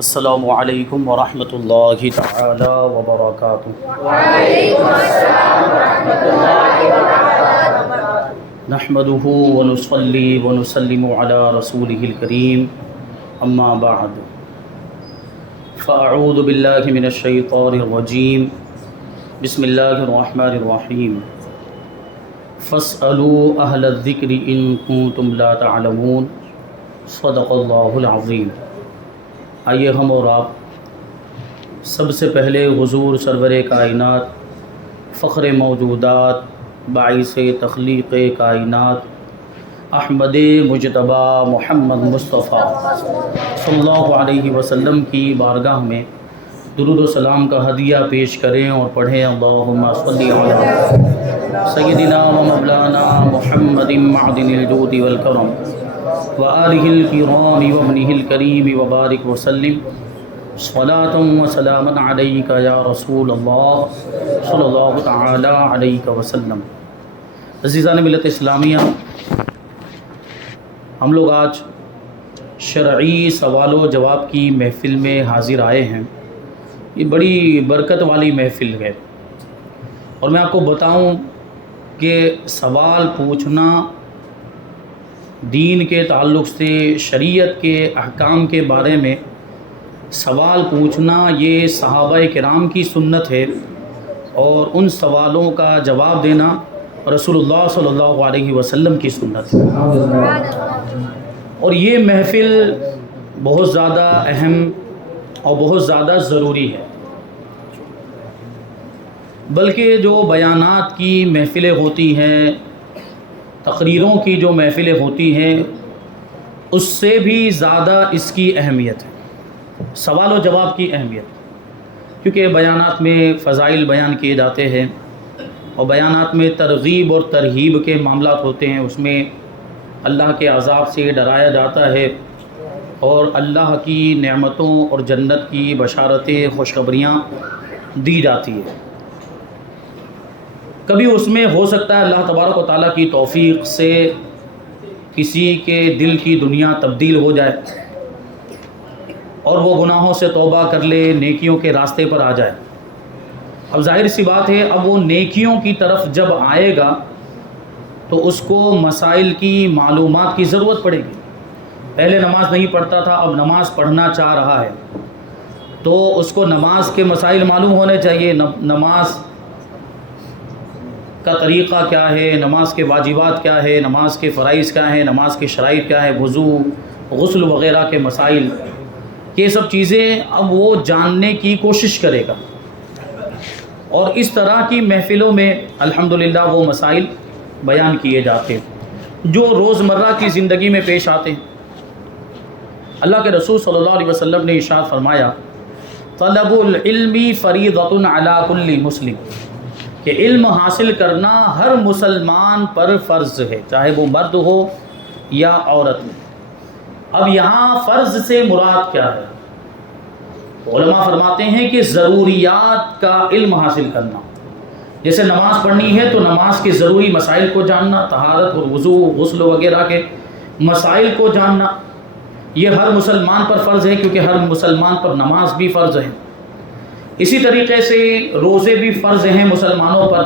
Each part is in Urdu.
السلام علیکم ورحمۃ اللہ تعالی وبرکاتہ۔ وعلیکم السلام ورحمۃ اللہ وبرکاتہ۔ نحمدہ ونصلی ونسلم علی رسولہ الکریم، اما بعد فاعوذ باللہ من الشیطان الرجیم، بسم اللہ الرحمن الرحیم۔ فاسألوا اہل الذکر ان کنتم لا تعلمون، صدق اللہ العظیم۔ آئیے ہم اور آپ سب سے پہلے حضور سرور کائنات، فخر موجودات، باعث تخلیق کائنات، احمد مجتبی محمد مصطفیٰ صلی اللہ علیہ وسلم کی بارگاہ میں درود و سلام کا ہدیہ پیش کریں اور پڑھیں اللہم صلی علی سیدنا و مولانا محمد معدن الجود والکرم وآلہ الکرام وابنہ الکریم وبارک وسلم صلاۃ و سلاما علیک یا رسول اللہ صلی اللہ تعالی علیہ وسلم۔ عزیزان ملت اسلامیہ، ہم لوگ آج شرعی سوال و جواب کی محفل میں حاضر آئے ہیں۔ یہ بڑی برکت والی محفل ہے، اور میں آپ کو بتاؤں کہ سوال پوچھنا دین کے تعلق سے، شریعت کے احکام کے بارے میں سوال پوچھنا یہ صحابہ کرام کی سنت ہے، اور ان سوالوں کا جواب دینا رسول اللہ صلی اللہ علیہ وسلم کی سنت ہے۔ اور یہ محفل بہت زیادہ اہم اور بہت زیادہ ضروری ہے، بلکہ جو بیانات کی محفلیں ہوتی ہیں، تقریروں کی جو محفلیں ہوتی ہیں، اس سے بھی زیادہ اس کی اہمیت ہے، سوال و جواب کی اہمیت، کیونکہ بیانات میں فضائل بیان کیے جاتے ہیں، اور بیانات میں ترغیب اور ترہیب کے معاملات ہوتے ہیں، اس میں اللہ کے عذاب سے ڈرایا جاتا ہے، اور اللہ کی نعمتوں اور جنت کی بشارتیں، خوشخبریاں دی جاتی ہیں۔ کبھی اس میں ہو سکتا ہے اللہ تبارک و تعالیٰ کی توفیق سے کسی کے دل کی دنیا تبدیل ہو جائے، اور وہ گناہوں سے توبہ کر لے، نیکیوں کے راستے پر آ جائے۔ اب ظاہر سی بات ہے، اب وہ نیکیوں کی طرف جب آئے گا تو اس کو مسائل کی معلومات کی ضرورت پڑے گی۔ پہلے نماز نہیں پڑھتا تھا، اب نماز پڑھنا چاہ رہا ہے، تو اس کو نماز کے مسائل معلوم ہونے چاہیے، نماز کا طریقہ کیا ہے، نماز کے واجبات کیا ہے، نماز کے فرائض کیا ہیں، نماز کے شرائط کیا ہے، وضو، غسل وغیرہ کے مسائل، یہ سب چیزیں اب وہ جاننے کی کوشش کرے گا۔ اور اس طرح کی محفلوں میں الحمدللہ وہ مسائل بیان کیے جاتے ہیں جو روزمرہ کی زندگی میں پیش آتے ہیں۔ اللہ کے رسول صلی اللہ علیہ وسلم نے ارشاد فرمایا، طلب العلم فریضۃ علی کل مسلم، کہ علم حاصل کرنا ہر مسلمان پر فرض ہے، چاہے وہ مرد ہو یا عورت ہو۔ اب یہاں فرض سے مراد کیا ہے؟ علماء فرماتے ہیں کہ ضروریات کا علم حاصل کرنا، جیسے نماز پڑھنی ہے تو نماز کے ضروری مسائل کو جاننا، طہارت اور وضو، غسل وغیرہ کے مسائل کو جاننا، یہ ہر مسلمان پر فرض ہے، کیونکہ ہر مسلمان پر نماز بھی فرض ہے۔ اسی طریقے سے روزے بھی فرض ہیں مسلمانوں پر،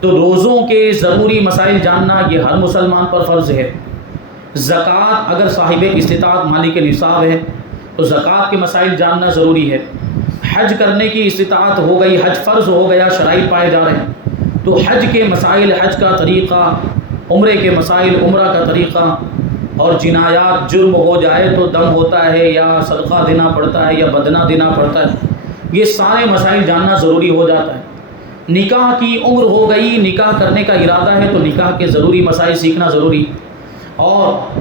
تو روزوں کے ضروری مسائل جاننا یہ ہر مسلمان پر فرض ہے۔ زکوٰۃ، اگر صاحب استطاعت مالک نصاب ہے تو زکوٰۃ کے مسائل جاننا ضروری ہے۔ حج کرنے کی استطاعت ہو گئی، حج فرض ہو گیا، شرائط پائے جا رہے ہیں، تو حج کے مسائل، حج کا طریقہ، عمرے کے مسائل، عمرہ کا طریقہ، اور جنایات، جرم ہو جائے تو دم ہوتا ہے یا صدقہ دینا پڑتا ہے یا بدنہ دینا پڑتا ہے، یہ سارے مسائل جاننا ضروری ہو جاتا ہے۔ نکاح کی عمر ہو گئی، نکاح کرنے کا ارادہ ہے تو نکاح کے ضروری مسائل سیکھنا ضروری، اور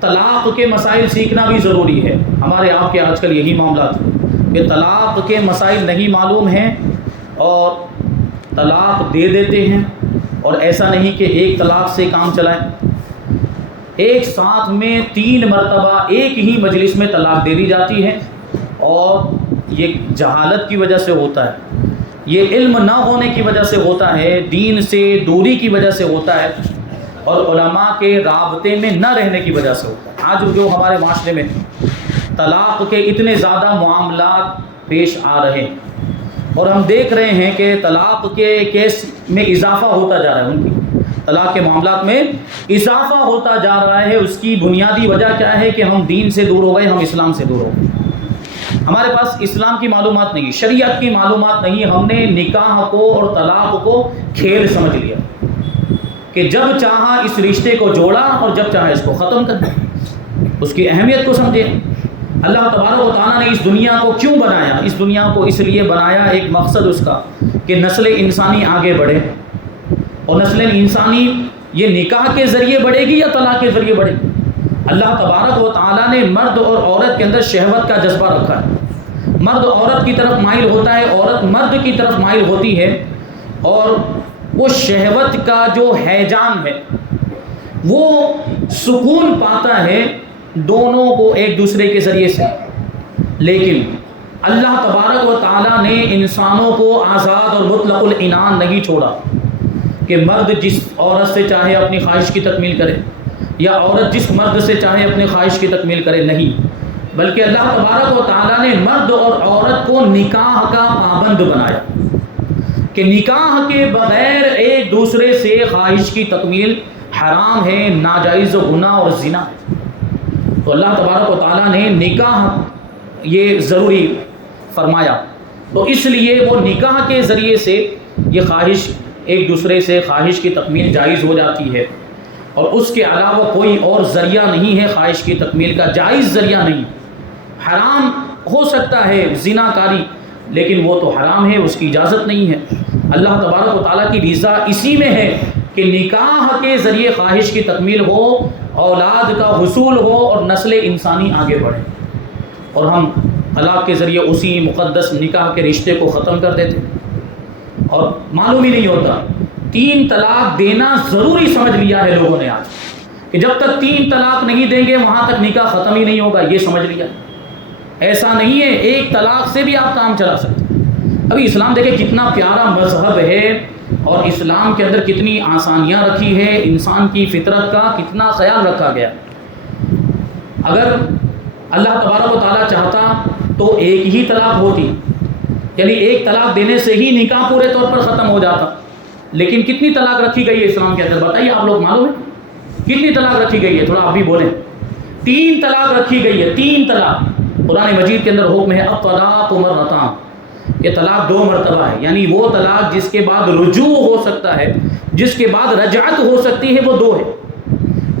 طلاق کے مسائل سیکھنا بھی ضروری ہے۔ ہمارے آپ کے آج کل یہی معاملات ہیں کہ طلاق کے مسائل نہیں معلوم ہیں اور طلاق دے دیتے ہیں، اور ایسا نہیں کہ ایک طلاق سے کام چلائیں، ایک ساتھ میں 3 مرتبہ ایک ہی مجلس میں طلاق دے دی جاتی ہے، اور یہ جہالت کی وجہ سے ہوتا ہے، یہ علم نہ ہونے کی وجہ سے ہوتا ہے، دین سے دوری کی وجہ سے ہوتا ہے، اور علماء کے رابطے میں نہ رہنے کی وجہ سے ہوتا ہے۔ آج جو ہمارے معاشرے میں طلاق کے اتنے زیادہ معاملات پیش آ رہے ہیں، اور ہم دیکھ رہے ہیں کہ طلاق کے کیس میں اضافہ ہوتا جا رہا ہے، ان کی طلاق کے معاملات میں اضافہ ہوتا جا رہا ہے۔ اس کی بنیادی وجہ کیا ہے کہ ہم دین سے دور ہو گئے، ہم اسلام سے دور ہو گئے، ہمارے پاس اسلام کی معلومات نہیں، شریعت کی معلومات نہیں، ہم نے نکاح کو اور طلاق کو کھیل سمجھ لیا کہ جب چاہا اس رشتے کو جوڑا اور جب چاہا اس کو ختم کر دیا۔ اس کی اہمیت کو سمجھے۔ اللہ تبارک و تعالیٰ نے اس دنیا کو کیوں بنایا؟ اس دنیا کو اس لیے بنایا، ایک مقصد اس کا کہ نسل انسانی آگے بڑھے، اور نسل انسانی یہ نکاح کے ذریعے بڑھے گی یا طلاق کے ذریعے بڑھے گی؟ اللہ تبارک و تعالیٰ نے مرد اور عورت کے اندر شہوت کا جذبہ رکھا ہے، مرد عورت کی طرف مائل ہوتا ہے، عورت مرد کی طرف مائل ہوتی ہے، اور وہ شہوت کا جو ہیجان ہے وہ سکون پاتا ہے دونوں کو ایک دوسرے کے ذریعے سے۔ لیکن اللہ تبارک و تعالیٰ نے انسانوں کو آزاد اور مطلق العنان نہیں چھوڑا کہ مرد جس عورت سے چاہے اپنی خواہش کی تکمیل کرے یا عورت جس مرد سے چاہے اپنی خواہش کی تکمیل کرے، نہیں، بلکہ اللہ تبارک و تعالیٰ نے مرد اور عورت کو نکاح کا پابند بنایا کہ نکاح کے بغیر ایک دوسرے سے خواہش کی تکمیل حرام ہے، ناجائز و گناہ اور زنا ہے۔ تو اللہ تبارک و تعالیٰ نے نکاح یہ ضروری فرمایا، تو اس لیے وہ نکاح کے ذریعے سے یہ خواہش ایک دوسرے سے خواہش کی تکمیل جائز ہو جاتی ہے، اور اس کے علاوہ کوئی اور ذریعہ نہیں ہے خواہش کی تکمیل کا، جائز ذریعہ نہیں۔ حرام ہو سکتا ہے زنا کاری، لیکن وہ تو حرام ہے، اس کی اجازت نہیں ہے۔ اللہ تبارک و تعالیٰ کی رضا اسی میں ہے کہ نکاح کے ذریعے خواہش کی تکمیل ہو، اولاد کا حصول ہو اور نسل انسانی آگے بڑھے، اور ہم طلاق کے ذریعے اسی مقدس نکاح کے رشتے کو ختم کر دیتے، اور معلوم ہی نہیں ہوتا۔ 3 طلاق دینا ضروری سمجھ لیا ہے لوگوں نے آج کہ جب تک 3 طلاق نہیں دیں گے وہاں تک نکاح ختم ہی نہیں ہوگا، یہ سمجھ لیا۔ ایسا نہیں ہے، 1 طلاق سے بھی آپ کام چلا سکتے۔ ابھی اسلام دیکھیں کتنا پیارا مذہب ہے، اور اسلام کے اندر کتنی آسانیاں رکھی ہے، انسان کی فطرت کا کتنا خیال رکھا گیا۔ اگر اللہ تبارک و تعالیٰ چاہتا تو ایک ہی طلاق ہوتی، یعنی 1 طلاق دینے سے ہی نکاح پورے طور پر ختم ہو جاتا، لیکن کتنی طلاق رکھی گئی ہے اسلام کے اندر؟ بتائیے، آپ لوگ معلوم ہے کتنی طلاق رکھی گئی ہے؟ تھوڑا آپ بھی بولیں۔ 3 طلاق رکھی گئی ہے، 3 طلاق۔ قرآن مجید کے اندر حکم ہے الطلاق مرتان، یہ طلاق 2 مرتبہ ہے، یعنی وہ طلاق جس کے بعد رجوع ہو سکتا ہے، جس کے بعد رجعت ہو سکتی ہے، وہ 2 ہے،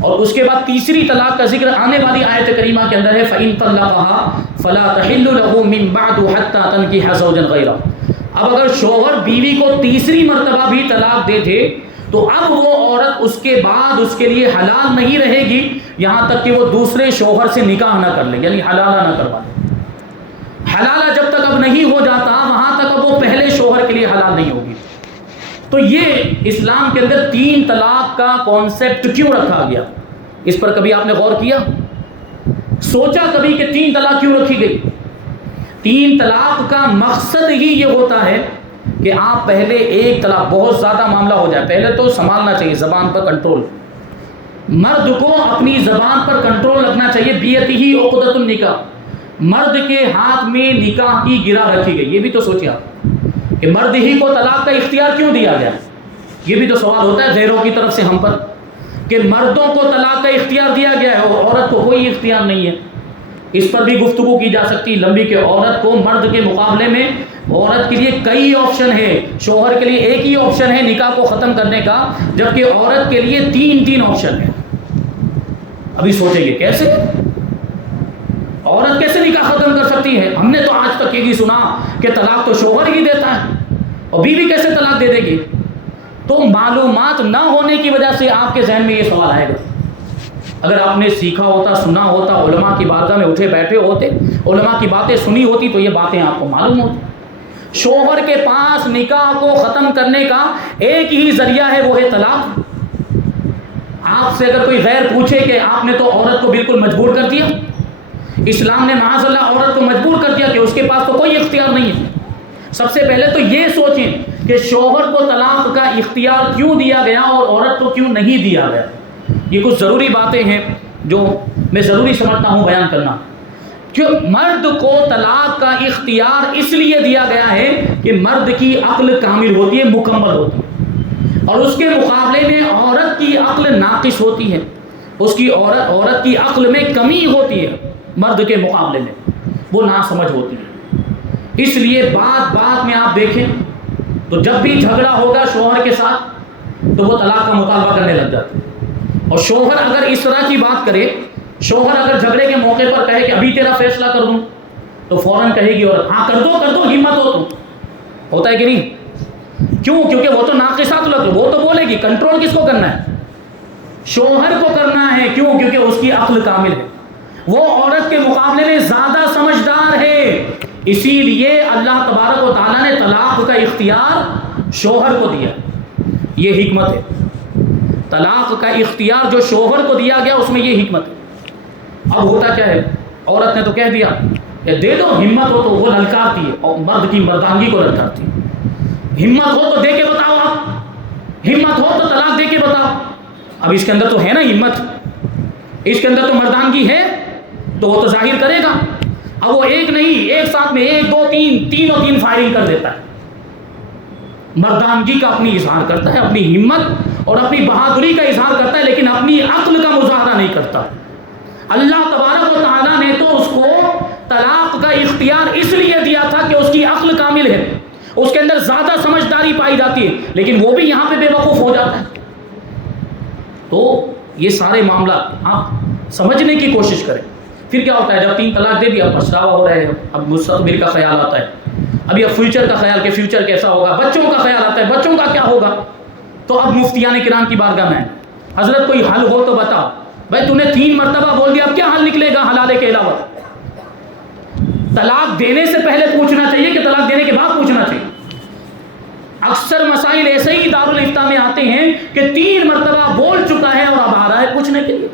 اور اس کے بعد تیسری طلاق کا ذکر آنے والی آیت کریمہ کے اندر ہے فَإِن طَلَّقَهَا فَلَا تَحِلُّ لَهُ مِن بَعْدُ حَتَّى تَنكِحَ زَوْجًا غَيْرَهُ۔ اب اگر شوہر بیوی کو تیسری مرتبہ بھی طلاق دے دے تو اب وہ عورت اس کے بعد اس کے لیے حلال نہیں رہے گی یہاں تک کہ وہ دوسرے شوہر سے نکاح نہ کر لے، یعنی حلالہ نہ کروا لے۔ حلالہ جب تک اب نہیں ہو جاتا وہاں تک اب وہ پہلے شوہر کے لیے حلال نہیں ہوگی۔ تو یہ اسلام کے اندر 3 طلاق کا کانسیپٹ کیوں رکھا گیا؟ اس پر کبھی آپ نے غور کیا؟ سوچا کبھی کہ 3 طلاق کیوں رکھی گئی؟ 3 طلاق کا مقصد ہی یہ ہوتا ہے کہ آپ پہلے 1 طلاق، بہت زیادہ معاملہ ہو جائے، پہلے تو سنبھالنا چاہیے، زبان پر کنٹرول، مرد کو اپنی زبان پر کنٹرول رکھنا چاہیے۔ بیعتہ عقدۃ النکاح، مرد کے ہاتھ میں نکاح کی گرہ رکھی گئی۔ یہ بھی تو سوچیے آپ کہ مرد ہی کو طلاق کا اختیار کیوں دیا گیا؟ یہ بھی تو سوال ہوتا ہے غیروں کی طرف سے ہم پر کہ مردوں کو طلاق کا اختیار دیا گیا ہے اور عورت کو کوئی اختیار نہیں ہے۔ اس پر بھی گفتگو کی جا سکتی لمبی کہ عورت کو مرد کے مقابلے میں عورت کے لیے کئی آپشن ہے، شوہر کے لیے ایک ہی آپشن ہے نکاح کو ختم کرنے کا، جبکہ عورت کے لیے 3 آپشن ہے۔ ابھی سوچیں گے کیسے عورت کیسے نکاح ختم کر سکتی ہے؟ ہم نے تو آج تک یہی سنا کہ طلاق تو شوہر ہی دیتا ہے، اور بیوی کیسے طلاق دے دے گی؟ تو معلومات نہ ہونے کی وجہ سے آپ کے ذہن میں یہ سوال آئے گا۔ اگر آپ نے سیکھا ہوتا، سنا ہوتا، علماء کی بارگاہ میں اٹھے بیٹھے ہوتے، علماء کی باتیں سنی ہوتی تو یہ باتیں آپ کو معلوم ہوتی۔ شوہر کے پاس نکاح کو ختم کرنے کا ایک ہی ذریعہ ہے، وہ ہے طلاق۔ آپ سے اگر کوئی غیر پوچھے کہ آپ نے تو عورت کو بالکل مجبور کر دیا، اسلام نے معاذ اللہ عورت کو مجبور کر دیا کہ اس کے پاس تو کوئی اختیار نہیں ہے۔ سب سے پہلے تو یہ سوچیں کہ شوہر کو طلاق کا اختیار کیوں دیا گیا اور عورت کو کیوں نہیں دیا گیا۔ یہ کچھ ضروری باتیں ہیں جو میں ضروری سمجھتا ہوں بیان کرنا، کہ مرد کو طلاق کا اختیار اس لیے دیا گیا ہے کہ مرد کی عقل کامل ہوتی ہے، مکمل ہوتی ہے، اور اس کے مقابلے میں عورت کی عقل ناقص ہوتی ہے، اس کی عورت کی عقل میں کمی ہوتی ہے، مرد کے مقابلے میں وہ ناسمجھ ہوتی ہے۔ اس لیے بات میں آپ دیکھیں تو جب بھی جھگڑا ہوگا شوہر کے ساتھ تو وہ طلاق کا مطالبہ کرنے لگ جاتے ہیں، اور شوہر اگر اس طرح کی بات کرے، شوہر اگر جھگڑے کے موقع پر کہے کہ ابھی تیرا فیصلہ کر دوں، تو فوراً کہے گی اور ہاں کر دو ہمت ہو، تو ہوتا ہے کہ نہیں؟ کیوں؟ کیونکہ وہ تو ناقصات لگ، وہ تو بولے گی، کنٹرول کس کو کرنا ہے؟ شوہر کو کرنا ہے۔ کیوں؟ کیونکہ اس کی عقل کامل ہے، وہ عورت کے مقابلے میں زیادہ سمجھدار ہے۔ اسی لیے اللہ تبارک و تعالیٰ نے طلاق کا اختیار شوہر کو دیا، یہ حکمت ہے۔ طلاق کا اختیار جو شوہر کو دیا گیا اس میں یہ حکمت ہے۔ اب ہوتا کیا ہے، عورت نے تو کہہ دیا کہ دے دو، ہمت ہو تو وہ للکارتی ہے، اور مرد کی مردانگی کو للکارتی ہے۔ ہمت ہو تو دے کے بتاؤ، آپ ہمت ہو تو طلاق دے کے بتاؤ۔ اب اس کے اندر تو ہے نا ہمت، اس کے اندر تو مردانگی ہے، تو وہ تو ظاہر کرے گا۔ اب وہ ایک نہیں، ایک ساتھ میں 1 2 3 تین فائرنگ کر دیتا ہے، مردانگی کا اپنی اظہار کرتا ہے، اپنی ہمت اور اپنی بہادری کا اظہار کرتا ہے، لیکن اپنی عقل کا مظاہرہ نہیں کرتا۔ اللہ تبارک و تعالیٰ نے تو اس کو طلاق کا اختیار اس لیے دیا تھا کہ اس کی عقل کامل ہے، اس کے اندر زیادہ سمجھداری پائی جاتی ہے، لیکن وہ بھی یہاں پہ بے وقوف ہو جاتا ہے۔ تو یہ سارے معاملات آپ سمجھنے کی کوشش کریں۔ پھر کیا ہوتا ہے، جب 3 طلاق دے دیا، اب پچھتاوا ہو رہے ہیں، اب مستقبل کا خیال آتا ہے، ابھی اب فیوچر کا خیال کہ فیوچر کیسا ہوگا، بچوں کا خیال آتا ہے، بچوں کا کیا ہوگا۔ تو اب مفتیان کرام کی بارگاہ میں، حضرت کوئی حل ہو تو بتا، بھائی تو نے 3 مرتبہ بول دیا، اب کیا حل نکلے گا حلالے کے علاوہ؟ طلاق دینے سے پہلے پوچھنا چاہیے کہ طلاق دینے کے بعد پوچھنا چاہیے؟ اکثر مسائل ایسے ہی دارالفتاء میں آتے ہیں کہ 3 مرتبہ بول چکا ہے اور اب آ رہا ہے پوچھنے کے لیے۔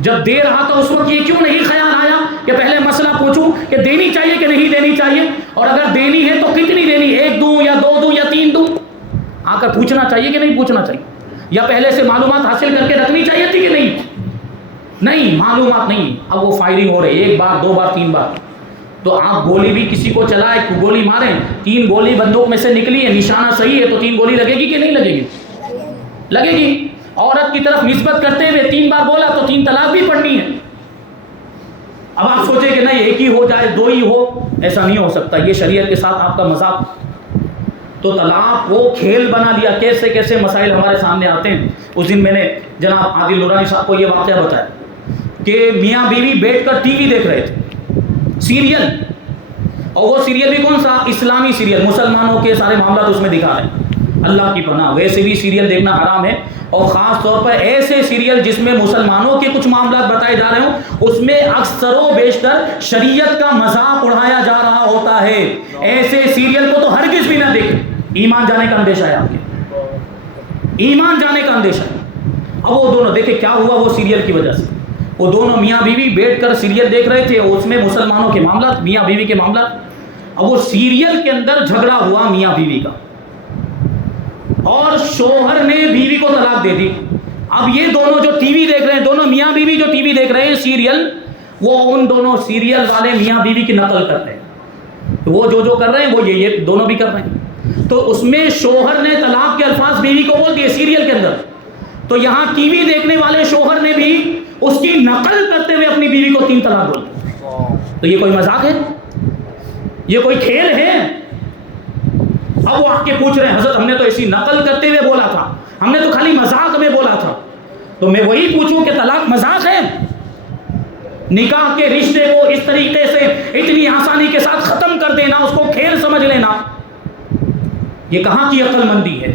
جب دے رہا تھا اس وقت یہ کیوں نہیں خیال آیا کہ پہلے مسئلہ پوچھوں کہ دینی چاہیے کہ نہیں دینی چاہیے، اور اگر دینی ہے تو کتنی دینی، 1 دوں یا 2 دوں یا 3 دوں؟ آ کر پوچھنا چاہیے کہ نہیں پوچھنا چاہیے؟ یا پہلے سے معلومات حاصل کر کے رکھنی چاہیے تھی کہ نہیں؟ نہیں، معلومات نہیں، اب وہ فائرنگ ہو رہی ہے، 1 بار 2 بار 3 بار، تو آپ گولی بھی کسی کو چلائے، گولی ماریں، 3 گولی بندوق میں سے نکلی ہے، نشانہ صحیح ہے، تو 3 گولی لگے گی کہ نہیں لگے گی؟ لگے گی۔ عورت کی طرف نسبت کرتے ہوئے 3 بار بولا تو 3 طلاق بھی پڑھنی ہے۔ اب آپ سوچیں کہ نہیں 1 ہی ہو جائے، 2 ہی ہو، ایسا نہیں ہو سکتا، یہ شریعت کے ساتھ آپ کا مذاق۔ تو طلاق کو کھیل بنا لیا، کیسے کیسے مسائل ہمارے سامنے آتے ہیں۔ اس دن میں نے جناب عادل نورانی صاحب کو یہ واقعہ بتایا کہ میاں بیوی بیٹھ کر ٹی وی دیکھ رہے تھے، سیریل، اور وہ سیریل بھی کون سا؟ اسلامی سیریل، مسلمانوں کے سارے معاملات اس میں دکھا رہے ہیں۔ اللہ کی پناہ، ویسے بھی سیریل دیکھنا حرام ہے، اور خاص طور پر ایسے سیریل جس میں مسلمانوں کے کچھ معاملات بتائے جا رہے ہوں، اس میں اکثر و بیشتر شریعت کا مذاق اڑایا جا رہا ہوتا ہے۔ ایسے سیریل کو تو ہرگز بھی نہ دیکھیں، ایمان جانے کا اندیشہ ہے آپ کے، ایمان جانے کا اندیشہ ہے۔ اب وہ دونوں دیکھیں کیا ہوا، وہ سیریل کی وجہ سے وہ دونوں میاں بیوی بیٹھ کر سیریل دیکھ رہے تھے، اس میں مسلمانوں کے معاملات، میاں بیوی کے معاملات۔ اب وہ سیریل کے اندر جھگڑا ہوا میاں بیوی کا، اور شوہر نے بیوی کو طلاق دے دی۔ اب یہ دونوں جو ٹی وی دیکھ رہے ہیں، دونوں میاں بیوی جو ٹی وی دیکھ رہے ہیں سیریل، وہ ان دونوں سیریل والے میاں بیوی کی نقل کر رہے ہیں، وہ جو کر رہے ہیں وہ یہ دونوں بھی کر رہے ہیں۔ تو اس میں شوہر نے طلاق کے الفاظ بیوی کو بول دیے سیریل کے اندر، تو یہاں ٹی وی دیکھنے والے شوہر نے بھی اس کی نقل کرتے ہوئے اپنی بیوی کو 3 طلاق بول دی۔ تو یہ کوئی مذاق ہے؟ یہ کوئی کھیل ہے؟ اب وہ آ کے پوچھ رہے ہیں حضرت ہم نے تو ایسی نقل کرتے ہوئے بولا تھا، ہم نے تو خالی مذاق میں بولا تھا۔ تو میں وہی پوچھوں کہ طلاق مذاق ہے؟ نکاح کے رشتے کو اس طریقے سے اتنی آسانی کے ساتھ ختم کر دینا، اس کو کھیل سمجھ لینا، یہ کہاں کی عقل مندی ہے؟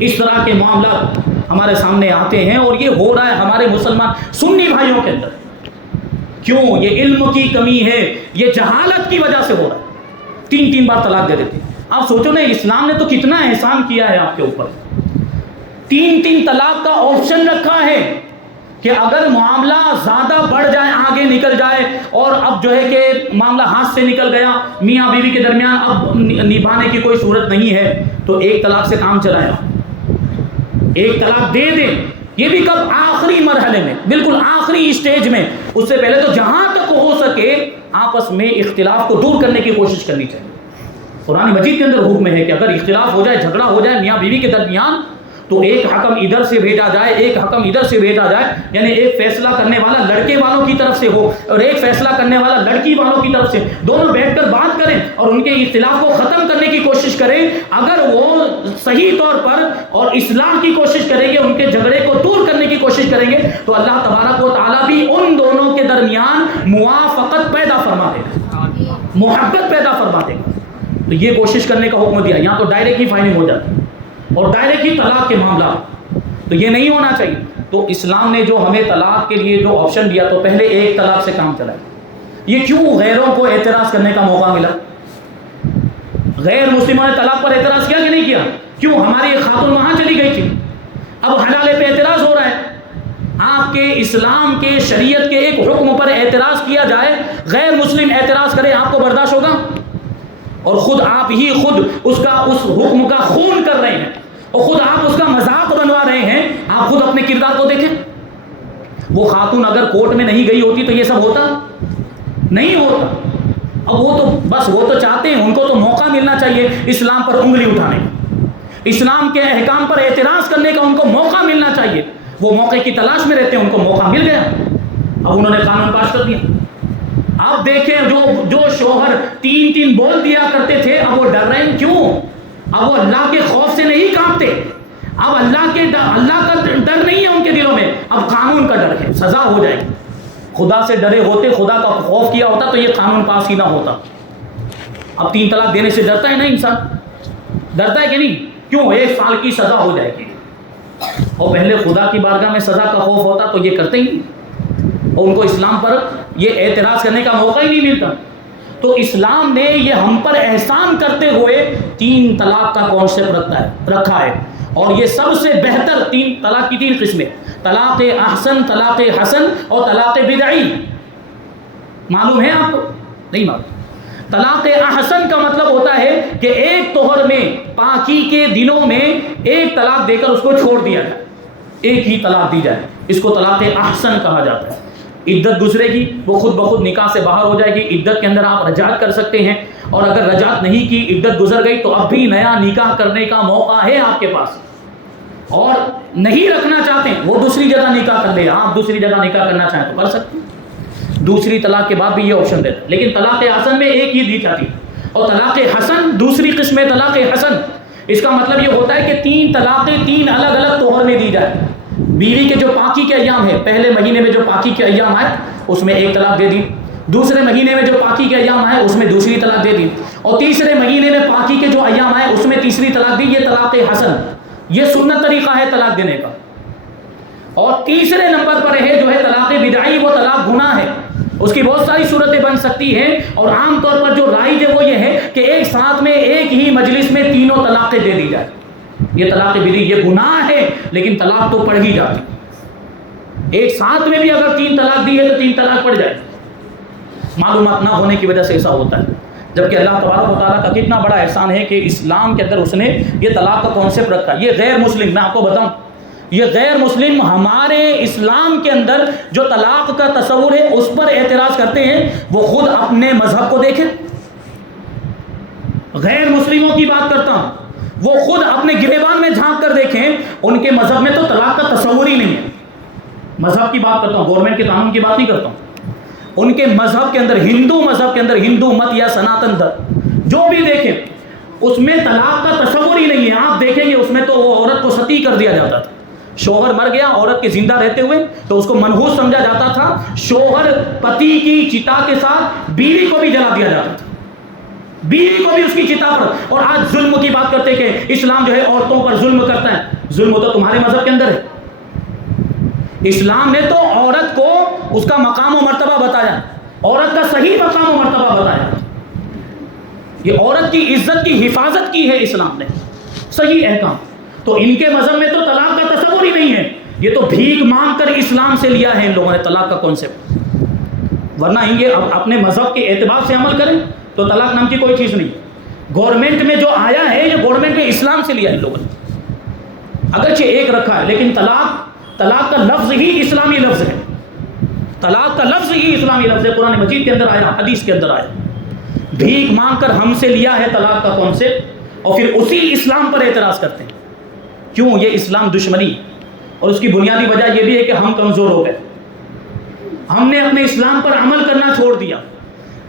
اس طرح کے معاملات ہمارے سامنے آتے ہیں، اور یہ ہو رہا ہے ہمارے مسلمان سنی بھائیوں کے اندر۔ کیوں؟ یہ علم کی کمی ہے، یہ جہالت کی وجہ سے ہو رہا ہے۔ 3 بار طلاق دے دیتے ہیں۔ آپ سوچو نا، اسلام نے تو کتنا احسان کیا ہے آپ کے اوپر، 3 طلاق کا آپشن رکھا ہے کہ اگر معاملہ زیادہ بڑھ جائے، آگے نکل جائے، اور اب جو ہے کہ معاملہ ہاتھ سے نکل گیا، میاں بیوی کے درمیان اب نبھانے کی کوئی صورت نہیں ہے، تو 1 طلاق سے کام چلائیں، 1 طلاق دے دیں یہ بھی کب؟ آخری مرحلے میں، بالکل آخری اسٹیج میں. اس سے پہلے تو جہاں تک ہو سکے آپس میں اختلاف کو دور کرنے کی کوشش کرنی چاہیے. قرآن مجید کے اندر حکم ہے کہ اگر اختلاف ہو جائے، جھگڑا ہو جائے میاں بیوی کے درمیان، تو ایک حکم ادھر سے بھیجا جائے، ایک حکم ادھر سے بھیجا جائے. یعنی ایک فیصلہ کرنے والا لڑکے والوں کی طرف سے ہو اور ایک فیصلہ کرنے والا لڑکی والوں کی طرف سے. دونوں بیٹھ کر بات کریں اور ان کے اختلاف کو ختم کرنے کی کوشش کریں. اگر وہ صحیح طور پر اور اصلاح کی کوشش کریں گے، ان کے جھگڑے کو دور کرنے کی کوشش کریں گے، تو اللہ تبارک و تعالیٰ بھی ان دونوں کے درمیان موافقت پیدا فرما دے گا، محبت پیدا فرما دے گا. تو یہ کوشش کرنے کا حکم دیا. یہاں تو ڈائریکٹ ہی فائنل ہو جاتی اور ڈائریکٹ ہی طلاق کے معاملات، تو یہ نہیں ہونا چاہیے. تو اسلام نے جو ہمیں طلاق کے لیے جو آپشن دیا، تو پہلے ایک طلاق سے کام چلائے. یہ کیوں غیروں کو اعتراض کرنے کا موقع ملا؟ غیر مسلموں نے طلاق پر اعتراض کیا کہ نہیں کیا؟ کیوں؟ ہماری ایک خاتون وہاں چلی گئی تھی، اب حلالے پہ اعتراض ہو رہا ہے. آپ کے اسلام کے شریعت کے ایک حکم پر اعتراض کیا جائے، غیر مسلم اعتراض کرے، آپ کو برداشت ہوگا؟ اور خود آپ ہی خود اس حکم کا خون کر رہے ہیں اور خود آپ اس کا مذاق بنوا رہے ہیں. آپ خود اپنے کردار کو دیکھیں. وہ خاتون اگر کورٹ میں نہیں گئی ہوتی تو یہ سب ہوتا نہیں ہوتا. اب وہ تو چاہتے ہیں، ان کو تو موقع ملنا چاہیے اسلام پر انگلی اٹھانے کا، اسلام کے احکام پر اعتراض کرنے کا ان کو موقع ملنا چاہیے. وہ موقع کی تلاش میں رہتے ہیں، ان کو موقع مل گیا، اب انہوں نے قانون پاس کر دیا. آپ دیکھیں جو شوہر تین بول دیا کرتے تھے، اب وہ ڈر رہے ہیں. کیوں؟ اب وہ اللہ کے خوف سے نہیں کانپتے. اب اللہ کا ڈر نہیں ہے ان کے دلوں میں، اب قانون کا ڈر ہے، سزا ہو جائے گی. خدا سے ڈرے ہوتے، خدا کا خوف کیا ہوتا تو یہ قانون پاس ہی نہ ہوتا. اب 3 طلاق دینے سے ڈرتا ہے نا انسان؟ ڈرتا ہے کہ نہیں؟ کیوں؟ 1 سال کی سزا ہو جائے گی. اور پہلے خدا کی بارگاہ میں سزا کا خوف ہوتا تو یہ کرتے ہی نہیں، اور ان کو اسلام پر یہ اعتراض کرنے کا موقع ہی نہیں ملتا. تو اسلام نے یہ ہم پر احسان کرتے ہوئے 3 طلاق کا کانسیپٹ رکھا ہے. اور یہ سب سے بہتر 3 طلاق کی 3 قسمیں: طلاق احسن، طلاق حسن اور طلاق بدعی. معلوم ہے آپ کو؟ نہیں معلوم. طلاق احسن کا مطلب ہوتا ہے کہ ایک طہر میں، پاکی کے دنوں میں ایک طلاق دے کر اس کو چھوڑ دیا جائے، ایک ہی طلاق دی جائے. اس کو طلاق احسن کہا جاتا ہے. عدت گزرے گی، وہ خود بخود نکاح سے باہر ہو جائے گی. عدت کے اندر آپ رجعت کر سکتے ہیں، اور اگر رجعت نہیں کی، عدت گزر گئی، تو اب بھی نیا نکاح کرنے کا موقع ہے آپ کے پاس. اور نہیں رکھنا چاہتے ہیں، وہ دوسری جگہ نکاح کر لے. آپ دوسری جگہ نکاح کرنا چاہیں تو کر سکتے ہیں. دوسری طلاق کے بعد بھی یہ آپشن دیتا ہے. لیکن طلاق حسن میں ایک ہی دی جاتی ہے. اور طلاق حسن دوسری قسم ہے. طلاق حسن اس کا مطلب یہ ہوتا ہے کہ 3 طلاقیں 3 الگ الگ طہر میں دی جائے. بیوی کے جو پاکی کے ایام ہے، پہلے مہینے میں جو پاکی کے ایام آئے اس میں 1 طلاق دے دی. دوسرے مہینے میں جو پاکی کے ایام آئے اس میں دوسری طلاق دے دی. اور تیسرے مہینے میں پاکی کے جو ایام آئے اس میں تیسری طلاق دی. یہ طلاق حسن، یہ سنت طریقہ ہے طلاق دینے کا. اور تیسرے نمبر پر ہے جو ہے طلاق بدعی. وہ طلاق گناہ ہے، اس کی بہت ساری صورتیں بن سکتی ہیں. اور عام طور پر جو رائج ہے وہ یہ ہے کہ ایک ساتھ میں ایک ہی مجلس میں 3 طلاقیں دے دی جائے. یہ طلاق بدعی، یہ گناہ ہے، لیکن طلاق تو پڑ ہی جاتی. ایک ساتھ میں بھی اگر 3 طلاق دی ہے تو 3 طلاق پڑ جائے. معلومات نہ ہونے کی وجہ سے ایسا ہوتا ہے. جبکہ اللہ تبارک و تعالیٰ کا کتنا بڑا احسان ہے کہ اسلام کے اندر اس نے یہ طلاق کا کانسیپٹ رکھا. یہ غیر مسلم، میں آپ کو بتاؤں، یہ غیر مسلم ہمارے اسلام کے اندر جو طلاق کا تصور ہے اس پر اعتراض کرتے ہیں. وہ خود اپنے مذہب کو دیکھیں. غیر مسلموں کی بات کرتا ہوں، وہ خود اپنے گریبان میں جھانک کر دیکھیں. ان کے مذہب میں تو طلاق کا تصور ہی نہیں ہے. مذہب کی بات کرتا ہوں، گورنمنٹ کے قانون کی بات نہیں کرتا ہوں. ان کے مذہب کے اندر، ہندو مذہب کے اندر، ہندو مت یا سناتن دھرم جو بھی دیکھیں، اس میں طلاق کا تصور ہی نہیں ہے. آپ دیکھیں گے اس میں تو وہ عورت کو ستی کر دیا جاتا تھا. شوہر مر گیا، عورت کے زندہ رہتے ہوئے تو اس کو منحوس سمجھا جاتا تھا. شوہر پتی کی چتا کے ساتھ بیوی کو بھی جلا دیا جاتا تھا، بیوی کو بھی اس کی چتا پر. اور آج ظلم کی بات کرتے کہ اسلام جو ہے عورتوں پر ظلم کرتا ہے. ظلم تو تمہارے مذہب کے اندر ہے. اسلام نے تو عورت کو اس کا مقام و مرتبہ بتایا، عورت کا صحیح مقام و مرتبہ بتایا. یہ عورت کی عزت کی حفاظت کی ہے اسلام نے، صحیح احکام. تو ان کے مذہب میں تو طلاق کا تصور ہی نہیں ہے. یہ تو بھیک مانگ کر اسلام سے لیا ہے ان لوگوں نے طلاق کا کانسیپٹ. ورنہ یہ اپنے مذہب کے اعتبار سے عمل کریں تو طلاق نام کی کوئی چیز نہیں. گورنمنٹ میں جو آیا ہے یہ گورنمنٹ نے اسلام سے لیا ہے ان لوگوں نے. اگرچہ ایک رکھا ہے لیکن طلاق کا لفظ ہی اسلامی لفظ ہے، طلاق کا لفظ ہی اسلامی لفظ ہے، قرآن مجید کے اندر آیا، حدیث کے اندر آیا۔ بھیک مانگ کر ہم سے لیا ہے طلاق کا کانسیپٹ، اور پھر اسی اسلام پر اعتراض کرتے ہیں۔ کیوں؟ یہ اسلام دشمنی، اور اس کی بنیادی وجہ یہ بھی ہے کہ ہم کمزور ہو گئے، ہم نے اپنے اسلام پر عمل کرنا چھوڑ دیا،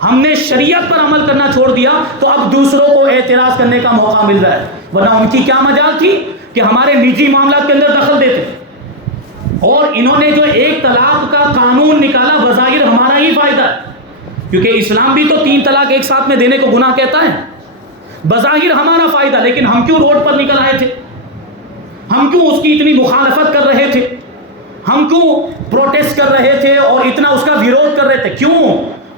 ہم نے شریعت پر عمل کرنا چھوڑ دیا، تو اب دوسروں کو اعتراض کرنے کا موقع مل رہا ہے، ورنہ ان کی کیا مجال تھی کہ ہمارے نجی معاملات کے اندر دخل دیتے۔ اور انہوں نے جو ایک طلاق کا قانون نکالا، بظاہر ہمارا ہی فائدہ ہے، کیونکہ اسلام بھی تو 3 طلاق ایک ساتھ میں دینے کو گناہ کہتا ہے، بظاہر ہمارا فائدہ، لیکن ہم کیوں روڈ پر نکل آئے تھے؟ ہم کیوں اس کی اتنی مخالفت کر رہے تھے؟ ہم کیوں پروٹیسٹ کر رہے تھے اور اتنا اس کا ویرود کر رہے تھے؟ کیوں؟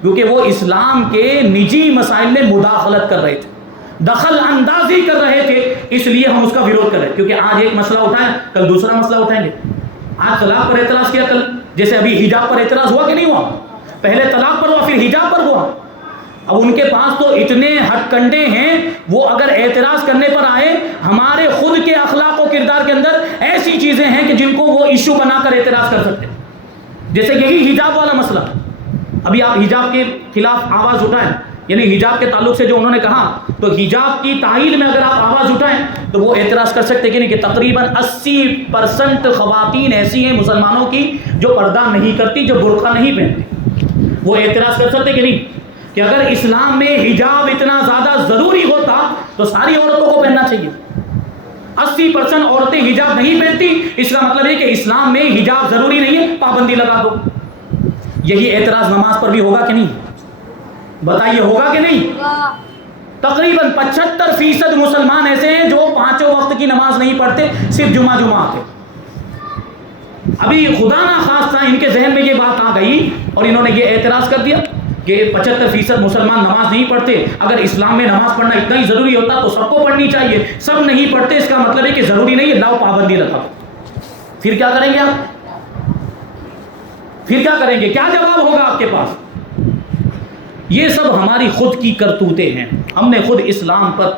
کیونکہ وہ اسلام کے نجی مسائل میں مداخلت کر رہے تھے، دخل اندازی کر رہے تھے، اس لیے ہم اس کا ویرود کر رہے ہیں۔ کیونکہ آج ایک مسئلہ اٹھائیں، کل دوسرا مسئلہ اٹھائیں گے۔ آج طلاق پر اعتراض کیا، کل جیسے ابھی حجاب پر اعتراض ہوا کہ نہیں ہوا؟ پہلے طلاق پر ہوا، پھر حجاب پر ہوا۔ اب ان کے پاس تو اتنے ہتھ کنڈے ہیں، وہ اگر اعتراض کرنے پر آئے، ہمارے خود کے اخلاق و کردار کے اندر ایسی چیزیں ہیں کہ جن کو وہ ایشو بنا کر اعتراض کر سکتے ہیں، جیسے یہی حجاب والا مسئلہ۔ ابھی آپ حجاب کے خلاف آواز اٹھائیں، یعنی حجاب کے تعلق سے جو انہوں نے کہا، تو حجاب کی تعیین میں اگر آپ آواز اٹھائیں تو وہ اعتراض کر سکتے کہ نہیں، کہ تقریباً 80% خواتین ایسی ہیں مسلمانوں کی جو پردہ نہیں کرتی، جو برقع نہیں پہنتی۔ وہ اعتراض کر سکتے کہ نہیں کہ اگر اسلام میں حجاب اتنا زیادہ ضروری ہوتا تو ساری عورتوں کو پہننا چاہیے۔ 80% عورتیں حجاب نہیں پہنتی، اس کا مطلب ہے کہ اسلام میں حجاب ضروری نہیں ہے، پابندی لگا دو۔ یہی اعتراض نماز پر بھی ہوگا کہ نہیں؟ بتائیے ہوگا کہ نہیں؟ تقریباً 75% مسلمان ایسے ہیں جو 5 وقت کی نماز نہیں پڑھتے، صرف جمعہ آتے۔ ابھی خدا نہ خواستہ ان کے ذہن میں یہ بات آ گئی اور انہوں نے یہ اعتراض کر دیا کہ 75% مسلمان نماز نہیں پڑھتے، اگر اسلام میں نماز پڑھنا اتنا ہی ضروری ہوتا تو سب کو پڑھنی چاہیے، سب نہیں پڑھتے، اس کا مطلب ہے کہ ضروری نہیں ہے، لاؤ پابندی لگا۔ پھر کیا کریں گے آپ؟ پھر کیا کریں گے؟ کیا جواب ہوگا آپ کے پاس؟ یہ سب ہماری خود کی کرتوتیں ہیں، ہم نے خود اسلام پر،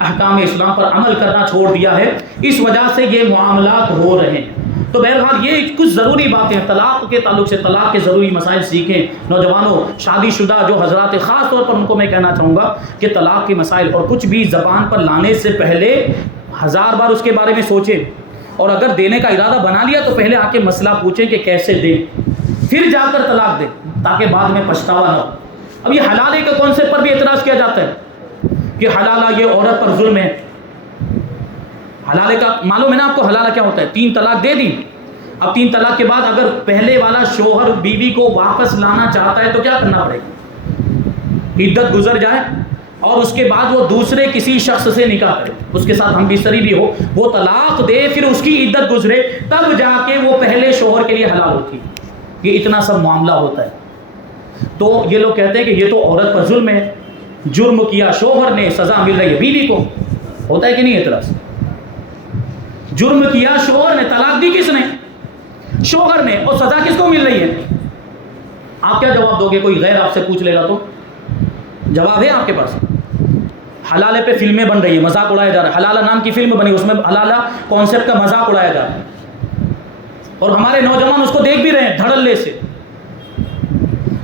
احکام اسلام پر عمل کرنا چھوڑ دیا ہے، اس وجہ سے یہ معاملات ہو رہے ہیں۔ تو بہرحال یہ کچھ ضروری باتیں ہیں طلاق کے تعلق سے، طلاق کے ضروری مسائل سیکھیں۔ نوجوانوں، شادی شدہ جو حضرات، خاص طور پر ان کو میں کہنا چاہوں گا کہ طلاق کے مسائل اور کچھ بھی زبان پر لانے سے پہلے 1000 بار اس کے بارے میں سوچیں، اور اگر دینے کا ارادہ بنا لیا تو پہلے آ کے مسئلہ پوچھیں کہ کیسے دیں، پھر جا کر طلاق دیں، تاکہ بعد میں پچھتاوا نہ ہو۔ اب یہ حلالے کے کانسیپٹ پر بھی اعتراض کیا جاتا ہے کہ حلالہ یہ عورت پر ظلم ہے۔ حلالے کا معلوم ہے نا آپ کو، حلالہ کیا ہوتا ہے؟ 3 طلاق دے دی، اب 3 طلاق کے بعد اگر پہلے والا شوہر بیوی کو واپس لانا چاہتا ہے تو کیا کرنا پڑے گا؟ عدت گزر جائے اور اس کے بعد وہ دوسرے کسی شخص سے نکاح کرے، اس کے ساتھ ہم بستری بھی ہو، وہ طلاق دے، پھر اس کی عدت گزرے، تب جا کے وہ پہلے شوہر کے لیے حلال ہوتی ہے۔ یہ اتنا سب معاملہ ہوتا ہے۔ تو یہ لوگ کہتے ہیں کہ یہ تو عورت پر ظلم ہے، جرم کیا شوہر نے، سزا مل رہی ہے بیوی کو۔ ہوتا ہے کہ نہیں اعتراض؟ جرم کیا شوہر نے، طلاق دی کس نے؟ شوہر نے، اور سزا کس کو مل رہی ہے؟ آپ کیا جواب دو گے؟ کوئی غیر آپ سے پوچھ لے گا تو جواب ہے آپ کے پاس؟ حلالے پہ فلمیں بن رہی ہے، مذاق اڑایا جا رہا ہے، حلالہ نام کی فلم بنی، اس میں حلالہ کانسیپٹ کا مذاق اڑایا جا رہا ہے، اور ہمارے نوجوان اس کو دیکھ بھی رہے ہیں دھڑلے سے۔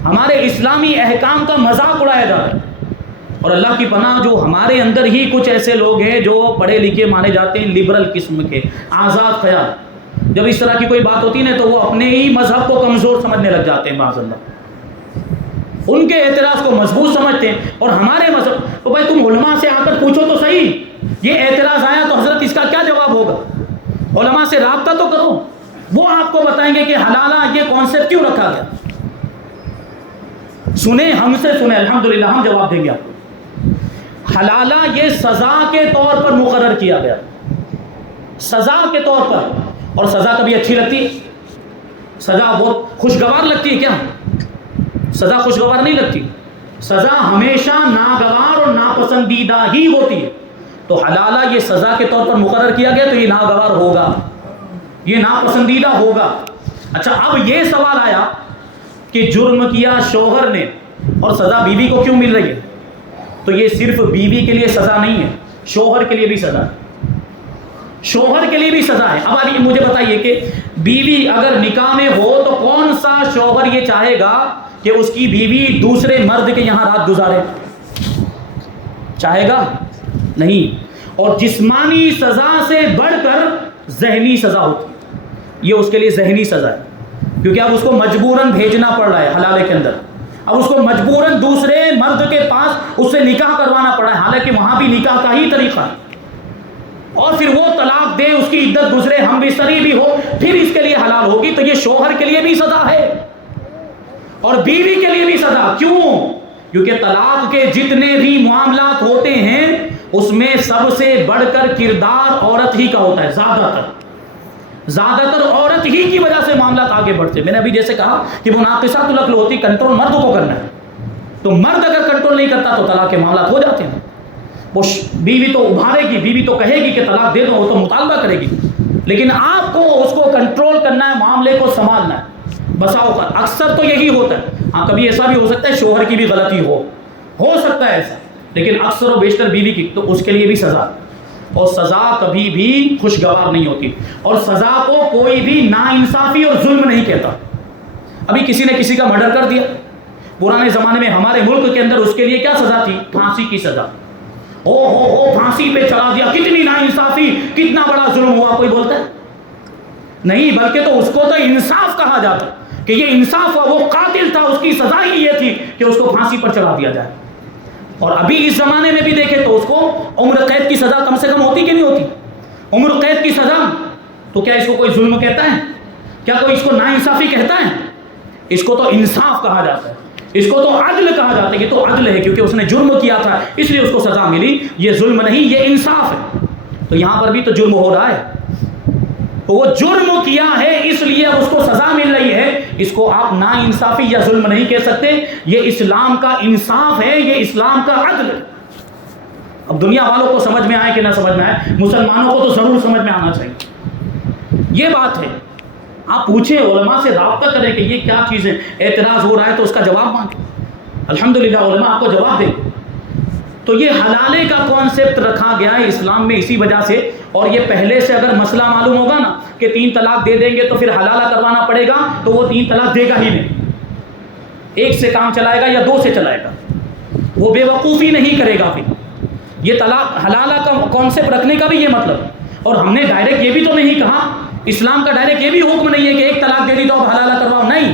ہمارے اسلامی احکام کا مذاق اڑایا جا رہا ہے، اور اللہ کی پناہ جو ہمارے اندر ہی کچھ ایسے لوگ ہیں جو پڑھے لکھے مانے جاتے ہیں، لبرل قسم کے، آزاد خیال، جب اس طرح کی کوئی بات ہوتی ہے تو وہ اپنے ہی مذہب کو کمزور سمجھنے لگ جاتے ہیں، معاذ اللہ، ان کے اعتراض کو مضبوط سمجھتے ہیں، اور ہمارے مذہب تو بھائی تم علماء سے آ کر پوچھو تو صحیح، یہ اعتراض آیا تو حضرت اس کا کیا جواب ہوگا؟ علماء سے رابطہ تو کرو، وہ آپ کو بتائیں گے کہ حلالہ یہ کانسیپٹ کیوں رکھا گیا۔ سنیں، ہم سے سنیں، الحمدللہ ہم جواب دیں گے آپ کو۔ حلالہ یہ سزا کے طور پر مقرر کیا گیا، سزا کے طور پر، اور سزا کبھی اچھی لگتی ہے؟ سزا بہت خوشگوار لگتی ہے کیا؟ سزا خوشگوار نہیں لگتی، سزا ہمیشہ ناگوار اور ناپسندیدہ ہی ہوتی ہے۔ تو حلالہ یہ سزا کے طور پر مقرر کیا گیا تو یہ ناگوار ہوگا، یہ ناپسندیدہ ہوگا۔ اچھا، اب یہ سوال آیا کہ جرم کیا شوہر نے اور سزا بیوی کو کیوں مل رہی ہے؟ تو یہ صرف بیوی کے لیے سزا نہیں ہے، شوہر کے لیے بھی سزا ہے۔ شوہر کے لیے بھی سزا ہے. اب ابھی مجھے بتائیے کہ بیوی اگر نکاح میں ہو تو کون سا شوہر یہ چاہے گا کہ اس کی بیوی دوسرے مرد کے یہاں رات گزارے؟ چاہے گا نہیں. اور جسمانی سزا سے بڑھ کر ذہنی سزا ہوتی ہے. یہ اس کے لیے ذہنی سزا ہے کیونکہ اب اس کو مجبوراً بھیجنا پڑ رہا ہے حلالے کے اندر. اب اس کو مجبوراً دوسرے مرد کے پاس اس سے نکاح کروانا پڑا ہے، حالانکہ وہاں بھی نکاح کا ہی طریقہ ہے. اور پھر وہ طلاق دے، اس کی عدت گزرے، ہم بستری بھی ہو، پھر اس کے لیے حلال ہوگی. تو یہ شوہر کے لیے بھی سزا ہے اور بیوی کے لیے بھی سزا. کیوں؟ کیونکہ طلاق کے جتنے بھی معاملات ہوتے ہیں اس میں سب سے بڑھ کر کردار عورت ہی کا ہوتا ہے. زیادہ تر عورت ہی کی وجہ سے معاملات آگے بڑھتے. میں نے ابھی جیسے کہا کہ مناقصات العقل ہوتی، کنٹرول مرد کو کرنا ہے. تو مرد اگر کنٹرول نہیں کرتا تو طلاق کے معاملات ہو جاتے ہیں. وہ بیوی تو ابھارے گی، بیوی تو کہے گی کہ طلاق دے دو، وہ تو مطالبہ کرے گی، لیکن آپ کو اس کو کنٹرول کرنا ہے، معاملے کو سنبھالنا ہے. بسا اوقات اکثر تو یہی ہوتا ہے. ہاں کبھی ایسا بھی ہو سکتا ہے شوہر کی بھی غلطی ہو سکتا ہے ایسا، لیکن اکثر و بیشتر بیوی کی. تو اس کے لیے بھی سزا، اور سزا کبھی بھی خوشگوار نہیں ہوتی. اور سزا کو کوئی بھی ناانصافی اور ظلم نہیں کہتا. ابھی کسی نے کسی کا مرڈر کر دیا، پرانے زمانے میں ہمارے ملک کے اندر اس کے لیے کیا سزا تھی؟ پھانسی کی سزا. ہو پھانسی پہ چڑھا دیا، کتنی ناانصافی، کتنا بڑا ظلم ہوا. کوئی بولتا ہے نہیں، بلکہ تو اس کو تو انصاف کہا جاتا کہ یہ انصاف ہوا، وہ قاتل تھا، اس کی سزا ہی یہ تھی کہ اس کو پھانسی پر چڑھا دیا جائے. اور ابھی اس زمانے میں بھی دیکھیں تو اس کو عمر قید کی سزا کم سے کم ہوتی کہ نہیں ہوتی؟ عمر قید کی سزا. تو کیا اس کو کوئی ظلم کہتا ہے؟ کیا کوئی اس کو ناانصافی کہتا ہے؟ اس کو تو انصاف کہا جاتا ہے، اس کو تو عدل کہا جاتا ہے. یہ تو عدل ہے کیونکہ اس نے جرم کیا تھا اس لیے اس کو سزا ملی. یہ ظلم نہیں، یہ انصاف ہے. تو یہاں پر بھی تو جرم ہو رہا ہے، تو وہ جرم کیا ہے اس لیے اب اس کو سزا مل رہی ہے. اس کو آپ ناانصافی یا ظلم نہیں کہہ سکتے. یہ اسلام کا انصاف ہے، یہ اسلام کا عدل ہے. اب دنیا والوں کو سمجھ میں آئے کہ نہ سمجھ میں آئے، مسلمانوں کو تو ضرور سمجھ میں آنا چاہیے. یہ بات ہے. آپ پوچھیں علماء سے، رابطہ کریں کہ یہ کیا چیز ہے. اعتراض ہو رہا ہے تو اس کا جواب مانگیں. الحمدللہ علماء آپ کو جواب دیں. تو یہ حلالے کا کانسیپٹ رکھا گیا ہے اسلام میں اسی وجہ سے. اور یہ پہلے سے اگر مسئلہ معلوم ہوگا نا کہ 3 طلاق دے دیں گے تو پھر حلالہ کروانا پڑے گا، تو وہ 3 طلاق دے گا ہی نہیں. 1 سے کام چلائے گا یا 2 سے چلائے گا. وہ بے وقوفی نہیں کرے گا. پھر یہ طلاق حلالہ کا کانسیپٹ رکھنے کا بھی یہ مطلب. اور ہم نے ڈائریکٹ یہ بھی تو نہیں کہا، اسلام کا ڈائریکٹ یہ بھی حکم نہیں ہے کہ 1 طلاق دے دی تو اب حلالہ کرواؤ. نہیں،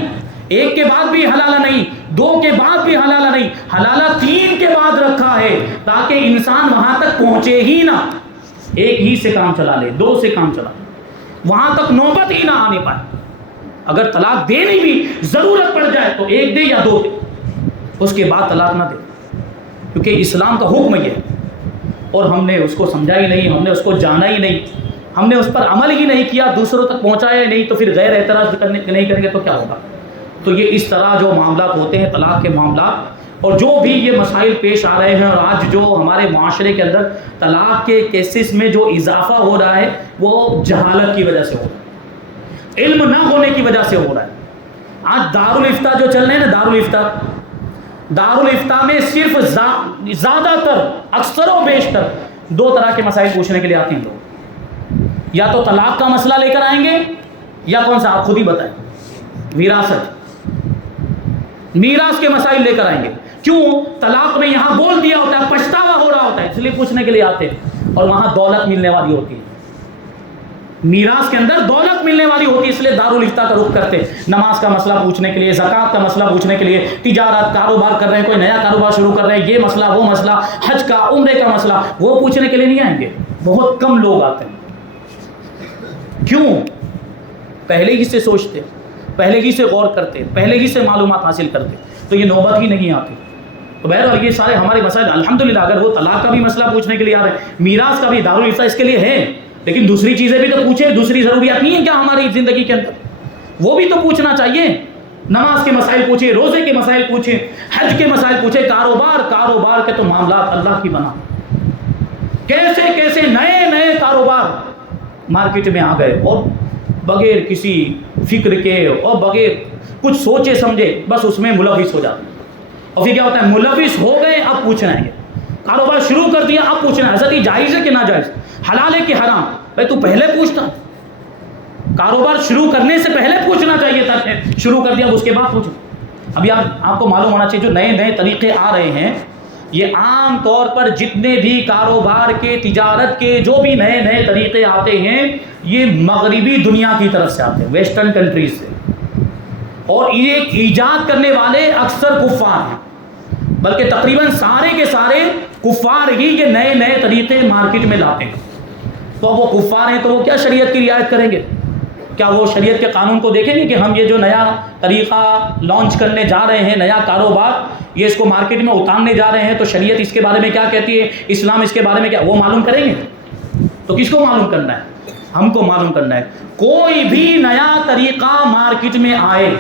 1 کے بعد بھی حلالہ نہیں، 2 کے بعد بھی حلالہ نہیں، حلالہ 3 کے بعد رکھا ہے تاکہ انسان وہاں تک پہنچے ہی نہ. 1 ہی سے کام چلا لے، 2 سے کام چلا لے، وہاں تک نوبت ہی نہ آنے پائے. اگر طلاق دینے بھی ضرورت پڑ جائے تو 1 دے یا 2 دے، اس کے بعد طلاق نہ دے. کیونکہ اسلام کا حکم یہ ہے. اور ہم نے اس کو سمجھا ہی نہیں، ہم نے اس کو جانا ہی نہیں، ہم نے اس پر عمل ہی نہیں کیا، دوسروں تک پہنچایا ہی نہیں. تو پھر غیر اعتراض نہیں کریں گے تو کیا ہوگا؟ تو یہ اس طرح جو معاملات ہوتے ہیں طلاق کے معاملات، اور جو بھی یہ مسائل پیش آ رہے ہیں، اور آج جو ہمارے معاشرے کے اندر طلاق کے کیسز میں جو اضافہ ہو رہا ہے وہ جہالت کی وجہ سے ہو رہا ہے، علم نہ ہونے کی وجہ سے ہو رہا ہے. آج دارالفتاء جو چل رہے ہیں نا، دارالفتاء میں صرف زیادہ تر، اکثر و بیشتر 2 طرح کے مسائل پوچھنے کے لیے آتے ہیں لوگ. یا تو طلاق کا مسئلہ لے کر آئیں گے، یا کون سا آپ خود ہی بتائیں، میراث کے مسائل لے کر آئیں گے. کیوں؟ طلاق میں یہاں بول دیا ہوتا ہے، پچھتاوا ہو رہا ہوتا ہے، اس لیے پوچھنے کے لیے آتے ہیں. اور وہاں دولت ملنے والی ہوتی ہے، میراث کے اندر دولت ملنے والی ہوتی ہے، اس لیے دارالفتاء کا رخ کرتے ہیں. نماز کا مسئلہ پوچھنے کے لیے، زکوٰۃ کا مسئلہ پوچھنے کے لیے، تجارت کاروبار کر رہے ہیں، کوئی نیا کاروبار شروع کر رہے ہیں، یہ مسئلہ وہ مسئلہ، حج کا عمرے کا مسئلہ، وہ پوچھنے کے لیے نہیں آئیں گے. بہت کم لوگ آتے ہیں. کیوں؟ پہلے ہی سے سوچتے، پہلے ہی سے غور کرتے، پہلے ہی سے معلومات حاصل کرتے، تو یہ نوبت ہی نہیں آتی. تو بہرحال یہ سارے ہمارے مسائل الحمدللہ، اگر وہ طلاق کا بھی مسئلہ پوچھنے کے لیے آ رہے ہیں، میراث کا بھی، دارالفتاء اس کے لیے ہے، لیکن دوسری چیزیں بھی تو پوچھیں. دوسری ضروریات نہیں ہیں کیا ہماری زندگی کے اندر؟ وہ بھی تو پوچھنا چاہیے. نماز کے مسائل پوچھیں، روزے کے مسائل پوچھیں، حج کے مسائل پوچھیں، کاروبار کے تو معاملات اللہ کی بنا. کیسے کیسے نئے نئے کاروبار مارکیٹ میں آ گئے، اور بغیر کسی فکر کے اور بغیر کچھ سوچے سمجھے بس اس میں ملوث ہو جاتے ہیں. اور پھر کیا ہوتا ہے، ملوث ہو گئے، اب پوچھنا ہے. کاروبار شروع کر دیا، اب پوچھنا ہے حضرت یہ جائز ہے کہ ناجائز، حلال ہے کہ حرام. بھائی تو پہلے پوچھتا، کاروبار شروع کرنے سے پہلے پوچھنا چاہیے تھا، شروع کر دیا اس کے بعد پوچھو۔ ابھی آپ کو معلوم ہونا چاہیے جو نئے نئے طریقے آ رہے ہیں، یہ عام طور پر جتنے بھی کاروبار کے، تجارت کے جو بھی نئے نئے طریقے آتے ہیں، یہ مغربی دنیا کی طرف سے آتے ہیں، ویسٹرن کنٹریز سے، اور یہ ایجاد کرنے والے اکثر کفار ہیں، بلکہ تقریباً سارے کے سارے کفار ہی یہ نئے نئے طریقے مارکیٹ میں لاتے ہیں۔ تو اب وہ کفار ہیں تو وہ کیا شریعت کی رعایت کریں گے؟ کیا وہ شریعت کے قانون کو دیکھیں گے کہ ہم یہ جو نیا طریقہ لانچ کرنے جا رہے ہیں، نیا کاروبار، یہ اس کو مارکیٹ میں اتارنے جا رہے ہیں، تو شریعت اس کے بارے میں کیا کہتی ہے، اسلام اس کے بارے میں کیا، وہ معلوم کریں گے؟ تو کس کو معلوم کرنا ہے؟ ہم کو معلوم کرنا ہے۔ کوئی بھی نیا طریقہ مارکیٹ میں آئے،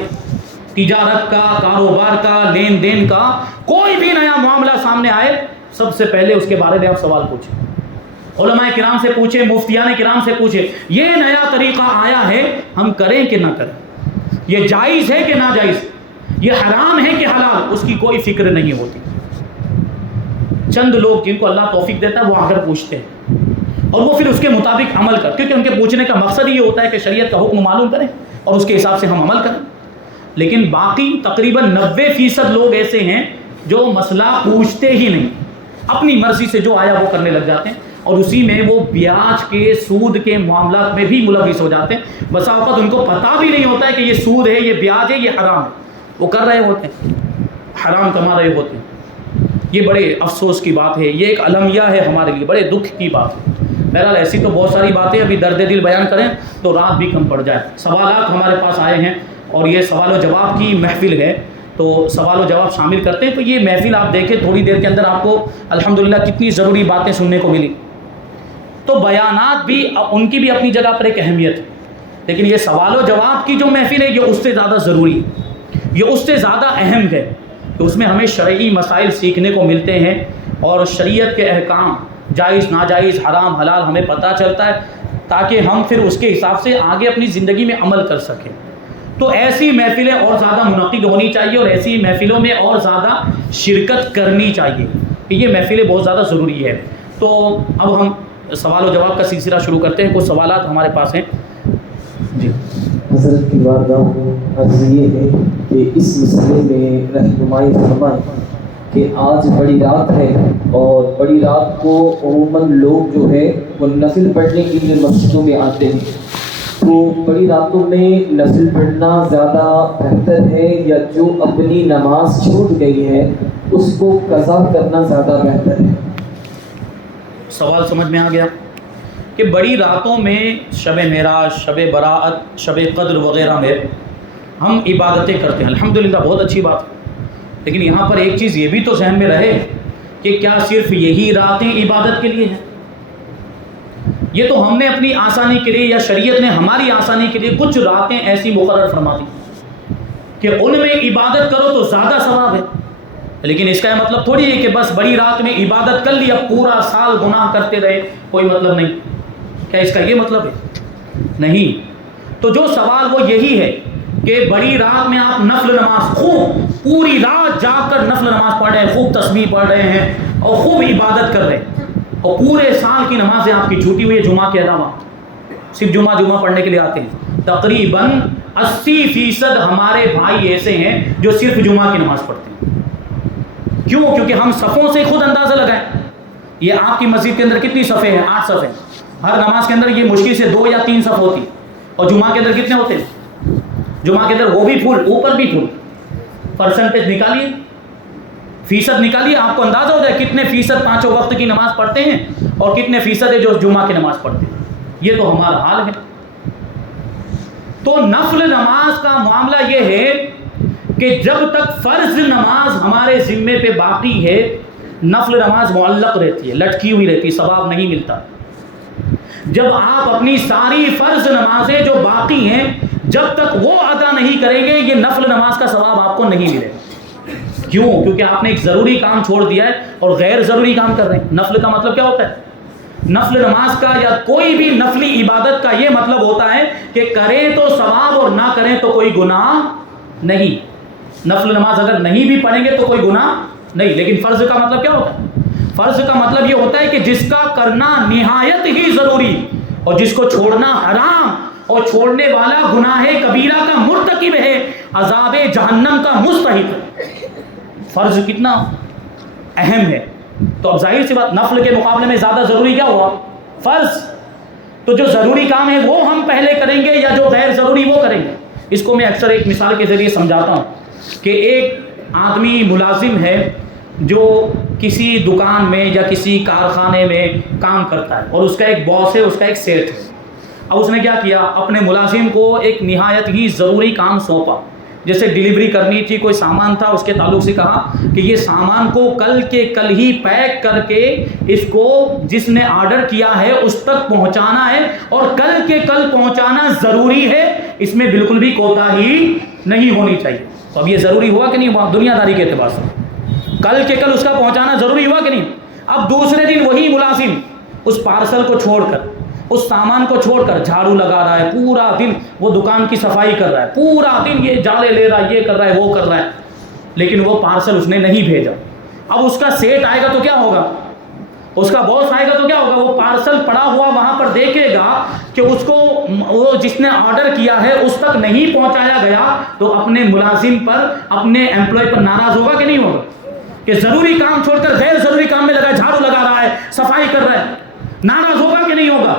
تجارت کا، کاروبار کا، لین دین کا، کوئی بھی نیا معاملہ سامنے آئے، سب سے پہلے اس کے بارے میں آپ سوال پوچھیں، علماء کرام سے پوچھیں، مفتیان کرام سے پوچھیں، یہ نیا طریقہ آیا ہے، ہم کریں کہ نہ کریں، یہ جائز ہے کہ ناجائز، یہ حرام ہے کہ حلال، اس کی کوئی فکر نہیں ہوتی۔ چند لوگ جن کو اللہ توفیق دیتا ہے وہ آ کر پوچھتے ہیں، اور وہ پھر اس کے مطابق عمل کرتے، کیونکہ ان کے پوچھنے کا مقصد یہ ہوتا ہے کہ شریعت کا حکم معلوم کریں اور اس کے حساب سے ہم عمل کریں۔ لیکن باقی تقریباً 90% لوگ ایسے ہیں جو مسئلہ پوچھتے ہی نہیں، اپنی مرضی سے جو آیا وہ کرنے لگ جاتے ہیں، اور اسی میں وہ بیاج کے، سود کے معاملات میں بھی ملوث ہو جاتے ہیں۔ بسا اوقات ان کو پتہ بھی نہیں ہوتا ہے کہ یہ سود ہے، یہ بیاج ہے، یہ حرام ہے، وہ کر رہے ہوتے ہیں، حرام کما رہے ہوتے ہیں۔ یہ بڑے افسوس کی بات ہے، یہ ایک المیہ ہے ہمارے لیے، بڑے دکھ کی بات ہے۔ بہرحال ایسی تو بہت ساری باتیں، ابھی درد دل بیان کریں تو رات بھی کم پڑ جائے۔ سوالات ہمارے پاس آئے ہیں اور یہ سوال و جواب کی محفل ہے، تو سوال و جواب شامل کرتے ہیں۔ تو یہ محفل آپ دیکھیں، تھوڑی دیر کے اندر آپ کو الحمدللہ کتنی ضروری باتیں سننے کو ملی۔ تو بیانات بھی ان کی بھی اپنی جگہ پر ایک اہمیت ہے، لیکن یہ سوال و جواب کی جو محفل ہے یہ اس سے زیادہ ضروری ہے، یہ اس سے زیادہ اہم ہے، کہ اس میں ہمیں شرعی مسائل سیکھنے کو ملتے ہیں، اور شریعت کے احکام، جائز ناجائز، حرام حلال ہمیں پتہ چلتا ہے، تاکہ ہم پھر اس کے حساب سے آگے اپنی زندگی میں عمل کر سکیں۔ تو ایسی محفلیں اور زیادہ منعقد ہونی چاہیے، اور ایسی محفلوں میں اور زیادہ شرکت کرنی چاہیے، کہ یہ محفلیں بہت زیادہ ضروری ہے۔ تو اب ہم سوال و جواب کا سلسلہ شروع کرتے ہیں۔ کچھ سوالات ہمارے پاس ہیں۔ جی حضرت کی بارگاہ میں عرض یہ ہے کہ اس مسئلے میں رہنمائی فرمائیں کہ آج بڑی رات ہے، اور بڑی رات کو عموماً لوگ جو ہے وہ نفل پڑھنے کے لیے مسجدوں میں آتے ہیں، تو بڑی راتوں میں نفل پڑھنا زیادہ بہتر ہے، یا جو اپنی نماز چھوٹ گئی ہے اس کو قضا کرنا زیادہ بہتر ہے؟ سوال سمجھ میں آ گیا کہ بڑی راتوں میں شب معراج، شب براءت، شب قدر وغیرہ میں ہم عبادتیں کرتے ہیں، الحمدللہ بہت اچھی بات ہے، لیکن یہاں پر ایک چیز یہ بھی تو ذہن میں رہے کہ کیا صرف یہی راتیں عبادت کے لیے ہیں؟ یہ تو ہم نے اپنی آسانی کے لیے، یا شریعت نے ہماری آسانی کے لیے کچھ راتیں ایسی مقرر فرما دی کہ ان میں عبادت کرو تو زیادہ ثواب ہے، لیکن اس کا یہ مطلب تھوڑی ہے کہ بس بڑی رات میں عبادت کر لی، اب پورا سال گناہ کرتے رہے، کوئی مطلب نہیں۔ کیا اس کا یہ مطلب ہے؟ نہیں۔ تو جو سوال وہ یہی ہے کہ بڑی رات میں آپ نفل نماز، خوب پوری رات جاگ کر نفل نماز پڑھ رہے ہیں، خوب تسبیح پڑھ رہے ہیں اور خوب عبادت کر رہے ہیں، اور پورے سال کی نمازیں آپ کی چھوٹی ہوئی ہے جمعہ کے علاوہ، صرف جمعہ پڑھنے کے لیے آتے ہیں۔ تقریباً 80% ہمارے بھائی ایسے ہیں جو صرف جمعہ کی نماز پڑھتے ہیں۔ کیوں؟ کیونکہ ہم صفوں سے خود اندازہ لگائیں، یہ آپ کی مسجد کے اندر کتنی صفیں ہیں؟ 8 صفیں، ہر نماز کے اندر یہ مشکل سے 2 یا 3 صف ہوتی، اور جمعہ کے اندر کتنے ہوتے ہیں؟ جمعہ کے اندر وہ بھی پھول، اوپر بھی پھول، پرسنٹیج نکالیے، فیصد نکالیے، آپ کو اندازہ ہو جائے کتنے فیصد 5 وقت کی نماز پڑھتے ہیں اور کتنے فیصد ہے جو جمعہ کی نماز پڑھتے ہیں۔ یہ تو ہمارا حال ہے۔ تو نفل نماز کا معاملہ یہ ہے کہ جب تک فرض نماز ہمارے ذمے پہ باقی ہے، نفل نماز معلق رہتی ہے، لٹکی ہوئی رہتی ہے، ثواب نہیں ملتا۔ جب آپ اپنی ساری فرض نمازیں جو باقی ہیں جب تک وہ ادا نہیں کریں گے، یہ نفل نماز کا ثواب آپ کو نہیں ملے گا۔ کیوں؟ کیونکہ آپ نے ایک ضروری کام چھوڑ دیا ہے اور غیر ضروری کام کر رہے ہیں۔ نفل کا مطلب کیا ہوتا ہے؟ نفل نماز کا یا کوئی بھی نفلی عبادت کا یہ مطلب ہوتا ہے کہ کریں تو ثواب اور نہ کریں تو کوئی گناہ نہیں۔ نفل نماز اگر نہیں بھی پڑھیں گے تو کوئی گناہ نہیں، لیکن فرض کا مطلب کیا ہوتا ہے؟ فرض کا مطلب یہ ہوتا ہے کہ جس کا کرنا نہایت ہی ضروری، اور جس کو چھوڑنا حرام اور چھوڑنے والا گناہ کبیرہ کا مرتکب ہے، عذاب جہنم کا مستحق ہے۔ فرض کتنا اہم ہے، تو اب ظاہر سی بات نفل کے مقابلے میں زیادہ ضروری کیا ہوا؟ فرض۔ تو جو ضروری کام ہے وہ ہم پہلے کریں گے یا جو غیر ضروری وہ کریں گے؟ اس کو میں اکثر ایک مثال کے ذریعے سمجھاتا ہوں کہ ایک آدمی ملازم ہے جو کسی دکان میں یا کسی کارخانے میں کام کرتا ہے، اور اس کا ایک باس ہے، اس کا ایک سیٹ ہے۔ اب اس نے کیا کیا، اپنے ملازم کو ایک نہایت ہی ضروری کام سونپا، جیسے ڈیلیوری کرنی تھی، کوئی سامان تھا، اس کے تعلق سے کہا کہ یہ سامان کو کل کے کل ہی پیک کر کے اس کو جس نے آرڈر کیا ہے اس تک پہنچانا ہے، اور کل کے کل پہنچانا ضروری ہے، اس میں بالکل بھی کوتاہی نہیں ہونی چاہیے۔ تو اب یہ ضروری ہوا کہ نہیں ہوا دنیا داری کے اعتبار سے؟ کل کے کل اس کا پہنچانا ضروری ہوا کہ نہیں؟ اب دوسرے دن وہی ملازم اس پارسل کو چھوڑ کر، اس سامان کو چھوڑ کر جھاڑو لگا رہا ہے، پورا دن وہ دکان کی صفائی کر رہا ہے، پورا دن یہ جالے لے رہا ہے، یہ کر رہا ہے، وہ کر رہا ہے، لیکن وہ پارسل اس نے نہیں بھیجا۔ اب اس کا سیٹ آئے گا تو کیا ہوگا؟ اس کا باس آئے گا تو کیا ہوگا؟ وہ پارسل پڑا ہوا وہاں پر دیکھے گا کہ اس کو وہ جس نے آرڈر کیا ہے اس تک نہیں پہنچایا گیا، تو اپنے ملازم پر، اپنے ایمپلائی پر ناراض ہوگا کہ نہیں ہوگا؟ کہ ضروری کام چھوڑ کر غیر ضروری کام میں لگا ہے، جھاڑو لگا رہا ہے، صفائی کر رہا ہے، ناراض ہوگا کہ نہیں ہوگا؟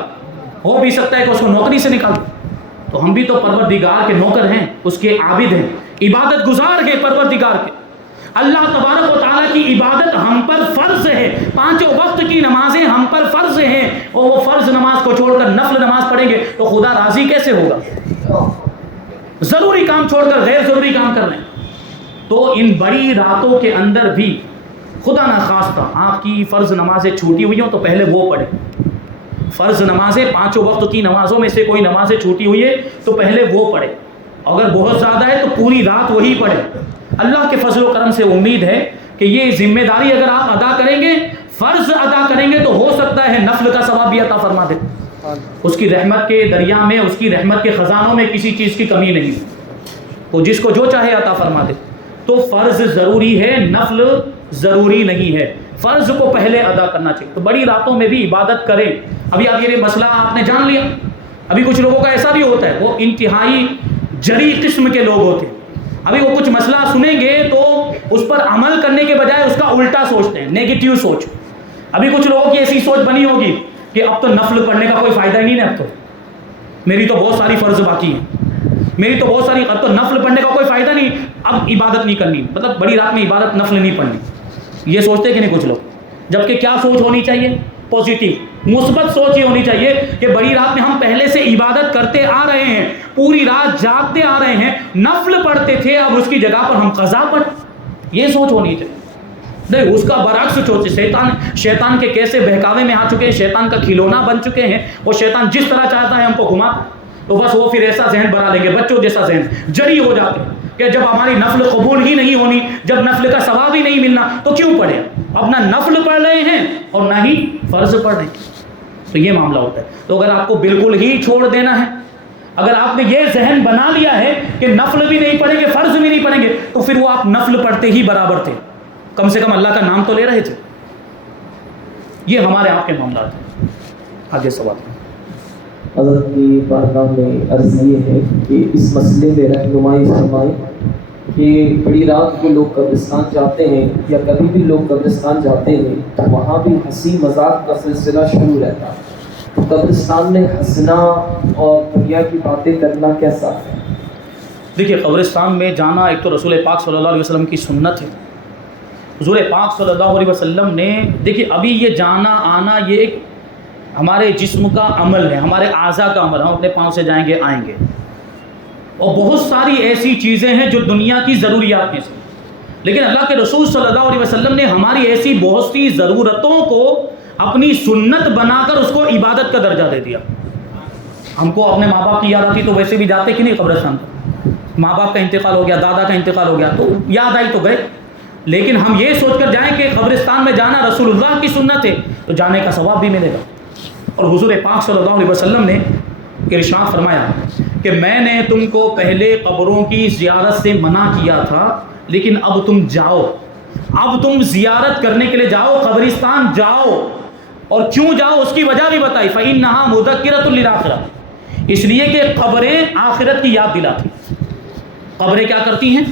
ہو بھی سکتا ہے کہ اس کو نوکری سے نکال دے۔ تو ہم بھی تو پروردگار کے نوکر ہیں، اس کے عابد ہیں، عبادت گزار ہیں پروردگار کے۔ اللہ تبارک و تعالیٰ کی عبادت ہم پر فرض ہے، 5 وقت کی نمازیں ہم پر فرض ہیں، اور وہ فرض نماز کو چھوڑ کر نفل نماز پڑھیں گے تو خدا راضی کیسے ہوگا؟ ضروری کام چھوڑ کر غیر ضروری کام کر رہے ہیں۔ تو ان بڑی راتوں کے اندر بھی خدا نخواستہ آپ کی فرض نمازیں چھوٹی ہوئی ہوں تو پہلے وہ پڑھیں۔ فرض نمازیں 5 وقت کی نمازوں میں سے کوئی نمازیں چھوٹی ہوئی ہے تو پہلے وہ پڑھے، اگر بہت زیادہ ہے تو پوری رات وہی پڑھے۔ اللہ کے فضل و کرم سے امید ہے کہ یہ ذمہ داری اگر آپ ادا کریں گے، فرض ادا کریں گے، تو ہو سکتا ہے نفل کا ثواب بھی عطا فرما دے۔ اس کی رحمت کے دریا میں، اس کی رحمت کے خزانوں میں کسی چیز کی کمی نہیں، تو جس کو جو چاہے عطا فرما دے۔ تو فرض ضروری ہے، نفل ضروری نہیں ہے، فرض کو پہلے ادا کرنا چاہیے۔ تو بڑی راتوں میں بھی عبادت کریں۔ ابھی اب یہ مسئلہ آپ نے جان لیا۔ ابھی کچھ لوگوں کا ایسا بھی ہوتا ہے، وہ انتہائی جری قسم کے لوگ ہوتے ہیں، ابھی وہ کچھ مسئلہ سنیں گے تو اس پر عمل کرنے کے بجائے اس کا الٹا سوچتے ہیں، نیگیٹو سوچ۔ ابھی کچھ لوگوں کی ایسی سوچ بنی ہوگی کہ اب تو نفل پڑھنے کا کوئی فائدہ ہی نہیں ہے، اب تو میری تو بہت ساری فرض باقی ہیں، میری تو بہت ساری، اب تو نفل پڑھنے کا کوئی فائدہ نہیں، اب عبادت نہیں کرنی، مطلب بڑی رات میں عبادت نفل نہیں پڑھنی۔ یہ سوچتے کہ نہیں کچھ لوگ؟ جبکہ کیا سوچ ہونی چاہیے؟ پازیٹیو، مثبت سوچ یہ ہونی چاہیے کہ بڑی رات میں ہم پہلے سے عبادت کرتے آ رہے ہیں، پوری رات جاگتے آ رہے ہیں، نفل پڑھتے تھے، اب اس کی جگہ پر ہم قضا پڑھ، یہ سوچ ہونی چاہیے۔ نہیں، اس کا برعکس سوچ، شیطان کے کیسے بہکاوے میں آ چکے ہیں، شیطان کا کھلونا بن چکے ہیں، وہ شیطان جس طرح چاہتا ہے ہم کو گھماتا ہے، تو بس وہ پھر ایسا ذہن بنا لیں گے، بچوں جیسا ذہن جری ہو جاتے ہیں کہ جب ہماری نفل قبول ہی نہیں ہونی، جب نفل کا ثواب ہی نہیں ملنا تو کیوں پڑھیں؟ اب نہ نفل پڑھ رہے ہیں اور نہ ہی فرض پڑھ رہے ہیں، تو یہ معاملہ ہوتا ہے۔ تو اگر آپ کو بالکل ہی چھوڑ دینا ہے، اگر آپ نے یہ ذہن بنا لیا ہے کہ نفل بھی نہیں پڑھیں گے، فرض بھی نہیں پڑھیں گے، تو پھر وہ آپ نفل پڑھتے ہی برابر تھے، کم سے کم اللہ کا نام تو لے رہے تھے۔ یہ ہمارے آپ کے معاملات ہیں۔ آگے سوال حضرت کی بارگاہ میں عرض یہ ہے کہ اس مسئلے میں رہنمائی فرمائیں کہ بڑی رات کو لوگ قبرستان جاتے ہیں، یا کبھی بھی لوگ قبرستان جاتے ہیں تو وہاں بھی ہنسی مذاق کا سلسلہ شروع رہتا ہے، تو قبرستان میں ہنسنا اور دنیا کی باتیں کرنا کیسا ہے؟ دیکھیے، قبرستان میں جانا ایک تو رسول پاک صلی اللہ علیہ وسلم کی سنت ہے۔ حضور پاک صلی اللہ علیہ وسلم نے، دیکھیے ابھی یہ جانا آنا یہ ایک ہمارے جسم کا عمل ہے، ہمارے اعضاء کا عمل، ہم اپنے پاؤں سے جائیں گے آئیں گے، اور بہت ساری ایسی چیزیں ہیں جو دنیا کی ضروریات میں سے، لیکن اللہ کے رسول صلی اللہ علیہ وسلم نے ہماری ایسی بہت سی ضرورتوں کو اپنی سنت بنا کر اس کو عبادت کا درجہ دے دیا۔ ہم کو اپنے ماں باپ کی یاد آتی تو ویسے بھی جاتے کہ نہیں قبرستان پر؟ ماں باپ کا انتقال ہو گیا، دادا کا انتقال ہو گیا تو یاد آئی تو گئے، لیکن ہم یہ سوچ کر جائیں کہ قبرستان میں جانا رسول اللہ کی سنت ہے تو جانے کا ثواب بھی ملے گا۔ اور حضور پاک صلی اللہ علیہ وسلم نے ارشاد فرمایا کہ میں نے تم کو پہلے قبروں کی زیارت سے منع کیا تھا، لیکن اب تم جاؤ، اب تم زیارت کرنے کے لیے جاؤ، قبرستان جاؤ، اور کیوں جاؤ اس کی وجہ بھی بتائی، فَإِنَّهَا مُذَكِّرَةٌ لِلْآخِرَةِ، اس لیے کہ قبریں آخرت کی یاد دلاتی. قبریں کیا کرتی ہیں؟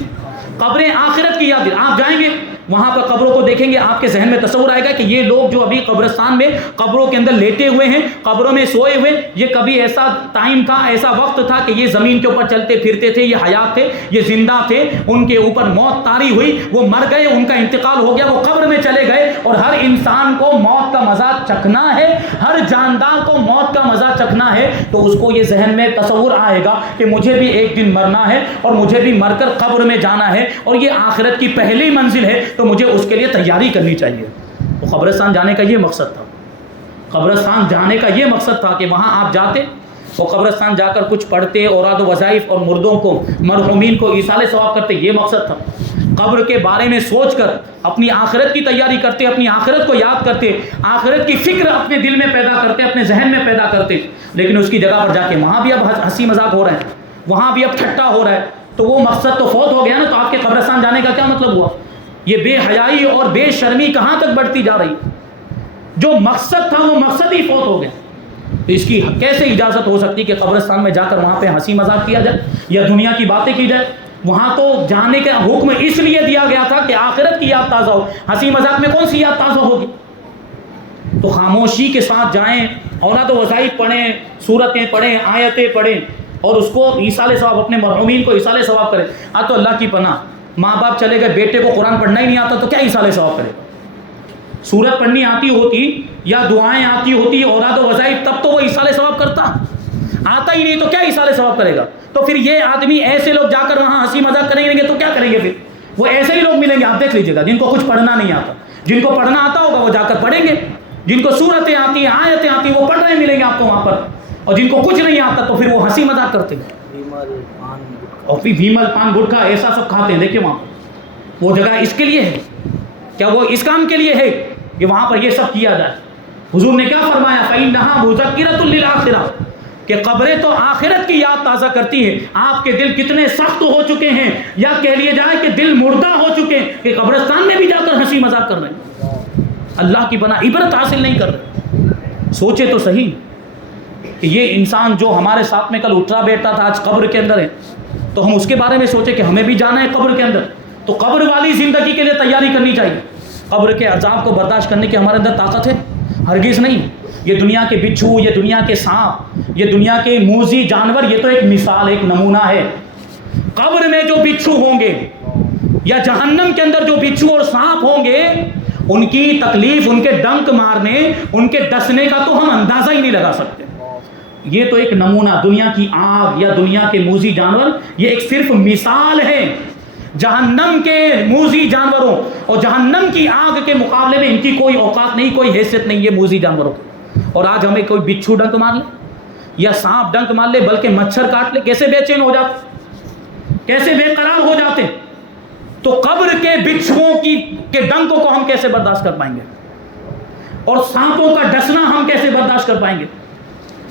قبریں آخرت کی یاد دلاتی. آپ جائیں گے وہاں پر قبروں کو دیکھیں گے، آپ کے ذہن میں تصور آئے گا کہ یہ لوگ جو ابھی قبرستان میں قبروں کے اندر لیٹے ہوئے ہیں، قبروں میں سوئے ہوئے، یہ کبھی ایسا ٹائم تھا، ایسا وقت تھا کہ یہ زمین کے اوپر چلتے پھرتے تھے، یہ حیات تھے، یہ زندہ تھے، ان کے اوپر موت طاری ہوئی، وہ مر گئے، ان کا انتقال ہو گیا، وہ قبر میں چلے گئے. اور ہر انسان کو موت کا مزہ چکھنا ہے، ہر جاندار کو موت کا مزہ چکھنا ہے. تو اس کو یہ ذہن میں تصور آئے گا کہ مجھے بھی ایک دن مرنا ہے اور مجھے بھی مر کر قبر میں جانا ہے، اور یہ آخرت کی پہلی منزل ہے، تو مجھے اس کے لیے تیاری کرنی چاہیے. تو قبرستان جانے کا یہ مقصد تھا. قبرستان جانے کا یہ مقصد تھا کہ وہاں آپ جاتے اور قبرستان جا کر کچھ پڑھتے، اوراد و وظائف اور مردوں کو، مرحومین کو ایصال ثواب کرتے. یہ مقصد تھا. قبر کے بارے میں سوچ کر اپنی آخرت کی تیاری کرتے، اپنی آخرت کو یاد کرتے، آخرت کی فکر اپنے دل میں پیدا کرتے، اپنے ذہن میں پیدا کرتے. لیکن اس کی جگہ پر جا کے وہاں بھی اب ہنسی مذاق ہو رہا ہے، وہاں بھی اب ٹھٹا ہو رہا ہے. تو وہ مقصد تو فوت ہو گیا نا. تو آپ کے قبرستان جانے کا کیا مطلب ہوا؟ یہ بے حیائی اور بے شرمی کہاں تک بڑھتی جا رہی؟ جو مقصد تھا وہ مقصد ہی فوت ہو گیا. تو اس کی کیسے اجازت ہو سکتی کہ قبرستان میں جا کر وہاں پہ ہنسی مذاق کیا جائے یا دنیا کی باتیں کی جائے؟ وہاں تو جانے کا حکم اس لیے دیا گیا تھا کہ آخرت کی یاد تازہ ہو. ہنسی مذاق میں کون سی یاد تازہ ہوگی؟ تو خاموشی کے ساتھ جائیں، اوراد و وظائف پڑھیں، سورتیں پڑھیں، آیتیں پڑھیں، اور اس کو ایصال ثواب، اپنے مرحومین کو ایصال ثواب کریں. تو اللہ کی پناہ، ماں باپ چلے گئے، بیٹے کو قرآن پڑھنا ہی نہیں آتا تو کیا ایصال ثواب کرے؟ سورت پڑھنی آتی ہوتی یا دعائیں آتی ہوتی، اوراد و وظائف، تب تو وہ ایصال ثواب کرتا. آتا ہی نہیں تو کیا ایصال ثواب کرے گا؟ تو پھر یہ آدمی، ایسے لوگ جا کر وہاں ہنسی مذاق کریں گے تو کیا کریں گے؟ پھر وہ ایسے ہی لوگ ملیں گے. آپ دیکھ لیجیے گا، جن کو کچھ پڑھنا نہیں آتا. جن کو پڑھنا آتا ہوگا وہ جا کر پڑھیں گے، جن کو سورتیں آتی ہیں، آیتیں آتی ہیں، وہ پڑھ رہے ملیں گے آپ کو وہاں پر. اور جن کو کچھ نہیں آتا تو پھر وہ ہنسی مذاق کرتے ہیں. اور پھر بھیمل پان گٹکا ایسا سب کھاتے ہیں. دیکھیں وہاں پر وہ جگہ اس کے لیے ہے کیا؟ وہ اس کام کے لیے ہے کہ وہاں پر یہ سب کیا جائے. حضور نے کیا فرمایا؟ فَإِنَّهَا مُذَكِّرَةٌ لِلْآخِرَةِ، کہ قبریں تو آخرت کی یاد تازہ کرتی ہیں. آپ کے دل کتنے سخت ہو چکے ہیں، یا کہہ لیا جائے کہ دل مردہ ہو چکے ہیں کہ قبرستان میں بھی جا کر ہنسی مذاق کر رہے ہیں، اللہ کی پناہ عبرت حاصل نہیں کر رہے. سوچے تو صحیح کہ یہ انسان جو ہمارے ساتھ میں کل اٹھا بیٹھا تھا، آج قبر کے اندر ہے. تو ہم اس کے بارے میں سوچیں کہ ہمیں بھی جانا ہے قبر کے اندر. تو قبر والی زندگی کے لیے تیاری کرنی چاہیے. قبر کے عذاب کو برداشت کرنے کی ہمارے اندر طاقت ہے؟ ہرگز نہیں. یہ دنیا کے بچھو، یہ دنیا کے سانپ، یہ دنیا کے موذی جانور، یہ تو ایک مثال، ایک نمونہ ہے. قبر میں جو بچھو ہوں گے یا جہنم کے اندر جو بچھو اور سانپ ہوں گے، ان کی تکلیف، ان کے ڈنک مارنے، ان کے ڈسنے کا تو ہم اندازہ ہی نہیں لگا سکتے. یہ تو ایک نمونہ، دنیا کی آگ یا دنیا کے موذی جانور، یہ ایک صرف مثال ہے. جہنم کے موذی جانوروں اور جہنم کی آگ کے مقابلے میں ان کی کوئی اوقات نہیں، کوئی حیثیت نہیں ہے موذی جانوروں کی. اور آج ہمیں کوئی بچھو ڈنک مار لے یا سانپ ڈنک مار لے، بلکہ مچھر کاٹ لے، کیسے بے چین ہو جاتے، کیسے بے قرار ہو جاتے. تو قبر کے بچھوؤں کے ڈنکوں کو ہم کیسے برداشت کر پائیں گے؟ اور سانپوں کا ڈسنا ہم کیسے برداشت کر پائیں گے؟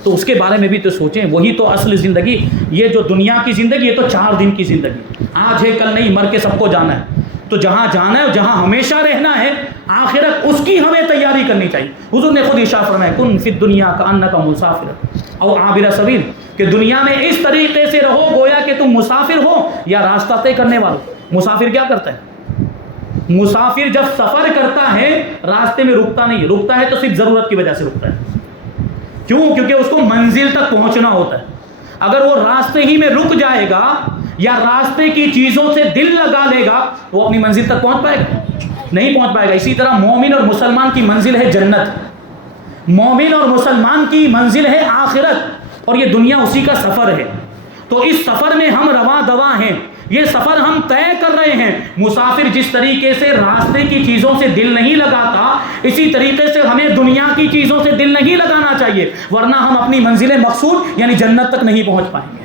تو اس کے بارے میں بھی تو سوچیں. وہی تو اصل زندگی. یہ جو دنیا کی زندگی، یہ تو 4 دن کی زندگی، آج ہے کل نہیں، مر کے سب کو جانا ہے. تو جہاں جانا ہے، جہاں ہمیشہ رہنا ہے، آخرت، اس کی ہمیں تیاری کرنی چاہیے. حضور نے خود ارشاد فرمایا، کن فی الدنیا کأنک مسافر او عابر سبیل، کہ دنیا میں اس طریقے سے رہو گویا کہ تم مسافر ہو یا راستہ طے کرنے والا. مسافر کیا کرتا ہے؟ مسافر جب سفر کرتا ہے راستے میں رکتا نہیں، رکتا ہے تو صرف ضرورت کی وجہ سے رکتا ہے. کیوں؟ کیونکہ اس کو منزل تک پہنچنا ہوتا ہے. اگر وہ راستے ہی میں رک جائے گا یا راستے کی چیزوں سے دل لگا لے گا، وہ اپنی منزل تک پہنچ پائے گا؟ نہیں پہنچ پائے گا. اسی طرح مومن اور مسلمان کی منزل ہے جنت، مومن اور مسلمان کی منزل ہے آخرت، اور یہ دنیا اسی کا سفر ہے. تو اس سفر میں ہم رواں دواں ہیں، یہ سفر ہم طے کر رہے ہیں. مسافر جس طریقے سے راستے کی چیزوں سے دل نہیں لگاتا، اسی طریقے سے ہمیں دنیا کی چیزوں سے دل نہیں لگانا چاہیے، ورنہ ہم اپنی منزل مقصود یعنی جنت تک نہیں پہنچ پائیں گے.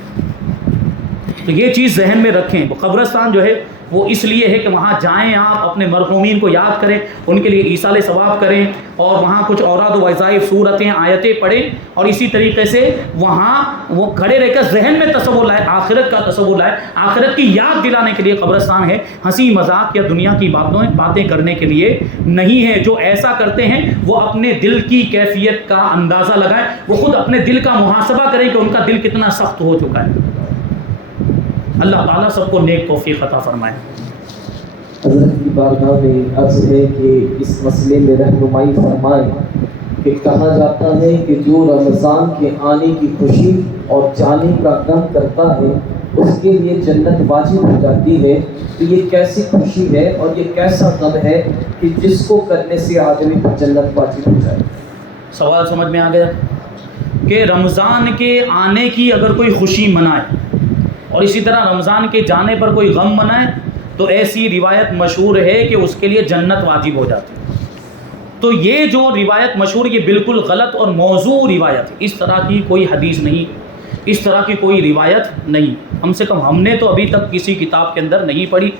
تو یہ چیز ذہن میں رکھیں. قبرستان جو ہے وہ اس لیے ہے کہ وہاں جائیں آپ اپنے مرحومین کو یاد کریں, ان کے لیے ایصال ثواب کریں, اور وہاں کچھ اوراد و وظائف, صورتیں, آیتیں پڑھیں, اور اسی طریقے سے وہاں وہ کھڑے رہ کر ذہن میں تصور لائے, آخرت کا تصور لائے, آخرت کی یاد دلانے کے لیے قبرستان ہے, ہنسی مذاق یا دنیا کی باتیں کرنے کے لیے نہیں ہے. جو ایسا کرتے ہیں وہ اپنے دل کی کیفیت کا اندازہ لگائیں, وہ خود اپنے دل کا محاسبہ کریں کہ ان کا دل کتنا سخت ہو چکا ہے. اللہ تعالیٰ سب کو نیک توفیق عطا فرمائے. حضرت کی بارگاہ میں عرض ہے کہ اس مسئلے میں رہنمائی فرمائیں کہ کہا جاتا ہے کہ جو رمضان کے آنے کی خوشی اور جانے کا غم کرتا ہے اس کے لیے جنت واجب ہو جاتی ہے. تو یہ کیسی خوشی ہے اور یہ کیسا غم ہے کہ جس کو کرنے سے آدمی پر جنت واجب ہو جائے؟ سوال سمجھ میں آ گیا کہ رمضان کے آنے کی اگر کوئی خوشی منائے اور اسی طرح رمضان کے جانے پر کوئی غم منائے تو ایسی روایت مشہور ہے کہ اس کے لیے جنت واجب ہو جاتی ہے. تو یہ جو روایت مشہور یہ بالکل غلط اور موضوع روایت ہے. اس طرح کی کوئی حدیث نہیں, اس طرح کی کوئی روایت نہیں. کم سے کم ہم نے تو ابھی تک کسی کتاب کے اندر نہیں پڑھی,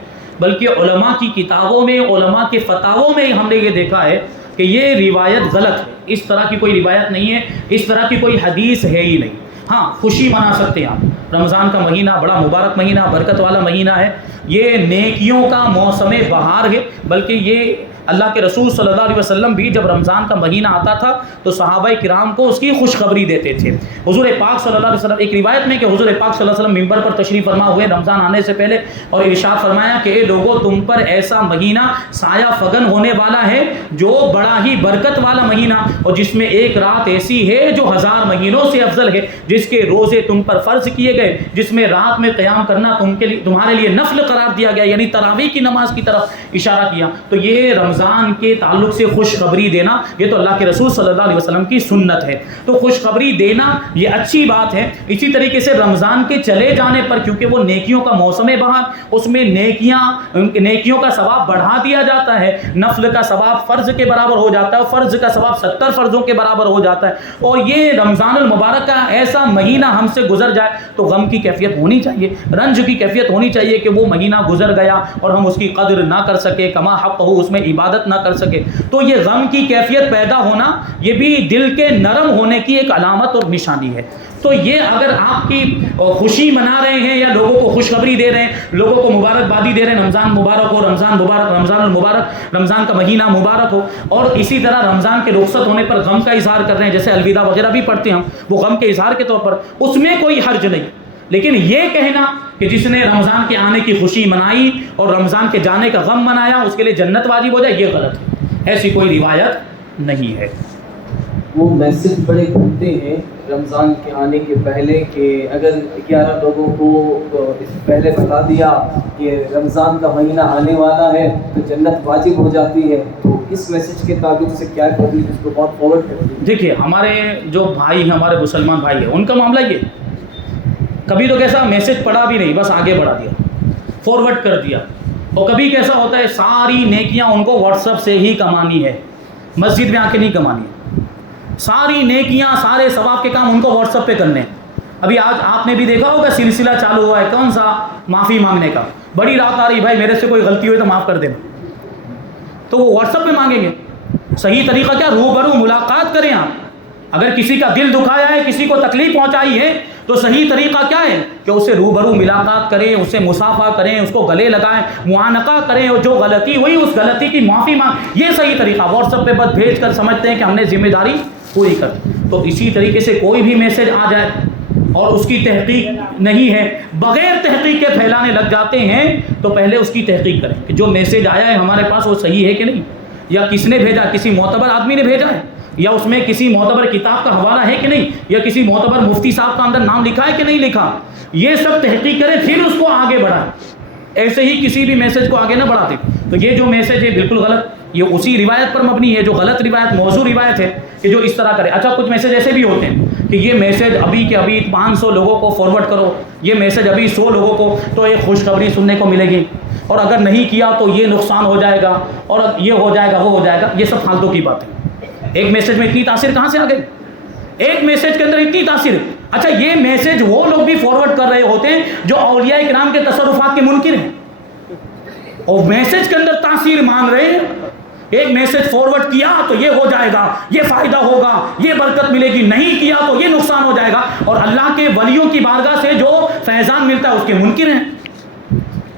بلکہ علماء کی کتابوں میں, علماء کے فتاووں میں ہم نے یہ دیکھا ہے کہ یہ روایت غلط ہے. اس طرح کی کوئی روایت نہیں ہے, اس طرح کی کوئی حدیث ہے ہی نہیں. ہاں خوشی منا سکتے ہیں آپ. رمضان کا مہینہ بڑا مبارک مہینہ, برکت والا مہینہ ہے, یہ نیکیوں کا موسم بہار ہے. بلکہ یہ اللہ کے رسول صلی اللہ علیہ وسلم بھی جب رمضان کا مہینہ آتا تھا تو صحابہ کرام کو اس کی خوشخبری دیتے تھے. حضور پاک صلی اللہ علیہ وسلم, ایک روایت میں کہ حضور پاک صلی اللہ علیہ وسلم ممبر پر تشریف فرما ہوئے رمضان آنے سے پہلے, اور ارشاد فرمایا کہ اے لوگو تم پر ایسا مہینہ سایہ فگن ہونے والا ہے جو بڑا ہی برکت والا مہینہ, اور جس میں ایک رات ایسی ہے جو 1000 مہینوں سے افضل ہے, جس کے روزے تم پر فرض کیے گئے, جس میں رات میں قیام کرنا تمہارے لیے نفل قرار دیا گیا, یعنی تراویح کی نماز کی طرف اشارہ کیا. تو یہ رمضان کے تعلق سے خوشخبری دینا یہ تو اللہ کے رسول صلی اللہ علیہ وسلم کی سنت ہے. تو خوشخبری دینا یہ اچھی بات ہے. اسی طریقے سے رمضان کے چلے جانے پر, کیونکہ وہ نیکیوں کا موسم بہار, اس میں نیکیوں کا ثواب بڑھا دیا جاتا ہے, نفل کا ثواب فرض کے برابر ہو جاتا ہے, فرض کا ثواب 70 فرضوں کے برابر ہو جاتا ہے. اور یہ رمضان المبارک کا ایسا مہینہ ہم سے گزر جائے تو غم کی کیفیت ہونی چاہیے, رنج کی کیفیت ہونی چاہیے کہ وہ مہینہ گزر گیا اور ہم اس کی قدر نہ کر سکے, کما حق ہو اس میں عبادت نہ کر سکے. تو یہ غم کی کیفیت پیدا ہونا یہ بھی دل کے نرم ہونے کی ایک علامت اور نشانی ہے. تو یہ اگر آپ کی خوشی منا رہے ہیں یا لوگوں کو خوشخبری دے رہے ہیں, لوگوں کو مبارکبادی دے رہے ہیں, رمضان مبارک ہو, رمضان مبارک, رمضان المبارک, رمضان کا مہینہ مبارک ہو, اور اسی طرح رمضان کے رخصت ہونے پر غم کا اظہار کر رہے ہیں, جیسے الوداع وغیرہ بھی پڑھتے ہیں ہم, وہ غم کے اظہار کے طور پر, اس میں کوئی حرج نہیں. لیکن یہ کہنا کہ جس نے رمضان کے آنے کی خوشی منائی اور رمضان کے جانے کا غم منایا اس کے لیے جنت واجب ہو جائے, یہ غلط ہے. ایسی کوئی روایت نہیں ہے. وہ میسج بڑے گھومتے ہیں رمضان کے آنے کے پہلے کہ اگر 11 لوگوں کو اس سے پہلے بتا دیا کہ رمضان کا مہینہ آنے والا ہے تو جنت واجب ہو جاتی ہے. تو اس میسج کے تعلق سے کیا کہتے ہیں, اس کو بہت فارورڈ کرتے ہیں. دیکھیے ہمارے جو بھائی ہیں, ہمارے مسلمان بھائی ہیں, ان کا معاملہ یہ کبھی تو کیسا میسج پڑھا بھی نہیں, بس آگے بڑھا دیا, فارورڈ کر دیا. اور کبھی کیسا ہوتا ہے ساری نیکیاں ان کو واٹس ایپ سے ہی کمانی ہے, مسجد میں آ کے نہیں کمانی ہے. ساری نیکیاں سارے ثواب کے کام ان کو واٹس ایپ پہ کرنے ہیں. ابھی آج آپ نے بھی دیکھا ہوگا سلسلہ چالو ہوا ہے, کون سا, معافی مانگنے کا. بڑی رات آ رہی, بھائی میرے سے کوئی غلطی ہوئی تو معاف کر دینا. تو وہ واٹس ایپ پہ مانگیں گے. صحیح طریقہ کیا, روبرو ملاقات کریں آپ. اگر کسی کا دل دکھایا ہے, کسی کو تکلیف پہنچائی ہے, تو صحیح طریقہ کیا ہے کہ اسے روبرو ملاقات کریں, اسے مصافحہ کریں, اس کو گلے لگائیں, معانقہ کریں, اور جو غلطی ہوئی اس غلطی کی معافی مانگ. یہ صحیح طریقہ. واٹس ایپ پہ بس بھیج کر سمجھتے ہیں کہ ہم نے ذمہ داری پوری کر. تو اسی طریقے سے کوئی بھی میسج آ جائے اور اس کی تحقیق نہیں ہے, بغیر تحقیق کے پھیلانے لگ جاتے ہیں, تو پہلے اس کی تحقیق کریں کہ جو میسج آیا ہے ہمارے پاس وہ صحیح ہے کہ نہیں, یا کس نے بھیجا, کسی معتبر آدمی نے بھیجا ہے, یا اس میں کسی معتبر کتاب کا حوالہ ہے کہ نہیں, یا کسی معتبر مفتی صاحب کا اندر نام لکھا ہے کہ نہیں لکھا. یہ سب تحقیق کریں, پھر اس کو آگے بڑھائیں. ایسے ہی کسی بھی میسج کو آگے نہ بڑھاتے. تو یہ جو میسج ہے بالکل غلط, یہ اسی روایت پر مبنی ہے جو غلط روایت, موضوع روایت ہے کہ جو اس طرح کرے. اچھا کچھ میسج ایسے بھی ہوتے ہیں کہ یہ میسج ابھی کے ابھی 500 لوگوں کو فارورڈ کرو, یہ میسج ابھی 100 لوگوں کو, تو ایک خوشخبری سننے کو ملے گی, اور اگر نہیں کیا تو یہ نقصان ہو جائے گا, اور یہ ہو جائے گا, وہ ہو جائے گا. یہ سب فالتو کی بات ہے. ایک میسج میں اتنی تاثیر کہاں سے آ گئی, ایک میسج کے اندر اتنی تاثیر. اچھا یہ میسج وہ لوگ بھی فارورڈ کر رہے ہوتے ہیں جو اولیاء کرام کے تصرفات کے منکر ہیں، اور میسج کے اندر تاثیر مان رہے ہیں، ایک میسج فارورڈ کیا تو یہ ہو جائے گا، یہ فائدہ ہوگا، یہ برکت ملے گی، نہیں کیا تو یہ نقصان ہو جائے گا، اور اللہ کے ولیوں کی بارگاہ سے جو فیضان ملتا ہے اس کے منکر ہیں۔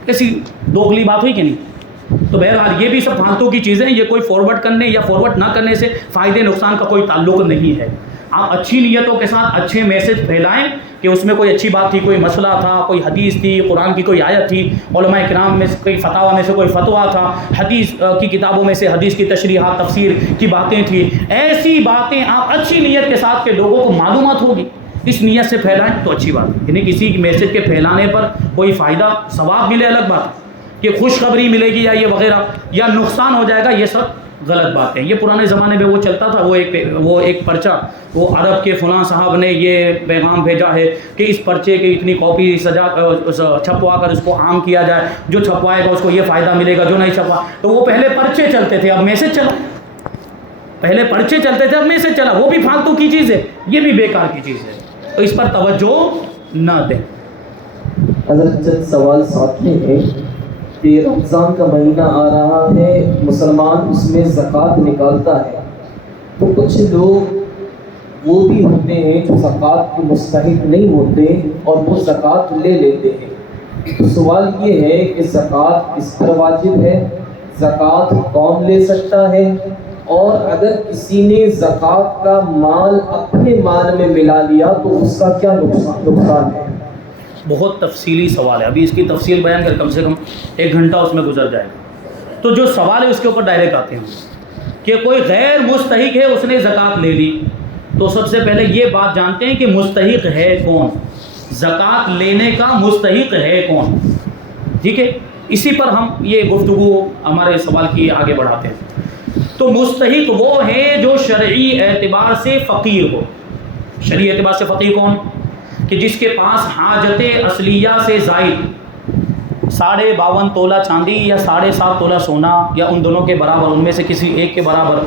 کیسی دوغلی بات ہوئی کہ نہیں؟ تو بہرحال یہ بھی سب فالتو کی چیزیں، یہ کوئی فارورڈ کرنے یا فارورڈ نہ کرنے سے فائدے نقصان کا کوئی تعلق نہیں ہے۔ آپ اچھی نیتوں کے ساتھ اچھے میسج پھیلائیں کہ اس میں کوئی اچھی بات تھی، کوئی مسئلہ تھا، کوئی حدیث تھی، قرآن کی کوئی آیت تھی، علماء کرام میں سے کوئی فتاویٰ میں سے کوئی فتویٰ تھا، حدیث کی کتابوں میں سے حدیث کی تشریحات تفسیر کی باتیں تھیں، ایسی باتیں آپ اچھی نیت کے ساتھ کہ لوگوں کو معلومات ہوگی اس نیت سے پھیلائیں تو اچھی بات ہے۔ یعنی کسی میسج کے پھیلانے پر کوئی فائدہ ثواب ملے الگ بات ہے، کہ خوشخبری ملے گی یا یہ وغیرہ یا نقصان ہو جائے گا، یہ سب غلط بات ہے۔ یہ پرانے زمانے میں وہ چلتا تھا، وہ ایک پرچہ، وہ عرب کے فلاں صاحب نے یہ پیغام بھیجا ہے کہ اس پرچے کی اتنی کاپی چھپوا کر اس کو عام کیا جائے، جو چھپوائے گا اس کو یہ فائدہ ملے گا، جو نہیں چھپوا۔ تو وہ پہلے پرچے چلتے تھے، اب میسج چلا، پہلے پرچے چلتے تھے اب میسج چلا، وہ بھی فالتو کی چیز ہے، یہ بھی بیکار کی چیز ہے، تو اس پر توجہ نہ دیں۔ حضرت چند سوال ساتھ میں ہے کہ رمضان کا مہینہ آ رہا ہے، مسلمان اس میں زکوٰۃ نکالتا ہے، تو کچھ لوگ وہ بھی ہوتے ہیں جو زکوٰۃ کے مستحق نہیں ہوتے اور وہ زکوٰۃ لے لیتے ہیں۔ تو سوال یہ ہے کہ زکوٰۃ کس پر واجب ہے، زکوٰۃ کون لے سکتا ہے، اور اگر کسی نے زکوٰۃ کا مال اپنے مال میں ملا لیا تو اس کا کیا نقصان ہے؟ بہت تفصیلی سوال ہے، ابھی اس کی تفصیل بیان کر کم سے کم 1 گھنٹہ اس میں گزر جائے گا۔ تو جو سوال ہے اس کے اوپر ڈائریکٹ آتے ہیں کہ کوئی غیر مستحق ہے، اس نے زکوٰۃ لے لی، تو سب سے پہلے یہ بات جانتے ہیں کہ مستحق ہے کون، زکوٰۃ لینے کا مستحق ہے کون، ٹھیک ہے؟ اسی پر ہم یہ گفتگو ہمارے سوال کی آگے بڑھاتے ہیں۔ تو مستحق وہ ہے جو شرعی اعتبار سے فقیر ہو۔ شرعی اعتبار سے فقیر کون؟ کہ جس کے پاس حاجت اصلیہ سے زائد 52.5 تولہ چاندی یا 7.5 تولہ سونا یا ان دونوں کے برابر، ان میں سے کسی ایک کے برابر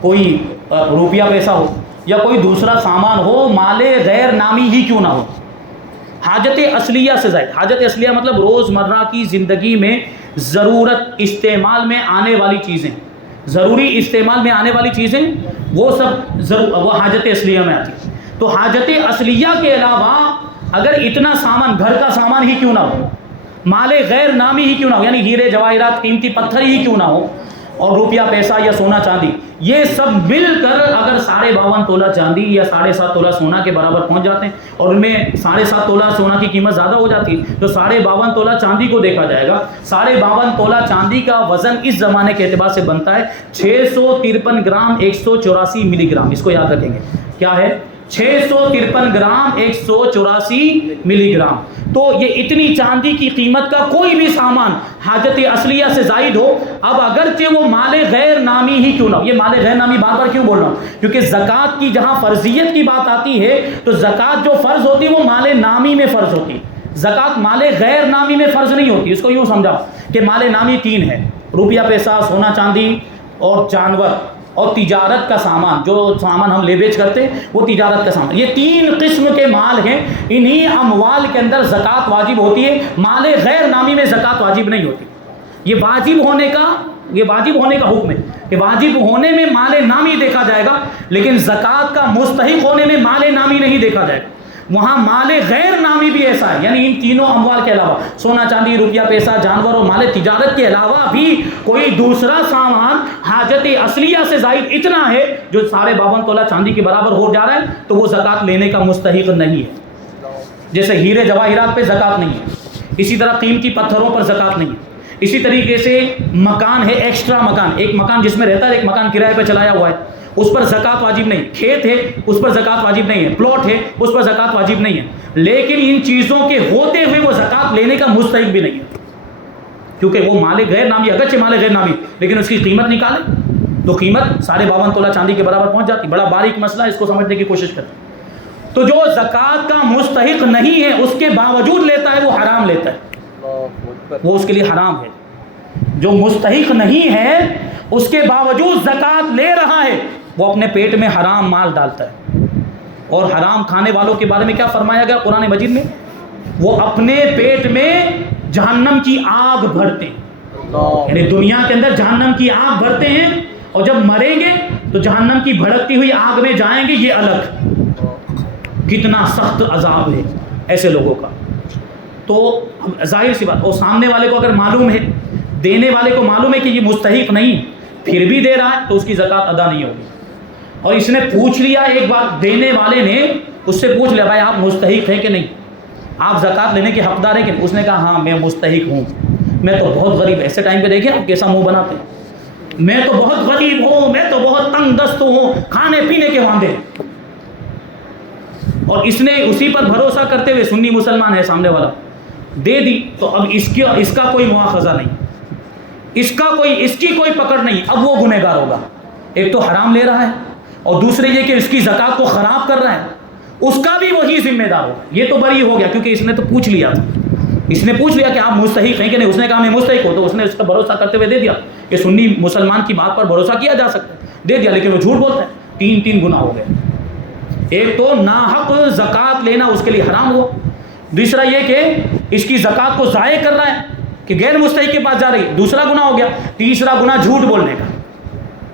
کوئی روپیہ پیسہ ہو یا کوئی دوسرا سامان ہو، مال غیر نامی ہی کیوں نہ ہو، حاجت اصلیہ سے زائد۔ حاجت اصلیہ مطلب روزمرہ کی زندگی میں ضرورت استعمال میں آنے والی چیزیں، ضروری استعمال میں آنے والی چیزیں، وہ سب وہ حاجت اصلیہ میں آتی ہیں۔ تو حاجت اصلیہ کے علاوہ اگر اتنا سامان، گھر کا سامان ہی کیوں نہ ہو، مال غیر نامی ہی کیوں نہ ہو، یعنی ہیرے جواہرات قیمتی پتھر ہی کیوں نہ ہو، اور روپیہ پیسہ یا سونا چاندی، یہ سب مل کر اگر 52.5 تولہ چاندی یا 7.5 تولہ سونا کے برابر پہنچ جاتے ہیں، اور ان میں 7.5 تولہ سونا کی قیمت زیادہ ہو جاتی ہے، تو 52.5 تولہ چاندی کو دیکھا جائے گا۔ 52.5 تولہ چاندی کا وزن اس زمانے کے اعتبار سے بنتا ہے 653 گرام 184 ملی گرام۔ اس کو یاد رکھیں گے، کیا ہے؟ 653 گرام 184 ملی گرام۔ تو یہ اتنی چاندی کی قیمت کا کوئی بھی سامان حاجت اصلیہ سے زائد ہو، اب اگرچہ وہ مال غیر نامی ہی کیوں نہ ہو۔ یہ مال غیر نامی بار بار کیوں بول رہا ہوں؟ کیونکہ زکوٰۃ کی جہاں فرضیت کی بات آتی ہے تو زکوٰۃ جو فرض ہوتی ہے وہ مال نامی میں فرض ہوتی ہے، زکوٰۃ مال غیر نامی میں فرض نہیں ہوتی۔ اس کو یوں سمجھا کہ مال نامی 3 ہے، روپیہ پیسہ، سونا چاندی اور جانور اور تجارت کا سامان، جو سامان ہم لے بیچ کرتے ہیں وہ تجارت کا سامان، یہ 3 قسم کے مال ہیں۔ انہی اموال کے اندر زکوٰۃ واجب ہوتی ہے، مال غیر نامی میں زکوٰۃ واجب نہیں ہوتی۔ یہ واجب ہونے کا حکم ہے کہ واجب ہونے میں مال نامی دیکھا جائے گا، لیکن زکوٰۃ کا مستحق ہونے میں مال نامی نہیں دیکھا جائے گا۔ وہاں مال غیر نامی بھی ایسا ہے، یعنی ان تینوں اموال کے علاوہ، سونا چاندی، روپیہ پیسہ، جانور اور مال تجارت کے علاوہ بھی کوئی دوسرا سامان حاجت اصلیہ سے زائد اتنا ہے جو 52.5 تولہ چاندی کے برابر ہو جا رہا ہے، تو وہ زکوٰۃ لینے کا مستحق نہیں ہے۔ جیسے ہیرے جواہرات پہ زکوٰۃ نہیں ہے، اسی طرح قیمتی پتھروں پر زکوٰۃ نہیں ہے، اسی طریقے سے مکان ہے، ایکسٹرا مکان، ایک مکان جس میں رہتا ہے، ایک مکان کرائے پہ چلایا ہوا ہے، اس پر زکوٰۃ واجب نہیں، کھیت ہے اس پر زکوٰۃ واجب نہیں ہے، پلاٹ ہے اس پر زکوٰۃ واجب نہیں ہے، لیکن ان چیزوں کے ہوتے ہوئے وہ زکوٰۃ لینے کا مستحق بھی نہیں ہے، کیونکہ وہ مال غیر نامی، اگرچہ مال غیر نامی لیکن اس کی قیمت نکالے تو قیمت 52.5 تولہ چاندی کے برابر پہنچ جاتی۔ بڑا باریک مسئلہ، اس کو سمجھنے کی کوشش کریں۔ تو جو زکوٰۃ کا مستحق نہیں ہے اس کے باوجود لیتا ہے وہ حرام لیتا ہے، وہ اس کے لیے حرام ہے۔ جو مستحق نہیں ہے اس کے باوجود زکوٰۃ لے رہا ہے وہ اپنے پیٹ میں حرام مال ڈالتا ہے، اور حرام کھانے والوں کے بارے میں کیا فرمایا گیا قرآن مجید میں؟ وہ اپنے پیٹ میں جہنم کی آگ بھرتے ہیں، یعنی دنیا کے اندر جہنم کی آگ بھرتے ہیں، اور جب مریں گے تو جہنم کی بھڑکتی ہوئی آگ میں جائیں گے. یہ الگ کتنا سخت عذاب ہے ایسے لوگوں کا. تو ظاہر سی بات، اور سامنے والے کو اگر معلوم ہے، دینے والے کو معلوم ہے کہ یہ مستحق نہیں، پھر بھی دے رہا ہے تو اس کی زکوٰۃ ادا نہیں ہوگی. اور اس نے پوچھ لیا ایک بار، دینے والے نے اس سے پوچھ لیا بھائی آپ مستحق ہیں کہ نہیں، آپ زکوٰۃ لینے کے حقدار ہیں کہ نہیں؟ اس نے کہا ہاں میں مستحق ہوں، میں تو بہت غریب. ایسے ٹائم پہ دیکھیں آپ کیسا منہ بناتے ہیں، میں تو بہت غریب ہوں، میں تو بہت تنگ دست ہوں، کھانے پینے کے واندے. اور اس نے اسی پر بھروسہ کرتے ہوئے، سنی مسلمان ہے سامنے والا، دے دی. تو اب اس کا کوئی مواخذہ نہیں، اس کی کوئی پکڑ نہیں. اب وہ گنہگار ہوگا. ایک تو حرام لے رہا ہے، اور دوسرے یہ کہ اس کی زکوٰۃ کو خراب کر رہا ہے، اس کا بھی وہی ذمہ دار ہوگا. یہ تو بری ہو گیا کیونکہ اس نے تو پوچھ لیا تھا، اس نے پوچھ لیا کہ آپ مستحق ہیں کہ نہیں. اس نے کہا میں مستحق ہوں، تو اس نے اس کا بھروسہ کرتے ہوئے دے دیا. کہ سنی مسلمان کی بات پر بھروسہ کیا جا سکتا ہے، دے دیا. لیکن وہ جھوٹ بولتا ہے. 3 گناہ ہو گئے. ایک تو ناحق زکوٰۃ لینا اس کے لیے حرام ہوا، دوسرا یہ کہ اس کی زکوٰۃ کو ضائع کر رہا ہے کہ غیر مستحق کے پاس جا رہی ہے، دوسرا گناہ ہو گیا. تیسرا گناہ جھوٹ بولنے کا،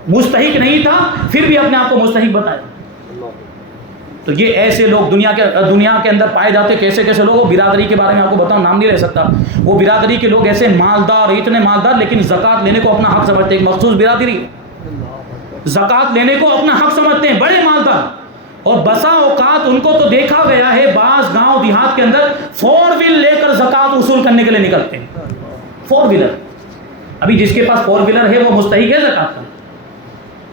مستحق نہیں تھا پھر بھی اپنے آپ کو مستحق بتایا. تو یہ ایسے لوگ دنیا کے اندر پائے جاتے. کیسے کیسے لوگ، برادری کے بارے میں آپ کو بتاؤں، نام نہیں لے سکتا. وہ برادری کے لوگ ایسے مالدار، اتنے مالدار، لیکن زکوٰۃ لینے کو اپنا حق سمجھتے ہیں. ایک مخصوص برادری زکوٰۃ لینے کو اپنا حق سمجھتے ہیں، بڑے مالدار. اور بسا اوقات ان کو تو دیکھا گیا ہے بعض گاؤں دیہات کے اندر 4 ویل لے کر زکوٰۃ وصول کرنے کے لیے نکلتے ہیں. 4 ویلر. ابھی جس کے پاس 4 ویلر ہے وہ مستحق ہے زکوٰۃ کا؟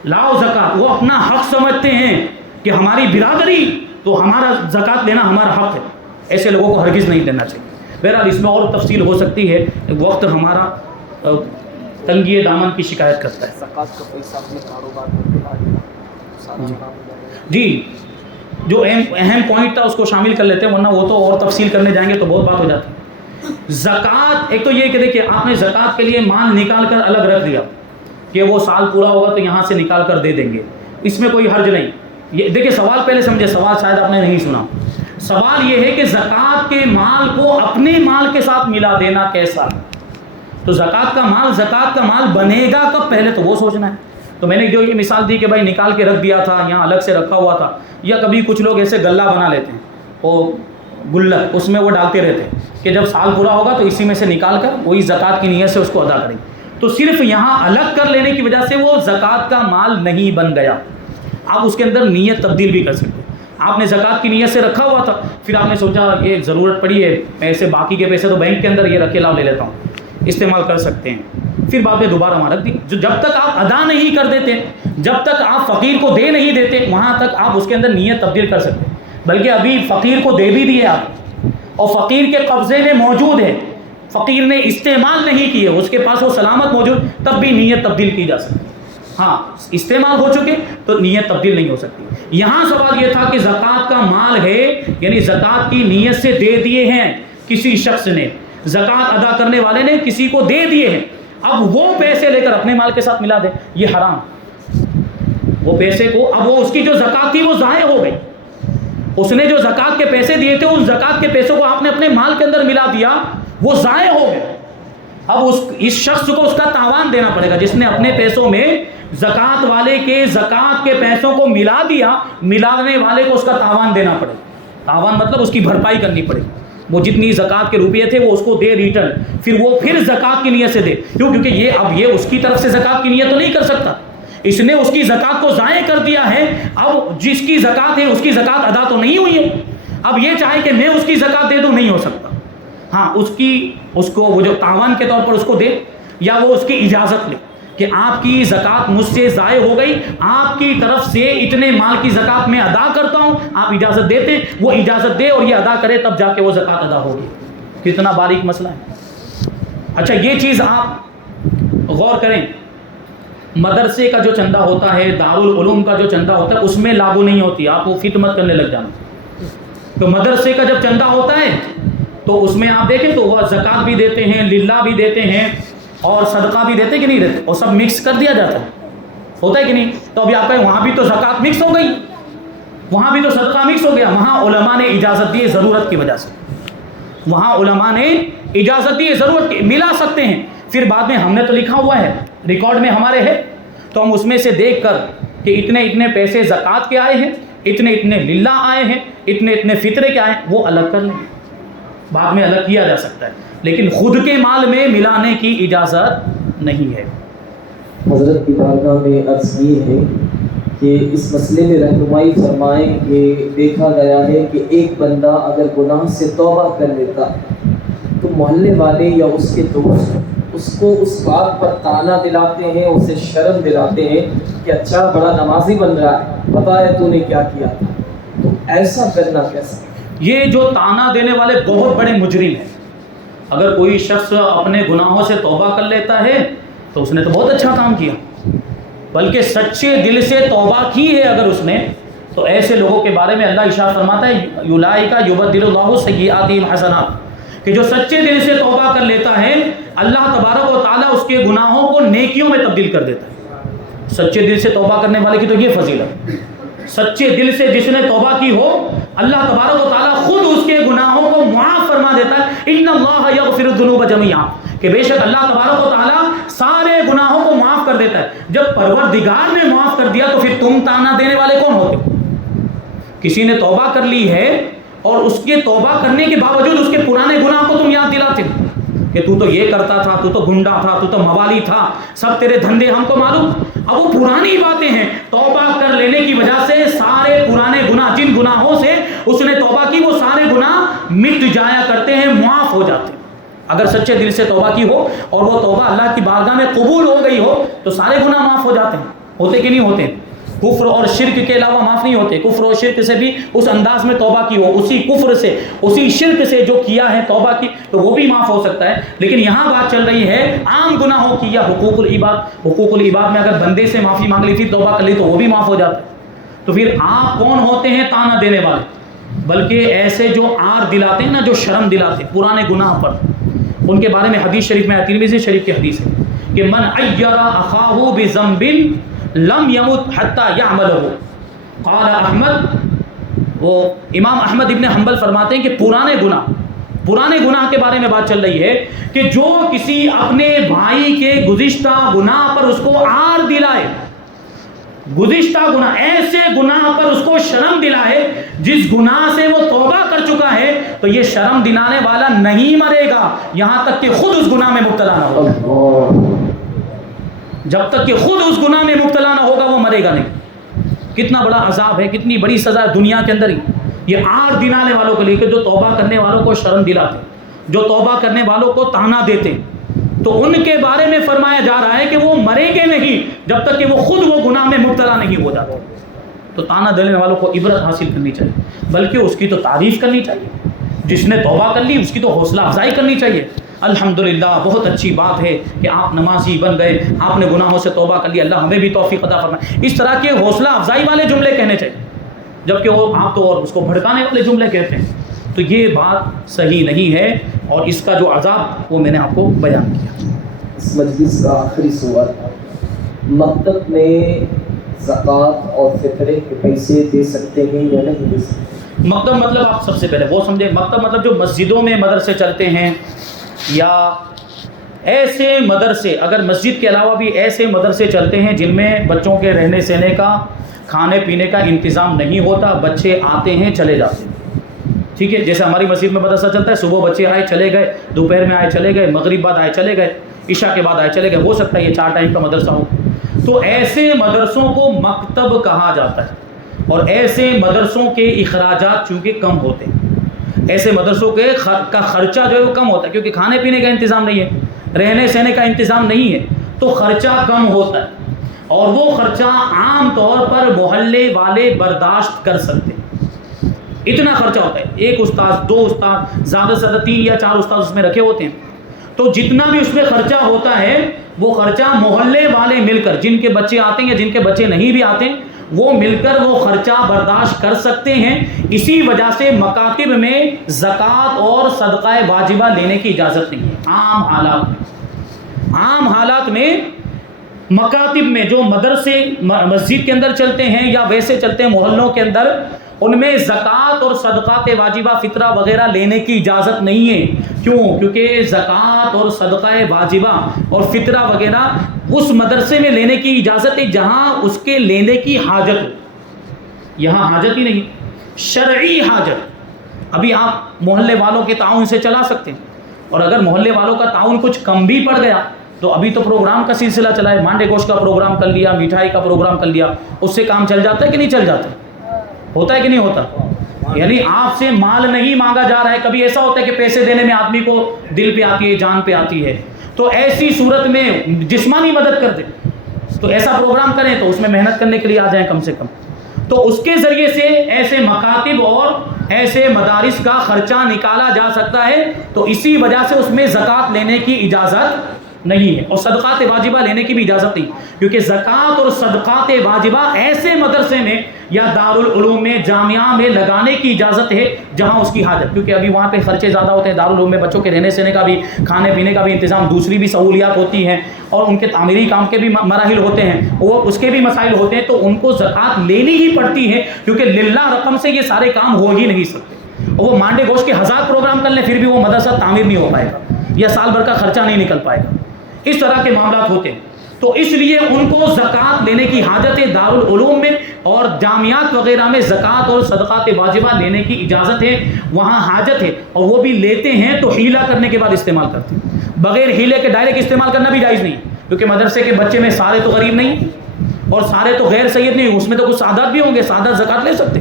لاؤ زکوٰۃ. وہ اپنا حق سمجھتے ہیں کہ ہماری برادری تو ہمارا زکوٰۃ لینا ہمارا حق ہے. ایسے لوگوں کو ہرگز نہیں دینا چاہیے. بہرحال اس میں اور تفصیل ہو سکتی ہے، وقت ہمارا تنگی دامن کی شکایت کرتا ہے. زکوٰۃ کا پیسہ اپنے کاروبار میں لگا دیا، سارا حرام ہو جائے گا. جی، جو اہم پوائنٹ تھا اس کو شامل کر لیتے ہیں، ورنہ وہ تو اور تفصیل کرنے جائیں گے تو بہت بات ہو جاتی ہے. زکوٰۃ، ایک تو یہ کہ دیکھیے آپ نے زکوٰۃ کے لیے مال نکال کر الگ رکھ دیا کہ وہ سال پورا ہوگا تو یہاں سے نکال کر دے دیں گے، اس میں کوئی حرج نہیں. یہ دیکھیے سوال پہلے سمجھے، سوال شاید آپ نے نہیں سنا. سوال یہ ہے کہ زکوٰۃ کے مال کو اپنے مال کے ساتھ ملا دینا کیسا؟ تو زکوٰۃ کا مال بنے گا کب، پہلے تو وہ سوچنا ہے. تو میں نے جو یہ مثال دی کہ بھائی نکال کے رکھ دیا تھا، یہاں الگ سے رکھا ہوا تھا، یا کبھی کچھ لوگ ایسے غلہ بنا لیتے ہیں، وہ گلک اس میں وہ ڈالتے رہتے ہیں کہ جب سال پورا ہوگا تو اسی میں سے نکال کر وہی زکوٰۃ کی نیت سے اس کو ادا کریں. تو صرف یہاں الگ کر لینے کی وجہ سے وہ زکوٰۃ کا مال نہیں بن گیا. آپ اس کے اندر نیت تبدیل بھی کر سکتے ہیں. آپ نے زکوٰۃ کی نیت سے رکھا ہوا تھا، پھر آپ نے سوچا یہ ضرورت پڑی ہے، پیسے باقی کے پیسے تو بینک کے اندر یہ رکھ کے لاؤ لے لیتا ہوں، استعمال کر سکتے ہیں. پھر بعد میں دوبارہ وہاں رکھ دی. جب تک آپ ادا نہیں کر دیتے، جب تک آپ فقیر کو دے نہیں دیتے، وہاں تک آپ اس کے اندر نیت تبدیل کر سکتے ہیں. بلکہ ابھی فقیر کو دے بھی دیے آپ، اور فقیر کے قبضے میں موجود ہے، فقیر نے استعمال نہیں کیے، اس کے پاس وہ سلامت موجود، تب بھی نیت تبدیل کی جا سکتی. ہاں استعمال ہو چکے تو نیت تبدیل نہیں ہو سکتی. یہاں سوال یہ تھا کہ زکوٰۃ کا مال ہے، یعنی زکوٰۃ کی نیت سے دے دیے ہیں کسی شخص نے، زکوٰۃ ادا کرنے والے نے کسی کو دے دیے ہیں، اب وہ پیسے لے کر اپنے مال کے ساتھ ملا دے، یہ حرام. وہ پیسے کو، اب وہ اس کی جو زکوٰۃ تھی وہ ضائع ہو گئی. اس نے جو زکوٰۃ کے پیسے دیے تھے، اس زکوٰۃ کے پیسوں کو آپ نے اپنے مال کے اندر ملا دیا، وہ ضائع ہو گئے. اب اس شخص کو اس کا تاوان دینا پڑے گا، جس نے اپنے پیسوں میں زکوٰۃ والے کے زکوٰۃ کے پیسوں کو ملا دیا، ملانے والے کو اس کا تاوان دینا پڑے. تاوان مطلب اس کی بھرپائی کرنی پڑے. وہ جتنی زکوٰۃ کے روپیے تھے وہ اس کو دے ریٹرن، پھر زکوٰۃ کی نیت سے دے. کیونکہ یہ اس کی طرف سے زکوٰۃ کی نیت تو نہیں کر سکتا، اس نے اس کی زکوٰۃ کو ضائع کر دیا ہے. اب جس کی زکوٰۃ ہے اس کی زکوٰۃ ادا تو نہیں ہوئی ہے، اب یہ چاہے کہ میں اس کی زکوٰۃ دے دوں، نہیں ہو سکتا. ہاں اس کو وہ جو تاوان کے طور پر اس کو دے، یا وہ اس کی اجازت لے کہ آپ کی زکوٰۃ مجھ سے ضائع ہو گئی، آپ کی طرف سے اتنے مال کی زکوٰۃ میں ادا کرتا ہوں، آپ اجازت دیتے، وہ اجازت دے اور یہ ادا کرے، تب جا کے وہ زکوٰۃ ادا ہوگی. کتنا باریک مسئلہ ہے. اچھا یہ چیز آپ غور کریں، مدرسے کا جو چندہ ہوتا ہے، دارالعلوم کا جو چندہ ہوتا ہے، اس میں لاگو نہیں ہوتی. آپ وہ فٹ مت کرنے لگ جانا. تو مدرسے کا جب چندہ ہوتا ہے تو اس میں آپ دیکھیں تو وہ زکوٰۃ بھی دیتے ہیں، للہ بھی دیتے ہیں، اور صدقہ بھی دیتے کہ نہیں دیتے، اور سب مکس کر دیا جاتا ہے، ہوتا ہے کہ نہیں. تو ابھی آپ کہیں وہاں بھی تو زکوٰۃ مکس ہو گئی. وہاں بھی تو صدقہ مکس ہو گیا. وہاں علماء نے اجازت دی ضرورت کی وجہ سے, وہاں علماء نے اجازت دی ضرورت کی, ملا سکتے ہیں. پھر بعد میں ہم نے تو لکھا ہوا ہے, ریکارڈ میں ہمارے ہے, تو ہم اس میں سے دیکھ کر کہ اتنے اتنے پیسے زکوٰۃ کے آئے ہیں, اتنے اتنے للہ آئے ہیں, اتنے اتنے فطرے کے آئے ہیں, وہ الگ کر لیں, بعد میں الگ کیا جا سکتا ہے, لیکن خود کے مال میں ملانے کی اجازت نہیں ہے. حضرت کی بارگاہ میں عرض یہ ہے کہ اس مسئلے میں رہنمائی فرمائیں کہ دیکھا گیا ہے کہ ایک بندہ اگر گناہ سے توبہ کر لیتا ہے تو محلے والے یا اس کے دوست اس کو اس بات پر طعنہ دلاتے ہیں, اسے شرم دلاتے ہیں کہ اچھا بڑا نمازی بن رہا ہے, پتہ ہے تو نے کیا کیا تھا. تو ایسا کرنا کیسا؟ یہ جو طعنہ دینے والے بہت بڑے مجرم ہیں. اگر کوئی شخص اپنے گناہوں سے توبہ کر لیتا ہے تو اس نے تو بہت اچھا کام کیا, بلکہ سچے دل سے توبہ کی ہے اگر اس نے, تو ایسے لوگوں کے بارے میں اللہ ارشاد فرماتا ہے اولئک یبدل اللہ سیئاتہم حسنات, کہ جو سچے دل سے توبہ کر لیتا ہے اللہ تبارک و تعالیٰ اس کے گناہوں کو نیکیوں میں تبدیل کر دیتا ہے. سچے دل سے توبہ کرنے والے کی تو یہ فضیلت, سچے دل سے جس نے توبہ کی ہو اللہ تبارک و تعالیٰ خود اس کے گناہوں کو معاف فرما دیتا ہے. ان اللہ یغفر الذنوب جميعا, کہ بے شک اللہ تبارک و تعالیٰ سارے گناہوں کو معاف کر دیتا ہے. جب پروردگار نے معاف کر دیا تو پھر تم طعنہ دینے والے کون ہوتے؟ کسی نے توبہ کر لی ہے اور اس کے توبہ کرنے کے باوجود اس کے پرانے گناہ کو تم یاد دلاتے کہ تو یہ کرتا تھا, تو گنڈا تھا, تو موالی تھا, سب تیرے دھندے ہم کو معلوم. اب وہ پرانی باتیں ہیں, توبہ کر لینے کی وجہ سے سارے پرانے گناہ, جن گناہوں سے اس نے توبہ کی, وہ سارے گناہ مٹ جایا کرتے ہیں, معاف ہو جاتے ہیں. اگر سچے دل سے توبہ کی ہو اور وہ توبہ اللہ کی بارگاہ میں قبول ہو گئی ہو تو سارے گناہ معاف ہو جاتے ہیں. ہوتے کہ نہیں ہوتے؟ کفر اور شرک کے علاوہ معاف نہیں ہوتے. کفر اور شرک سے بھی اس انداز میں توبہ کی ہو, اسی کفر سے اسی شرک سے جو کیا ہے توبہ کی, تو وہ بھی معاف ہو سکتا ہے. لیکن یہاں بات چل رہی ہے عام گناہوں کی یا حقوق العباد. حقوق العباد میں اگر بندے سے معافی مانگ لی تھی, توبہ کر لی, تو وہ بھی معاف ہو جاتا ہے. تو پھر آپ کون ہوتے ہیں طعنہ دینے والے؟ بلکہ ایسے جو آر دلاتے ہیں نا, جو شرم دلاتے پرانے گناہ پر, ان کے بارے میں حدیث شریف میں ترمذی شریف کی حدیث ہے کہ من عیر اخاہ بذنب لم یمت حتی یعملہ. قال احمد, وہ امام احمد ابن حنبل فرماتے ہیں کہ پرانے گناہ کے بارے میں بات چل رہی ہے کہ جو کسی اپنے بھائی کے گزشتہ گناہ پر اس کو آر دلائے, گزشتہ گناہ, ایسے گناہ پر اس کو شرم دلائے جس گناہ سے وہ توبہ کر چکا ہے, تو یہ شرم دلانے والا نہیں مرے گا یہاں تک کہ خود اس گناہ میں مبتلا نہ ہوگا. جب تک کہ خود اس گناہ میں مبتلا نہ ہوگا وہ مرے گا نہیں. کتنا بڑا عذاب ہے, کتنی بڑی سزا ہے دنیا کے اندر ہی یہ آر دلانے والوں کے لیے, کہ جو توبہ کرنے والوں کو شرم دلاتے, جو توبہ کرنے والوں کو طعنہ دیتے, تو ان کے بارے میں فرمایا جا رہا ہے کہ وہ مریں گے نہیں جب تک کہ وہ خود وہ گناہ میں مبتلا نہیں ہو جاتے. تو طعنہ دینے والوں کو عبرت حاصل کرنی چاہیے, بلکہ اس کی تو تعریف کرنی چاہیے. جس نے توبہ کر لی اس کی تو حوصلہ افزائی کرنی چاہیے. الحمدللہ بہت اچھی بات ہے کہ آپ نمازی بن گئے, آپ نے گناہوں سے توبہ کر لی, اللہ ہمیں بھی توفیق عطا فرمائے. اس طرح کے حوصلہ افزائی والے جملے کہنے چاہیے, جبکہ وہ آپ تو اور اس کو بھڑکانے والے جملے کہتے ہیں. تو یہ بات صحیح نہیں ہے, اور اس کا جو عذاب وہ میں نے آپ کو بیان کیا. اس مجلس کا آخری سوال, مکتب میں زکوٰۃ اور فطرے کے پیسے دے سکتے ہیں یا نہیں دے سکتے؟ مکتب مطلب آپ سب سے پہلے وہ سمجھیں, مکتب مطلب جو مسجدوں میں مدرسے چلتے ہیں, یا ایسے مدرسے, اگر مسجد کے علاوہ بھی ایسے مدرسے چلتے ہیں جن میں بچوں کے رہنے سہنے کا, کھانے پینے کا انتظام نہیں ہوتا, بچے آتے ہیں چلے جاتے ہیں. ٹھیک ہے, جیسے ہماری مسجد میں مدرسہ چلتا ہے, صبح بچے آئے چلے گئے, دوپہر میں آئے چلے گئے, مغرب بعد آئے چلے گئے, عشاء کے بعد آئے چلے گئے, ہو سکتا ہے یہ 4 ٹائم کا مدرسہ ہو. تو ایسے مدرسوں کو مکتب کہا جاتا ہے, اور ایسے مدرسوں کے اخراجات چونکہ کم ہوتے ہیں, ایسے مدرسوں کے کا خرچہ جو ہے وہ کم ہوتا ہے, کیونکہ کھانے پینے کا انتظام نہیں ہے, رہنے سہنے کا انتظام نہیں ہے, تو خرچہ کم ہوتا ہے, اور وہ خرچہ عام طور پر محلے والے برداشت کر سکتے ہیں. اتنا خرچہ ہوتا ہے, 1 استاد 2 استاد, زیادہ سے زیادہ 3 یا 4 استاد اس میں رکھے ہوتے ہیں. تو جتنا بھی اس میں خرچہ ہوتا ہے وہ خرچہ محلے والے مل کر, جن کے بچے آتے ہیں یا جن کے بچے نہیں بھی آتے, وہ مل کر وہ خرچہ برداشت کر سکتے ہیں. اسی وجہ سے مکاتب میں زکوٰۃ اور صدقہ واجبہ لینے کی اجازت نہیں ہے. عام حالات میں مکاتب میں جو مدرسے مسجد کے اندر چلتے ہیں یا ویسے چلتے ہیں محلوں کے اندر، ان میں زکوٰۃ اور صدقات واجبہ فطرہ وغیرہ لینے کی اجازت نہیں ہے. کیوں؟ کیونکہ زکوٰۃ اور صدقہ واجبہ اور فطرہ وغیرہ اس مدرسے میں لینے کی اجازت ہے جہاں اس کے لینے کی حاجت ہو. یہاں حاجت ہی نہیں، شرعی حاجت. ابھی آپ محلے والوں کے تعاون سے چلا سکتے ہیں، اور اگر محلے والوں کا تعاون کچھ کم بھی پڑ گیا تو ابھی تو پروگرام کا سلسلہ چلا ہے، مانڈے گوشت کا پروگرام کر لیا، مٹھائی کا پروگرام کر لیا، اس سے کام چل جاتا ہے کہ نہیں چل جاتا؟ ہوتا ہے کہ نہیں ہوتا؟ یعنی آپ سے مال نہیں مانگا جا رہا ہے. کبھی ایسا ہوتا ہے کہ پیسے دینے میں آدمی کو دل پہ آتی ہے، جان پہ آتی ہے، تو ایسی صورت میں جسمانی مدد کر دیں تو ایسا پروگرام کریں تو اس میں محنت کرنے کے لیے آ جائیں کم سے کم. تو اس کے ذریعے سے ایسے مکاتب اور ایسے مدارس کا خرچہ نکالا جا سکتا ہے. تو اسی وجہ سے اس میں زکوٰۃ لینے کی اجازت نہیں ہے، اور صدقات واجبہ لینے کی بھی اجازت نہیں، کیونکہ زکوٰۃ اور صدقات واجبہ ایسے مدرسے میں یا دارالعلوم میں، جامعہ میں لگانے کی اجازت ہے جہاں اس کی حاجت، کیونکہ ابھی وہاں پہ خرچے زیادہ ہوتے ہیں. دارالعلوم میں بچوں کے رہنے سہنے کا بھی، کھانے پینے کا بھی انتظام، دوسری بھی سہولیات ہوتی ہیں، اور ان کے تعمیری کام کے بھی مراحل ہوتے ہیں، وہ اس کے بھی مسائل ہوتے ہیں. تو ان کو زکوٰۃ لینی ہی پڑتی ہے، کیونکہ للہ رقم سے یہ سارے کام ہو ہی نہیں سکتے. اور وہ مانڈے گوشت کے 1000 پروگرام کر لیں پھر بھی وہ مدرسہ تعمیر نہیں ہو پائے گا، یا سال بھر کا خرچہ نہیں نکل پائے گا. اس طرح کے معاملات ہوتے ہیں. تو اس لیے ان کو زکوٰۃ لینے کی حاجت ہے. دارالعلوم میں اور جامعات وغیرہ میں زکوٰۃ اور صدقات واجبہ لینے کی اجازت ہے، وہاں حاجت ہے، اور وہ بھی لیتے ہیں تو حیلہ کرنے کے بعد استعمال کرتے ہیں. بغیر حیلے کے ڈائریکٹ استعمال کرنا بھی جائز نہیں، کیونکہ مدرسے کے بچے میں سارے تو غریب نہیں اور سارے تو غیر سید نہیں، اس میں تو کچھ سادات بھی ہوں گے. سادات زکوٰۃ لے سکتے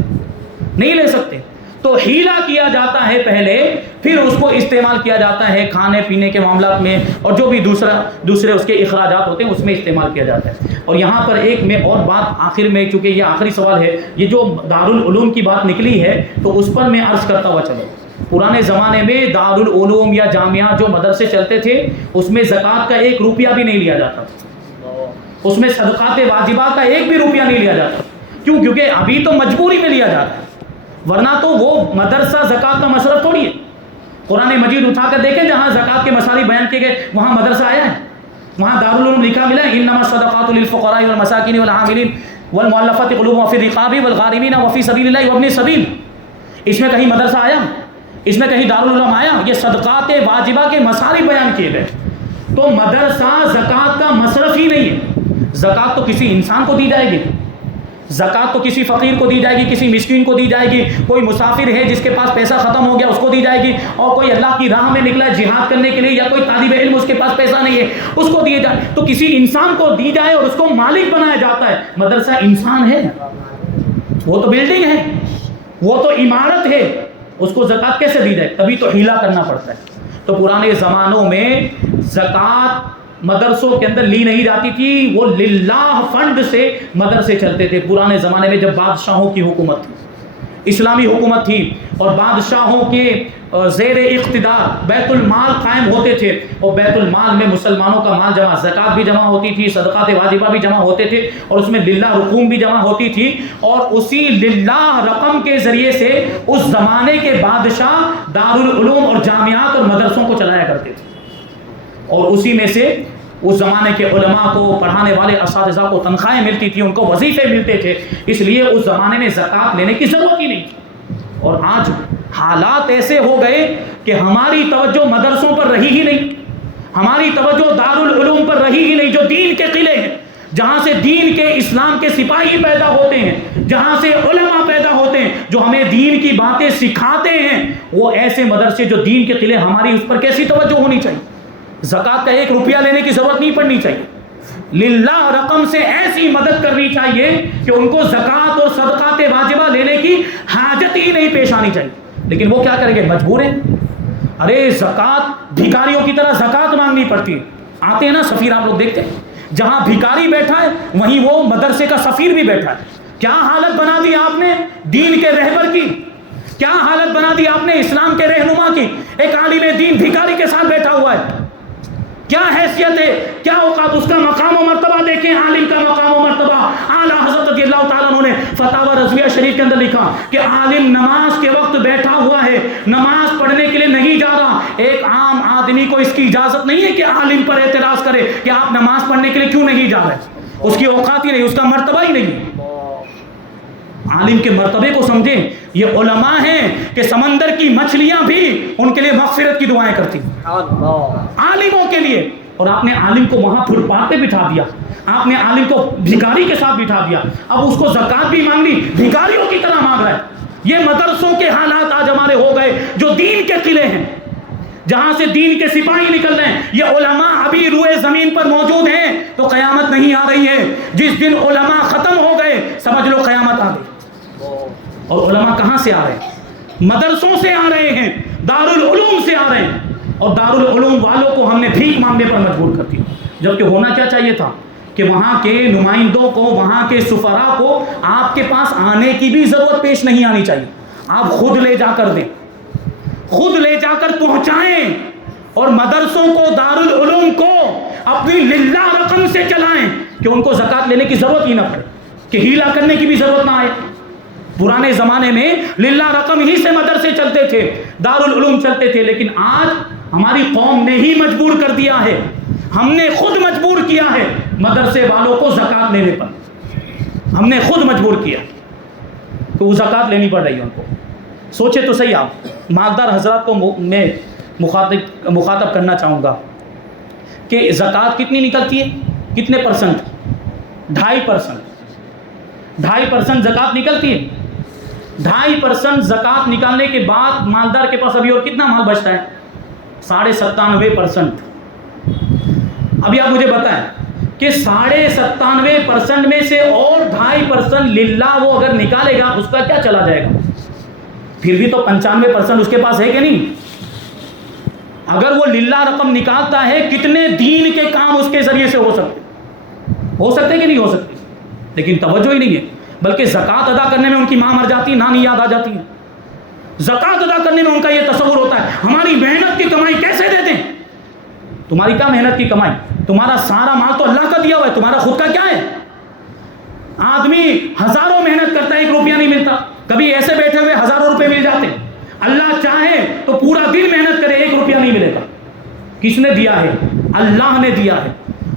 نہیں لے سکتے. تو حیلہ کیا جاتا ہے پہلے، پھر اس کو استعمال کیا جاتا ہے کھانے پینے کے معاملات میں، اور جو بھی دوسرے اس کے اخراجات ہوتے ہیں اس میں استعمال کیا جاتا ہے. اور یہاں پر ایک میں اور بات آخر میں، چونکہ یہ آخری سوال ہے، یہ جو دارالعلوم کی بات نکلی ہے تو اس پر میں عرض کرتا ہوا چلو. پرانے زمانے میں دارالعلوم یا جامعہ جو مدرسے چلتے تھے اس میں زکوٰۃ کا 1 روپیہ بھی نہیں لیا جاتا، اس میں صدقات واجبہ کا 1 بھی روپیہ نہیں لیا جاتا. کیوں؟ کیونکہ ابھی تو مجبوری میں لیا جاتا ہے، ورنہ تو وہ مدرسہ زکوٰۃ کا مصرف تھوڑی ہے. قرآن مجید اٹھا کر دیکھیں، جہاں زکوٰۃ کے مسائل بیان کیے گئے وہاں مدرسہ آیا ہے، وہاں دارالعلوم لکھا ملا ہے، انما الصدقات للفقراء والمساکین والعاملین والمؤلفۃ قلوبهم وفی الرقاب والغارمین وفی سبیل اللہ وابن السبیل. اس میں کہیں مدرسہ آیا؟ اس میں کہیں دارالعلوم آیا؟ یہ صدقات واجبہ کے مسائل بیان کیے گئے. تو مدرسہ زکوٰۃ کا مصرف ہی نہیں ہے. زکوٰۃ تو کسی انسان کو دی جائے گی، زکوٰۃ تو کسی فقیر کو دی جائے گی، کسی مسکین کو دی جائے گی، کوئی مسافر ہے جس کے پاس پیسہ ختم ہو گیا اس کو دی جائے گی، اور کوئی اللہ کی راہ میں نکلا ہے جہاد کرنے کے لیے، یا کوئی طالب علم اس کے پاس پیسہ نہیں ہے اس کو دیے جائے. تو کسی انسان کو دی جائے اور اس کو مالک بنایا جاتا ہے. مدرسہ انسان ہے، وہ تو بلڈنگ ہے، وہ تو عمارت ہے، اس کو زکوٰۃ کیسے دی جائے؟ تبھی تو حیلہ کرنا پڑتا ہے. تو پرانے زمانوں میں زکوٰۃ مدرسوں کے اندر لی نہیں جاتی تھی، وہ للہ فنڈ سے مدرسے چلتے تھے. پرانے زمانے میں جب بادشاہوں کی حکومت تھی، اسلامی حکومت تھی، اور بادشاہوں کے زیر اقتدار بیت المال قائم ہوتے تھے، اور بیت المال میں مسلمانوں کا مال جمع، زکوٰۃ بھی جمع ہوتی تھی، صدقات واجبہ بھی جمع ہوتے تھے، اور اس میں للہ رقوم بھی جمع ہوتی تھی. اور اسی للہ رقم کے ذریعے سے اس زمانے کے بادشاہ دارالعلوم اور جامعات اور مدرسوں کو چلایا کرتے تھے، اور اسی میں سے اس زمانے کے علماء کو، پڑھانے والے اساتذہ کو تنخواہیں ملتی تھی، ان کو وظیفے ملتے تھے. اس لیے اس زمانے میں زکوٰۃ لینے کی ضرورت ہی نہیں. اور آج حالات ایسے ہو گئے کہ ہماری توجہ مدرسوں پر رہی ہی نہیں، ہماری توجہ دارالعلوم پر رہی ہی نہیں، جو دین کے قلعے ہیں، جہاں سے دین کے اسلام کے سپاہی پیدا ہوتے ہیں، جہاں سے علماء پیدا ہوتے ہیں جو ہمیں دین کی باتیں سکھاتے ہیں. وہ ایسے مدرسے جو دین کے قلعے، ہماری اس پر کیسی توجہ ہونی چاہیے؟ زکوٰۃ کا 1 روپیہ لینے کی ضرورت نہیں پڑنی چاہیے. للہ رقم سے ایسی مدد کرنی چاہیے کہ ان کو زکوٰۃ اور صدقات واجبہ لینے کی حاجت ہی نہیں پیش آنی چاہیے. لیکن وہ کیا کریں گے؟ مجبور ہیں. ارے زکوٰۃ بھکاریوں کی طرح زکوٰۃ مانگنی پڑتی ہے. آتے ہیں نا سفیر، آپ لوگ دیکھتے ہیں، جہاں بھکاری بیٹھا ہے وہیں وہ مدرسے کا سفیر بھی بیٹھا ہے. کیا حالت بنا دی آپ نے دین کے رہبر کی، کیا حالت بنا دی آپ نے اسلام کے رہنما کی. ایک عالم دین بھکاری کے ساتھ بیٹھا ہوا ہے، کیا حیثیت ہے، کیا اوقات، اس کا مقام و مرتبہ دیکھیں. عالم کا مقام و مرتبہ، اعلیٰ حضرت رضی اللہ تعالیٰ عنہ نے فتاوی رضویہ شریف کے اندر لکھا کہ عالم نماز کے وقت بیٹھا ہوا ہے، نماز پڑھنے کے لیے نہیں جا رہا. ایک عام آدمی کو اس کی اجازت نہیں ہے کہ عالم پر اعتراض کرے کہ آپ نماز پڑھنے کے لیے کیوں نہیں جا رہے. اس کی اوقات ہی نہیں، اس کا مرتبہ ہی نہیں. عالم کے مرتبے کو سمجھیں. یہ علماء ہیں کہ سمندر کی مچھلیاں بھی ان کے لیے مغفرت کی دعائیں کرتی عالموں کے لیے. اور آپ نے عالم کو وہاں پھٹ پاتھ پہ بٹھا دیا، آپ نے عالم کو بھکاری کے ساتھ بٹھا دیا. اب اس کو زکوٰۃ بھی مانگنی، بھکاریوں کی طرح مانگ رہا ہے. یہ مدرسوں کے حالات آج ہمارے ہو گئے جو دین کے قلعے ہیں، جہاں سے دین کے سپاہی نکل رہے ہیں. یہ علماء ابھی روئے زمین پر موجود ہیں تو قیامت نہیں آ رہی ہے. جس دن علماء ختم ہو گئے سمجھ لو قیامت آ گئی. اور علماء کہاں سے آ رہے ہیں؟ مدرسوں سے آ رہے ہیں، دارالعلوم سے آ رہے ہیں. اور دارالعلوم والوں کو ہم نے بھیک مانگنے پر مجبور کر دیا. جبکہ ہونا کیا چاہیے تھا کہ وہاں کے نمائندوں کو، وہاں کے سفراء کو آپ کے پاس آنے کی بھی ضرورت پیش نہیں آنی چاہیے. آپ خود لے جا کر دیں، خود لے جا کر پہنچائیں، اور مدرسوں کو، دارالعلوم کو اپنی للہ رقم سے چلائیں کہ ان کو زکوٰۃ لینے کی ضرورت ہی نہ پڑے، کہ ہیلا کرنے کی بھی ضرورت نہ آئے. پرانے زمانے میں للہ رقم ہی سے مدرسے چلتے تھے، دارالعلوم چلتے تھے. لیکن آج ہماری قوم نے ہی مجبور کر دیا ہے، ہم نے خود مجبور کیا ہے مدرسے والوں کو زکوٰۃ لینے پر. ہم نے خود مجبور کیا کہ وہ زکوٰۃ لینی پڑ رہی ہے ان کو. سوچے تو صحیح. آپ مالدار حضرات کو میں مخاطب کرنا چاہوں گا کہ زکوٰۃ کتنی نکلتی ہے؟ کتنے پرسنٹ؟ 2.5% زکوٰۃ نکلتی ہے. 2.5% زکوٰۃ نکالنے کے بعد مالدار کے پاس ابھی اور کتنا مال بچتا ہے؟ 97.5%. ابھی آپ مجھے بتائیں کہ 97.5% میں سے اور 2.5% للہ وہ اگر نکالے گا اس کا کیا چلا جائے گا؟ پھر بھی تو 95% اس کے پاس ہے کہ نہیں؟ اگر وہ للہ رقم نکالتا ہے کتنے دین کے کام اس کے ذریعے سے ہو سکتے کہ نہیں ہو سکتے؟ لیکن توجہ ہی نہیں ہے. بلکہ زکوٰۃ ادا کرنے میں ان کی ماں مر جاتی ہے، نانی یاد آ جاتی ہے. زکوٰۃ ادا کرنے میں ان کا یہ تصور ہوتا ہے ہماری محنت کی کمائی کیسے دے دیں. تمہاری کیا محنت کی کمائی؟ تمہارا سارا مال تو اللہ کا دیا ہوا ہے، تمہارا خود کا کیا ہے؟ آدمی ہزاروں محنت کرتا ہے، 1 روپیہ نہیں ملتا. کبھی ایسے بیٹھے ہوئے ہزاروں روپے مل جاتے ہیں. اللہ چاہے تو پورا دن محنت کرے، 1 روپیہ نہیں ملے گا. کس نے دیا ہے؟ اللہ نے دیا ہے.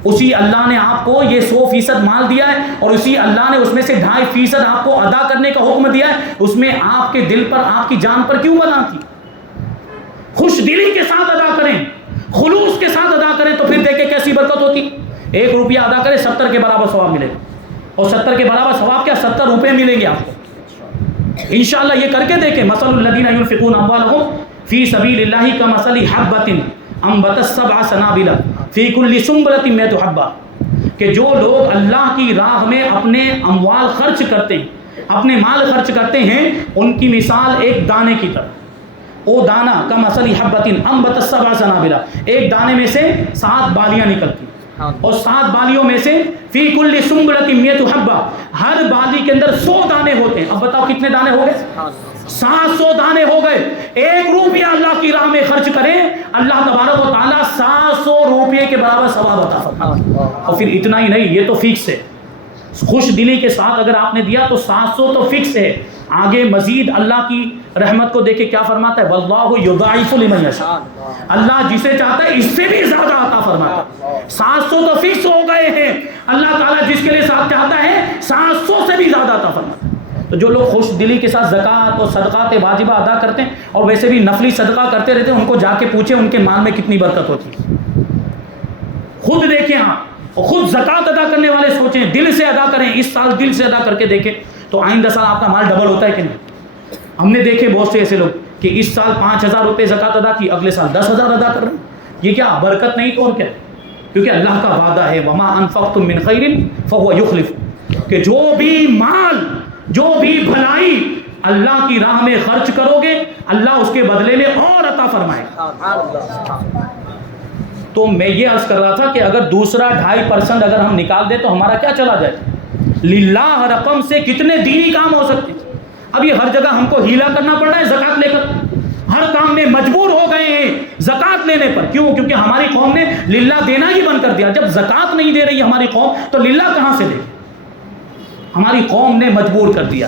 اسی اللہ نے آپ کو یہ 100% مال دیا ہے، اور اسی اللہ نے اس میں سے 2.5% آپ کو ادا کرنے کا حکم دیا ہے. اس میں آپ کے دل پر، آپ کی جان پر کیوں بنا کی؟ خوش دلی کے ساتھ ادا کریں، خلوص کے ساتھ ادا کریں تو پھر دیکھیں کیسی برکت ہوتی. 1 روپیہ ادا کریں 70 کے برابر ثواب ملے گا. اور 70 کے برابر ثواب کیا؟ 70 روپے ملیں گے آپ کو انشاءاللہ. یہ کر کے دیکھیں. مثل الذین ينفقون اموالهم فی سبیل اللہ کمثل حبۃ انبتت 7 سنابل فی کل سنبلۃ 100 حبۃ. کہ جو لوگ اللہ کی راہ میں اپنے اموال خرچ کرتے ہیں، اپنے مال خرچ کرتے ہیں، ان کی مثال ایک دانے کی طرح. وہ دانہ کمثل حبۃ انبتت 7 سنابل، ایک دانے میں سے 7 بالیاں نکلتی، اور 7 بالیوں میں سے فی کل سنبلۃ 100 حبۃ، ہر بالی کے اندر 100 دانے ہوتے ہیں. اب بتاؤ کتنے دانے ہو گئے؟ 700 دانے ہو گئے. 1 روپیہ اللہ کی راہ میں خرچ کریں، اللہ تبارک و تعالیٰ 700 روپے کے برابر ثواب عطا فرماتا. اور پھر اتنا ہی نہیں، یہ تو فکس ہے. خوش دلی کے ساتھ اگر آپ نے دیا تو 700 تو فکس ہے. آگے مزید اللہ کی رحمت کو دیکھے کیا فرماتا ہے؟ واللہ یضاعف لمن یشاء. اللہ جسے چاہتا ہے اس سے بھی زیادہ عطا فرماتا ہے. 700 تو فکس ہو گئے ہیں. اللہ تعالیٰ جس کے لیے ساتھ چاہتا ہے 700 سے بھی زیادہ عطا فرماتا ہے. تو جو لوگ خوش دلی کے ساتھ زکوٰۃ اور صدقات واجبہ ادا کرتے ہیں اور ویسے بھی نفلی صدقہ کرتے رہتے ہیں، ان کو جا کے پوچھیں ان کے مال میں کتنی برکت ہوتی ہے. خود دیکھیں آپ، اور خود زکوٰۃ ادا کرنے والے سوچیں، دل سے ادا کریں. اس سال دل سے ادا کر کے دیکھیں تو آئندہ سال آپ کا مال ڈبل ہوتا ہے کہ نہیں. ہم نے دیکھے بہت سے ایسے لوگ کہ اس سال 5000 روپے زکوٰۃ ادا کی، اگلے سال 10,000 ادا کر رہے ہیں. یہ کیا برکت نہیں تو اور کیا؟ کیونکہ اللہ کا وعدہ ہے وما انفقتم من خیر فهو یخلف، کہ جو بھی مال، جو بھی بھلائی اللہ کی راہ میں خرچ کرو گے اللہ اس کے بدلے میں اور عطا فرمائے گا. تو میں یہ عرض کر رہا تھا کہ اگر دوسرا 2.5% اگر ہم نکال دیں تو ہمارا کیا چلا جائے؟ للہ رقم سے کتنے دینی کام ہو سکتے ہیں. اب یہ ہر جگہ ہم کو ہیلا کرنا پڑ رہا ہے زکوٰۃ لے کر، ہر کام میں مجبور ہو گئے ہیں زکوٰۃ لینے پر. کیوں؟ کیونکہ ہماری قوم نے للہ دینا ہی بند کر دیا. جب زکوٰۃ نہیں دے رہی ہماری قوم تو للہ کہاں سے دے؟ ہماری قوم نے مجبور کر دیا.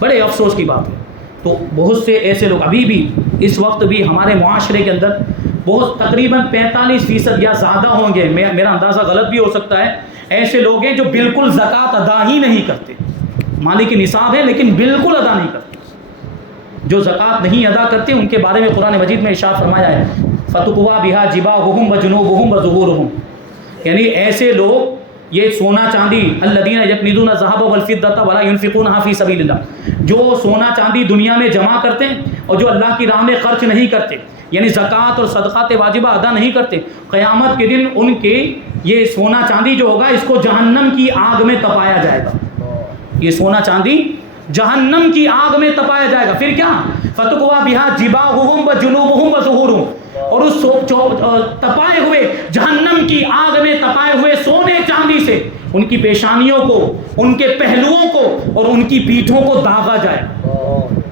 بڑے افسوس کی بات ہے. تو بہت سے ایسے لوگ ابھی بھی اس وقت بھی ہمارے معاشرے کے اندر بہت تقریباً 45% یا زیادہ ہوں گے, میرا اندازہ غلط بھی ہو سکتا ہے, ایسے لوگ ہیں جو بالکل زکوٰۃ ادا ہی نہیں کرتے. مالی کی نصاب ہے لیکن بالکل ادا نہیں کرتے. جو زکوٰۃ نہیں ادا کرتے ان کے بارے میں قرآن مجید میں ارشاد فرمایا ہے فَتُقْوَىٰ بِهَا جِبَاهُهُمْ وَجُنُوبُهُمْ وَظُهُورُهُمْ, یعنی ایسے لوگ یہ سونا چاندی الذین یکنزون الذهب والفضة ولا ينفقونها فی سبیل اللہ, جو سونا چاندی دنیا میں جمع کرتے ہیں اور جو اللہ کی راہ میں خرچ نہیں کرتے, یعنی زکوٰۃ اور صدقات واجبہ ادا نہیں کرتے, قیامت کے دن ان کے یہ سونا چاندی جو ہوگا اس کو جہنم کی آگ میں تپایا جائے گا. یہ سونا چاندی جہنم کی آگ میں تپایا جائے گا. پھر کیا فَتُقْوَىٰ بِهَا جِبَاهُهُمْ وَجُنُوبُهُمْ وَظُهُورُهُمْ, اور اس تپائے ہوئے جہنم کی آگ میں تپائے ہوئے سونے چاندی سے ان کی پیشانیوں کو, ان کے پہلوؤں کو اور ان کی پیٹھوں کو داغا جائے.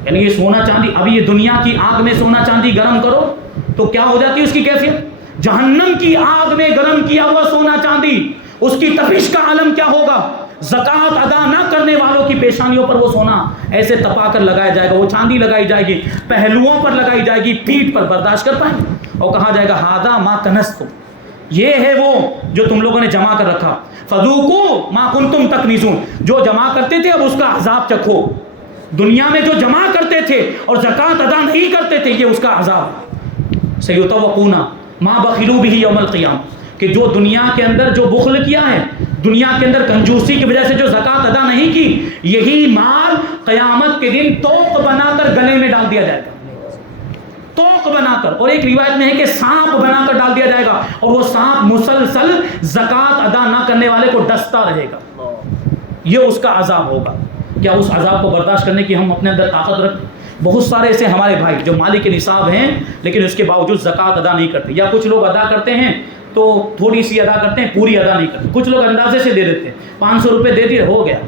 یعنی یہ سونا چاندی, ابھی یہ دنیا کی آگ میں سونا چاندی گرم کرو تو کیا ہو جاتی ہے اس کی کیفیت. جہنم کی آگ میں گرم کیا ہوا سونا چاندی, اس کی تپش کا عالم کیا ہوگا. زکوٰۃ ادا نہ کرنے والوں کی پیشانیوں پر وہ سونا ایسے تپا کر لگایا جائے گا, وہ چاندی لگائی جائے گی, پہلوؤں پر لگائی جائے گی, پیٹھ پر. برداشت کر پائیں اور کہا جائے گا ہذا ما کنزتم, یہ ہے وہ جو تم لوگوں نے جمع کر رکھا. فذوقوا ما کنتم تکنزون, جو جمع کرتے تھے اب اس کا عذاب چکھو. دنیا میں جو جمع کرتے تھے اور زکوٰۃ ادا نہیں کرتے تھے یہ اس کا عذاب. سیطوقون ما بخلوا به یوم القیامہ, کہ جو دنیا کے اندر جو بخل کیا ہے, دنیا کے اندر کنجوسی کی وجہ سے جو زکوٰۃ ادا نہیں کی, یہی مال قیامت کے دن توق بنا کر گلے میں ڈال دیا جائے گا. توق بنا کر, اور ایک روایت میں ہے کہ سانپ بنا کر ڈال دیا جائے گا, اور وہ سانپ مسلسل زکوٰۃ ادا نہ کرنے والے کو ڈستا رہے گا. یہ اس کا عذاب ہوگا. کیا اس عذاب کو برداشت کرنے کی ہم اپنے اندر طاقت رکھیں؟ بہت سارے ایسے ہمارے بھائی جو مالی کے نصاب ہیں لیکن اس کے باوجود زکوٰۃ ادا نہیں کرتے, یا کچھ لوگ ادا کرتے ہیں تو تھوڑی سی ادا کرتے ہیں, پوری ادا نہیں کرتے. کچھ لوگ اندازے سے دے دیتے ہیں, 500 روپے دے دیے ہو گیا.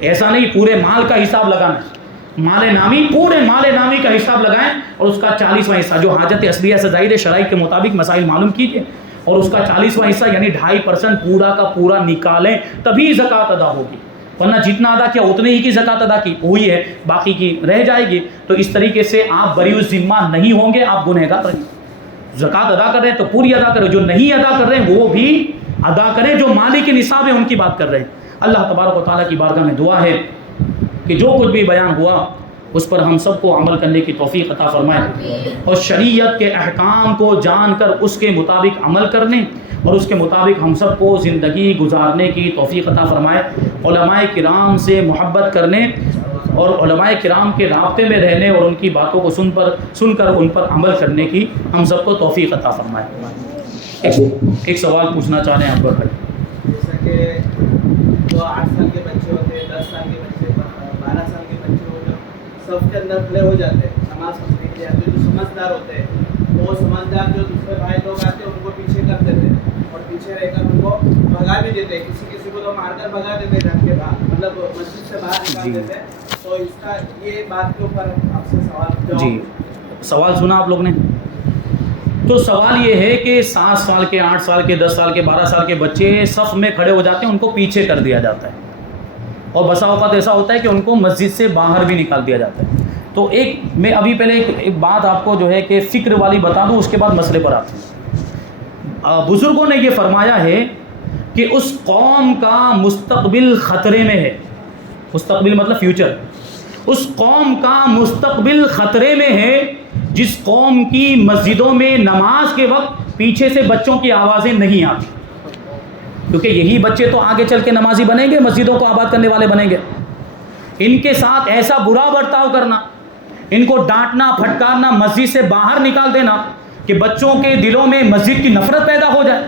ایسا نہیں, پورے مال کا حساب لگانا ہے. مال نامی, پورے مال نامی کا حساب لگائیں اور اس کا 40واں حصہ جو حاجت اصلیہ سے زائد شرائط کے مطابق مسائل معلوم کیجیے, اور اس کا 40واں حصہ یعنی 2.5% پورا کا پورا نکالیں, تبھی زکوٰۃ ادا ہوگی. ورنہ جتنا ادا کیا اتنے ہی کی زکوٰۃ ادا کی ہوئی ہے, باقی کی رہ جائے گی. تو اس طریقے سے آپ بری الذمہ نہیں ہوں گے, آپ گنہگار رہیں. زکوٰۃ ادا کر رہے ہیں تو پوری ادا کریں, جو نہیں ادا کر رہے ہیں وہ بھی ادا کریں. جو مالی کے نصاب ہے ان کی بات کر رہے ہیں. اللہ تبارک و تعالیٰ کی بارگاہ میں دعا ہے کہ جو کچھ بھی بیان ہوا اس پر ہم سب کو عمل کرنے کی توفیق عطا فرمائے, اور شریعت کے احکام کو جان کر اس کے مطابق عمل کرنے اور اس کے مطابق ہم سب کو زندگی گزارنے کی توفیق عطا فرمائے. علماء کرام سے محبت کرنے اور علماء کرام کے رابطے میں رہنے اور ان کی باتوں کو سن کر ان پر عمل کرنے کی ہم سب کو توفیق عطا فرمائے. ایک سوال پوچھنا چاہ رہے ہیں آپ بھائی. جیسا کہ جو 8 سال کے بچے ہوتے ہیں, 10 سال کے بچے, 12 سال کے بچے ہو, جو صف کے اندر کھڑے ہو جاتے ہیں نماز پڑھنے کے لیے, تو جو سمجھدار ہوتے ہیں وہ سمجھدار جو دوسرے بھائی لوگ آتے ہیں ان کو پیچھے کر دیتے ہیں اور پیچھے رہ کر ان کو بھگا بھی دیتے ہیں. کسی کو تو مار کر بھگا دیتے ہیں گھر کے باہر, مطلب مسجد سے باہر نکال دیتے ہیں. تو اس کا یہ بات کے اوپر آپ سے سوال. جی, سوال سنا آپ لوگ نے. تو سوال یہ ہے کہ 7 سال کے, 8 سال کے, 10 سال کے, 12 سال کے بچے صف میں کھڑے ہو جاتے ہیں, ان کو پیچھے کر دیا جاتا ہے, اور بسا اوقات ایسا ہوتا ہے کہ ان کو مسجد سے باہر بھی نکال دیا جاتا ہے. تو میں ابھی پہلے ایک بات آپ کو جو ہے کہ فکر والی بتا دوں, اس کے بعد مسئلے پر آتے ہیں. بزرگوں نے یہ فرمایا ہے کہ اس قوم کا مستقبل خطرے میں ہے. مستقبل مطلب فیوچر. اس قوم کا مستقبل خطرے میں ہے جس قوم کی مسجدوں میں نماز کے وقت پیچھے سے بچوں کی آوازیں نہیں آتی, کیونکہ یہی بچے تو آگے چل کے نمازی بنیں گے, مسجدوں کو آباد کرنے والے بنیں گے. ان کے ساتھ ایسا برا برتاؤ کرنا, ان کو ڈانٹنا, پھٹکارنا, مسجد سے باہر نکال دینا کہ بچوں کے دلوں میں مسجد کی نفرت پیدا ہو جائے,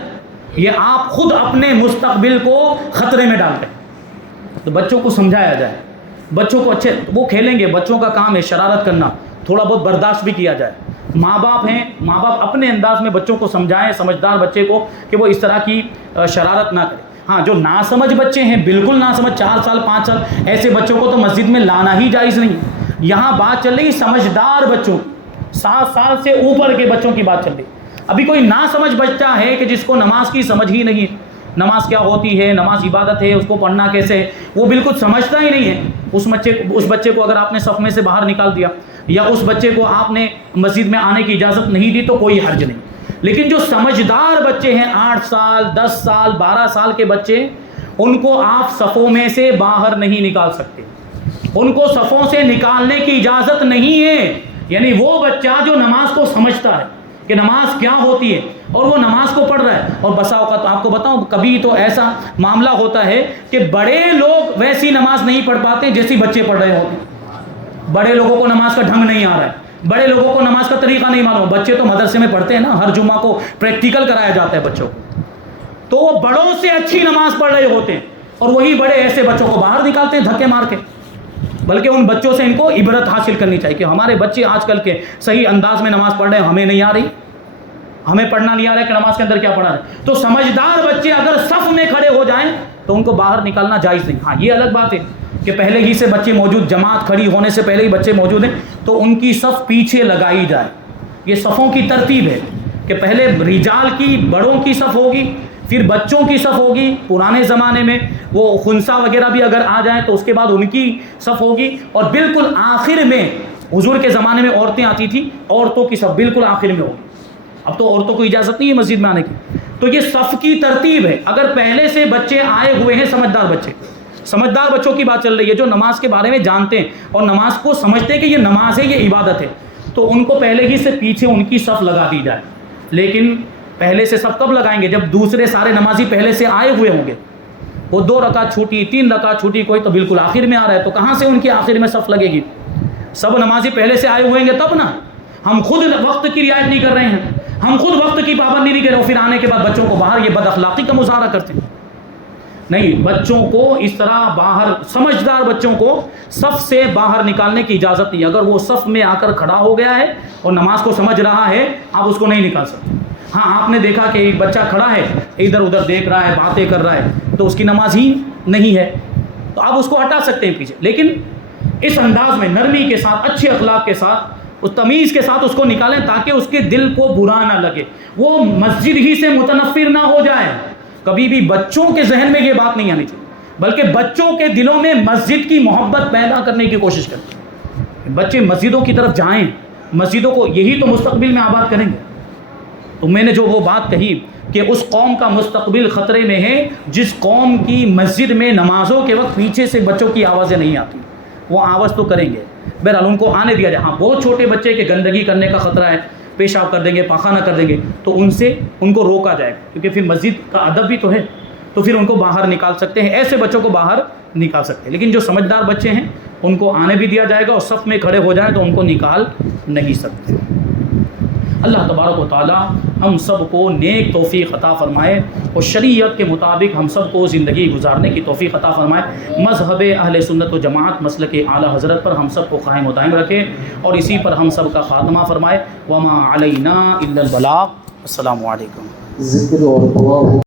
یہ آپ خود اپنے مستقبل کو خطرے میں ڈال دیں. تو بچوں کو سمجھایا جائے, بچوں کو اچھے, وہ کھیلیں گے, بچوں کا کام ہے شرارت کرنا, تھوڑا بہت برداشت بھی کیا جائے. ماں باپ ہیں, ماں باپ اپنے انداز میں بچوں کو سمجھائیں, سمجھدار بچے کو, کہ وہ اس طرح کی شرارت نہ کرے. ہاں, جو ناسمجھ بچے ہیں, بالکل ناسمجھ, 4 سال 5 سال, ایسے بچوں کو تو مسجد میں لانا ہی جائز نہیں. یہاں بات چل رہی سمجھدار بچوں, 7 سال سے اوپر کے بچوں کی بات چل رہی. ابھی کوئی ناسمجھ بچہ ہے کہ جس کو نماز کی سمجھ ہی نہیں, نماز کیا ہوتی ہے، نماز عبادت ہے، اس کو پڑھنا کیسے ہے، وہ بالکل سمجھتا ہی نہیں ہے. اس بچے کو اگر آپ نے صف میں سے باہر نکال دیا یا اس بچے کو آپ نے مسجد میں آنے کی اجازت نہیں دی تو کوئی حرج نہیں. لیکن جو سمجھدار بچے ہیں 8 سال 10 سال 12 سال کے بچے، ان کو آپ صفوں میں سے باہر نہیں نکال سکتے، ان کو صفوں سے نکالنے کی اجازت نہیں ہے. یعنی وہ بچہ جو نماز کو سمجھتا ہے کہ نماز کیا ہوتی ہے اور وہ نماز کو پڑھ رہا ہے. اور بسا اوقات آپ کو بتاؤں کبھی تو ایسا معاملہ ہوتا ہے کہ بڑے لوگ ویسی نماز نہیں پڑھ پاتے جیسی بچے پڑھ رہے ہوتے ہیں. بڑے لوگوں کو نماز کا ڈھنگ نہیں آ رہا ہے، بڑے لوگوں کو نماز کا طریقہ نہیں معلوم. بچے تو مدرسے میں پڑھتے ہیں نا، ہر جمعہ کو پریکٹیکل کرایا جاتا ہے بچوں کو، تو وہ بڑوں سے اچھی نماز پڑھ رہے ہوتے ہیں اور وہی بڑے ایسے بچوں کو باہر نکالتے ہیں دھکے مار کے. بلکہ ان بچوں سے ان کو عبرت حاصل کرنی چاہیے کہ ہمارے بچے آج کل کے صحیح انداز میں نماز پڑھ رہے ہیں، ہمیں نہیں آ رہی، ہمیں پڑھنا نہیں آ رہا ہے کہ نماز کے اندر کیا پڑھا ہے. تو سمجھدار بچے اگر صف میں کھڑے ہو جائیں تو ان کو باہر نکالنا جائز نہیں. ہاں یہ الگ بات ہے کہ پہلے ہی سے بچے موجود، جماعت کھڑی ہونے سے پہلے ہی بچے موجود ہیں تو ان کی صف پیچھے لگائی جائے. یہ صفوں کی ترتیب ہے کہ پہلے رجال کی بڑوں کی صف ہوگی، پھر بچوں کی صف ہوگی. پرانے زمانے میں وہ خنسا وغیرہ بھی اگر آ جائیں تو اس کے بعد ان کی صف ہوگی، اور بالکل آخر میں حضور کے زمانے میں عورتیں آتی تھیں، عورتوں کی صف بالکل آخر میں ہوگی. اب تو عورتوں کو اجازت نہیں ہے مسجد میں آنے کی. تو یہ صف کی ترتیب ہے. اگر پہلے سے بچے آئے ہوئے ہیں، سمجھدار بچوں کی بات چل رہی ہے جو نماز کے بارے میں جانتے ہیں اور نماز کو سمجھتے ہیں کہ یہ نماز ہے، یہ عبادت ہے، تو ان کو پہلے ہی سے پیچھے ان کی صف لگا دی جائے. لیکن پہلے سے صف کب لگائیں گے؟ جب دوسرے سارے نمازی پہلے سے آئے ہوئے ہوں گے. وہ 2 رکعت چھوٹی 3 رکعت چھوٹی، کوئی تو بالکل آخر میں آ رہا ہے، تو کہاں سے ان کی آخر میں صف لگے گی؟ سب نمازی پہلے سے آئے ہوئے ہیں گے تب نا. ہم خود وقت کی رعایت نہیں کر رہے ہیں، ہم خود وقت کی پابندی نہیں کر رہے، پھر آنے کے بعد بچوں کو باہر، یہ بد اخلاقی کا مظاہرہ کرتے ہیں. نہیں، بچوں کو اس طرح باہر، سمجھدار بچوں کو صف سے باہر نکالنے کی اجازت نہیں. اگر وہ صف میں آ کر کھڑا ہو گیا ہے اور نماز کو سمجھ رہا ہے، آپ اس کو نہیں نکال سکتے. ہاں آپ نے دیکھا کہ ایک بچہ کھڑا ہے، ادھر ادھر دیکھ رہا ہے، باتیں کر رہا ہے، تو اس کی نماز ہی نہیں ہے، تو آپ اس کو ہٹا سکتے ہیں پیچھے. لیکن اس انداز میں نرمی کے ساتھ، اچھے اخلاق کے ساتھ، اس تمیز کے ساتھ اس کو نکالیں تاکہ اس کے دل کو برا نہ لگے، وہ مسجد ہی سے متنفر نہ ہو جائے. کبھی بھی بچوں کے ذہن میں یہ بات نہیں آنی چاہیے، بلکہ بچوں کے دلوں میں مسجد کی محبت پیدا کرنے کی کوشش کریں. بچے مسجدوں کی طرف جائیں، مسجدوں کو، یہی تو مستقبل میں آباد کریں گے. تو میں نے جو وہ بات کہی کہ اس قوم کا مستقبل خطرے میں ہے جس قوم کی مسجد میں نمازوں کے وقت پیچھے سے بچوں کی آوازیں نہیں آتی. وہ آواز تو کریں گے، بہرحال ان کو آنے دیا جائے. ہاں بہت چھوٹے بچے کے گندگی کرنے کا خطرہ ہے، پیشاب کر دیں گے، پاخانہ کر دیں گے، تو ان کو روکا جائے، کیونکہ پھر مسجد کا ادب بھی تو ہے، تو پھر ان کو باہر نکال سکتے ہیں. ایسے بچوں کو باہر نکال سکتے ہیں. لیکن جو سمجھدار بچے ہیں ان کو آنے بھی دیا جائے گا، اور صف میں کھڑے ہو جائیں تو ان کو نکال نہیں سکتے. اللہ تبارک و تعالی ہم سب کو نیک توفیق عطا فرمائے اور شریعت کے مطابق ہم سب کو زندگی گزارنے کی توفیق عطا فرمائے. مذہب اہل سنت و جماعت مسلک اعلیٰ حضرت پر ہم سب کو قائم و دائم رکھے اور اسی پر ہم سب کا خاتمہ فرمائے. وما علینا الا البلاغ. السلام علیکم. ذکر اور دعا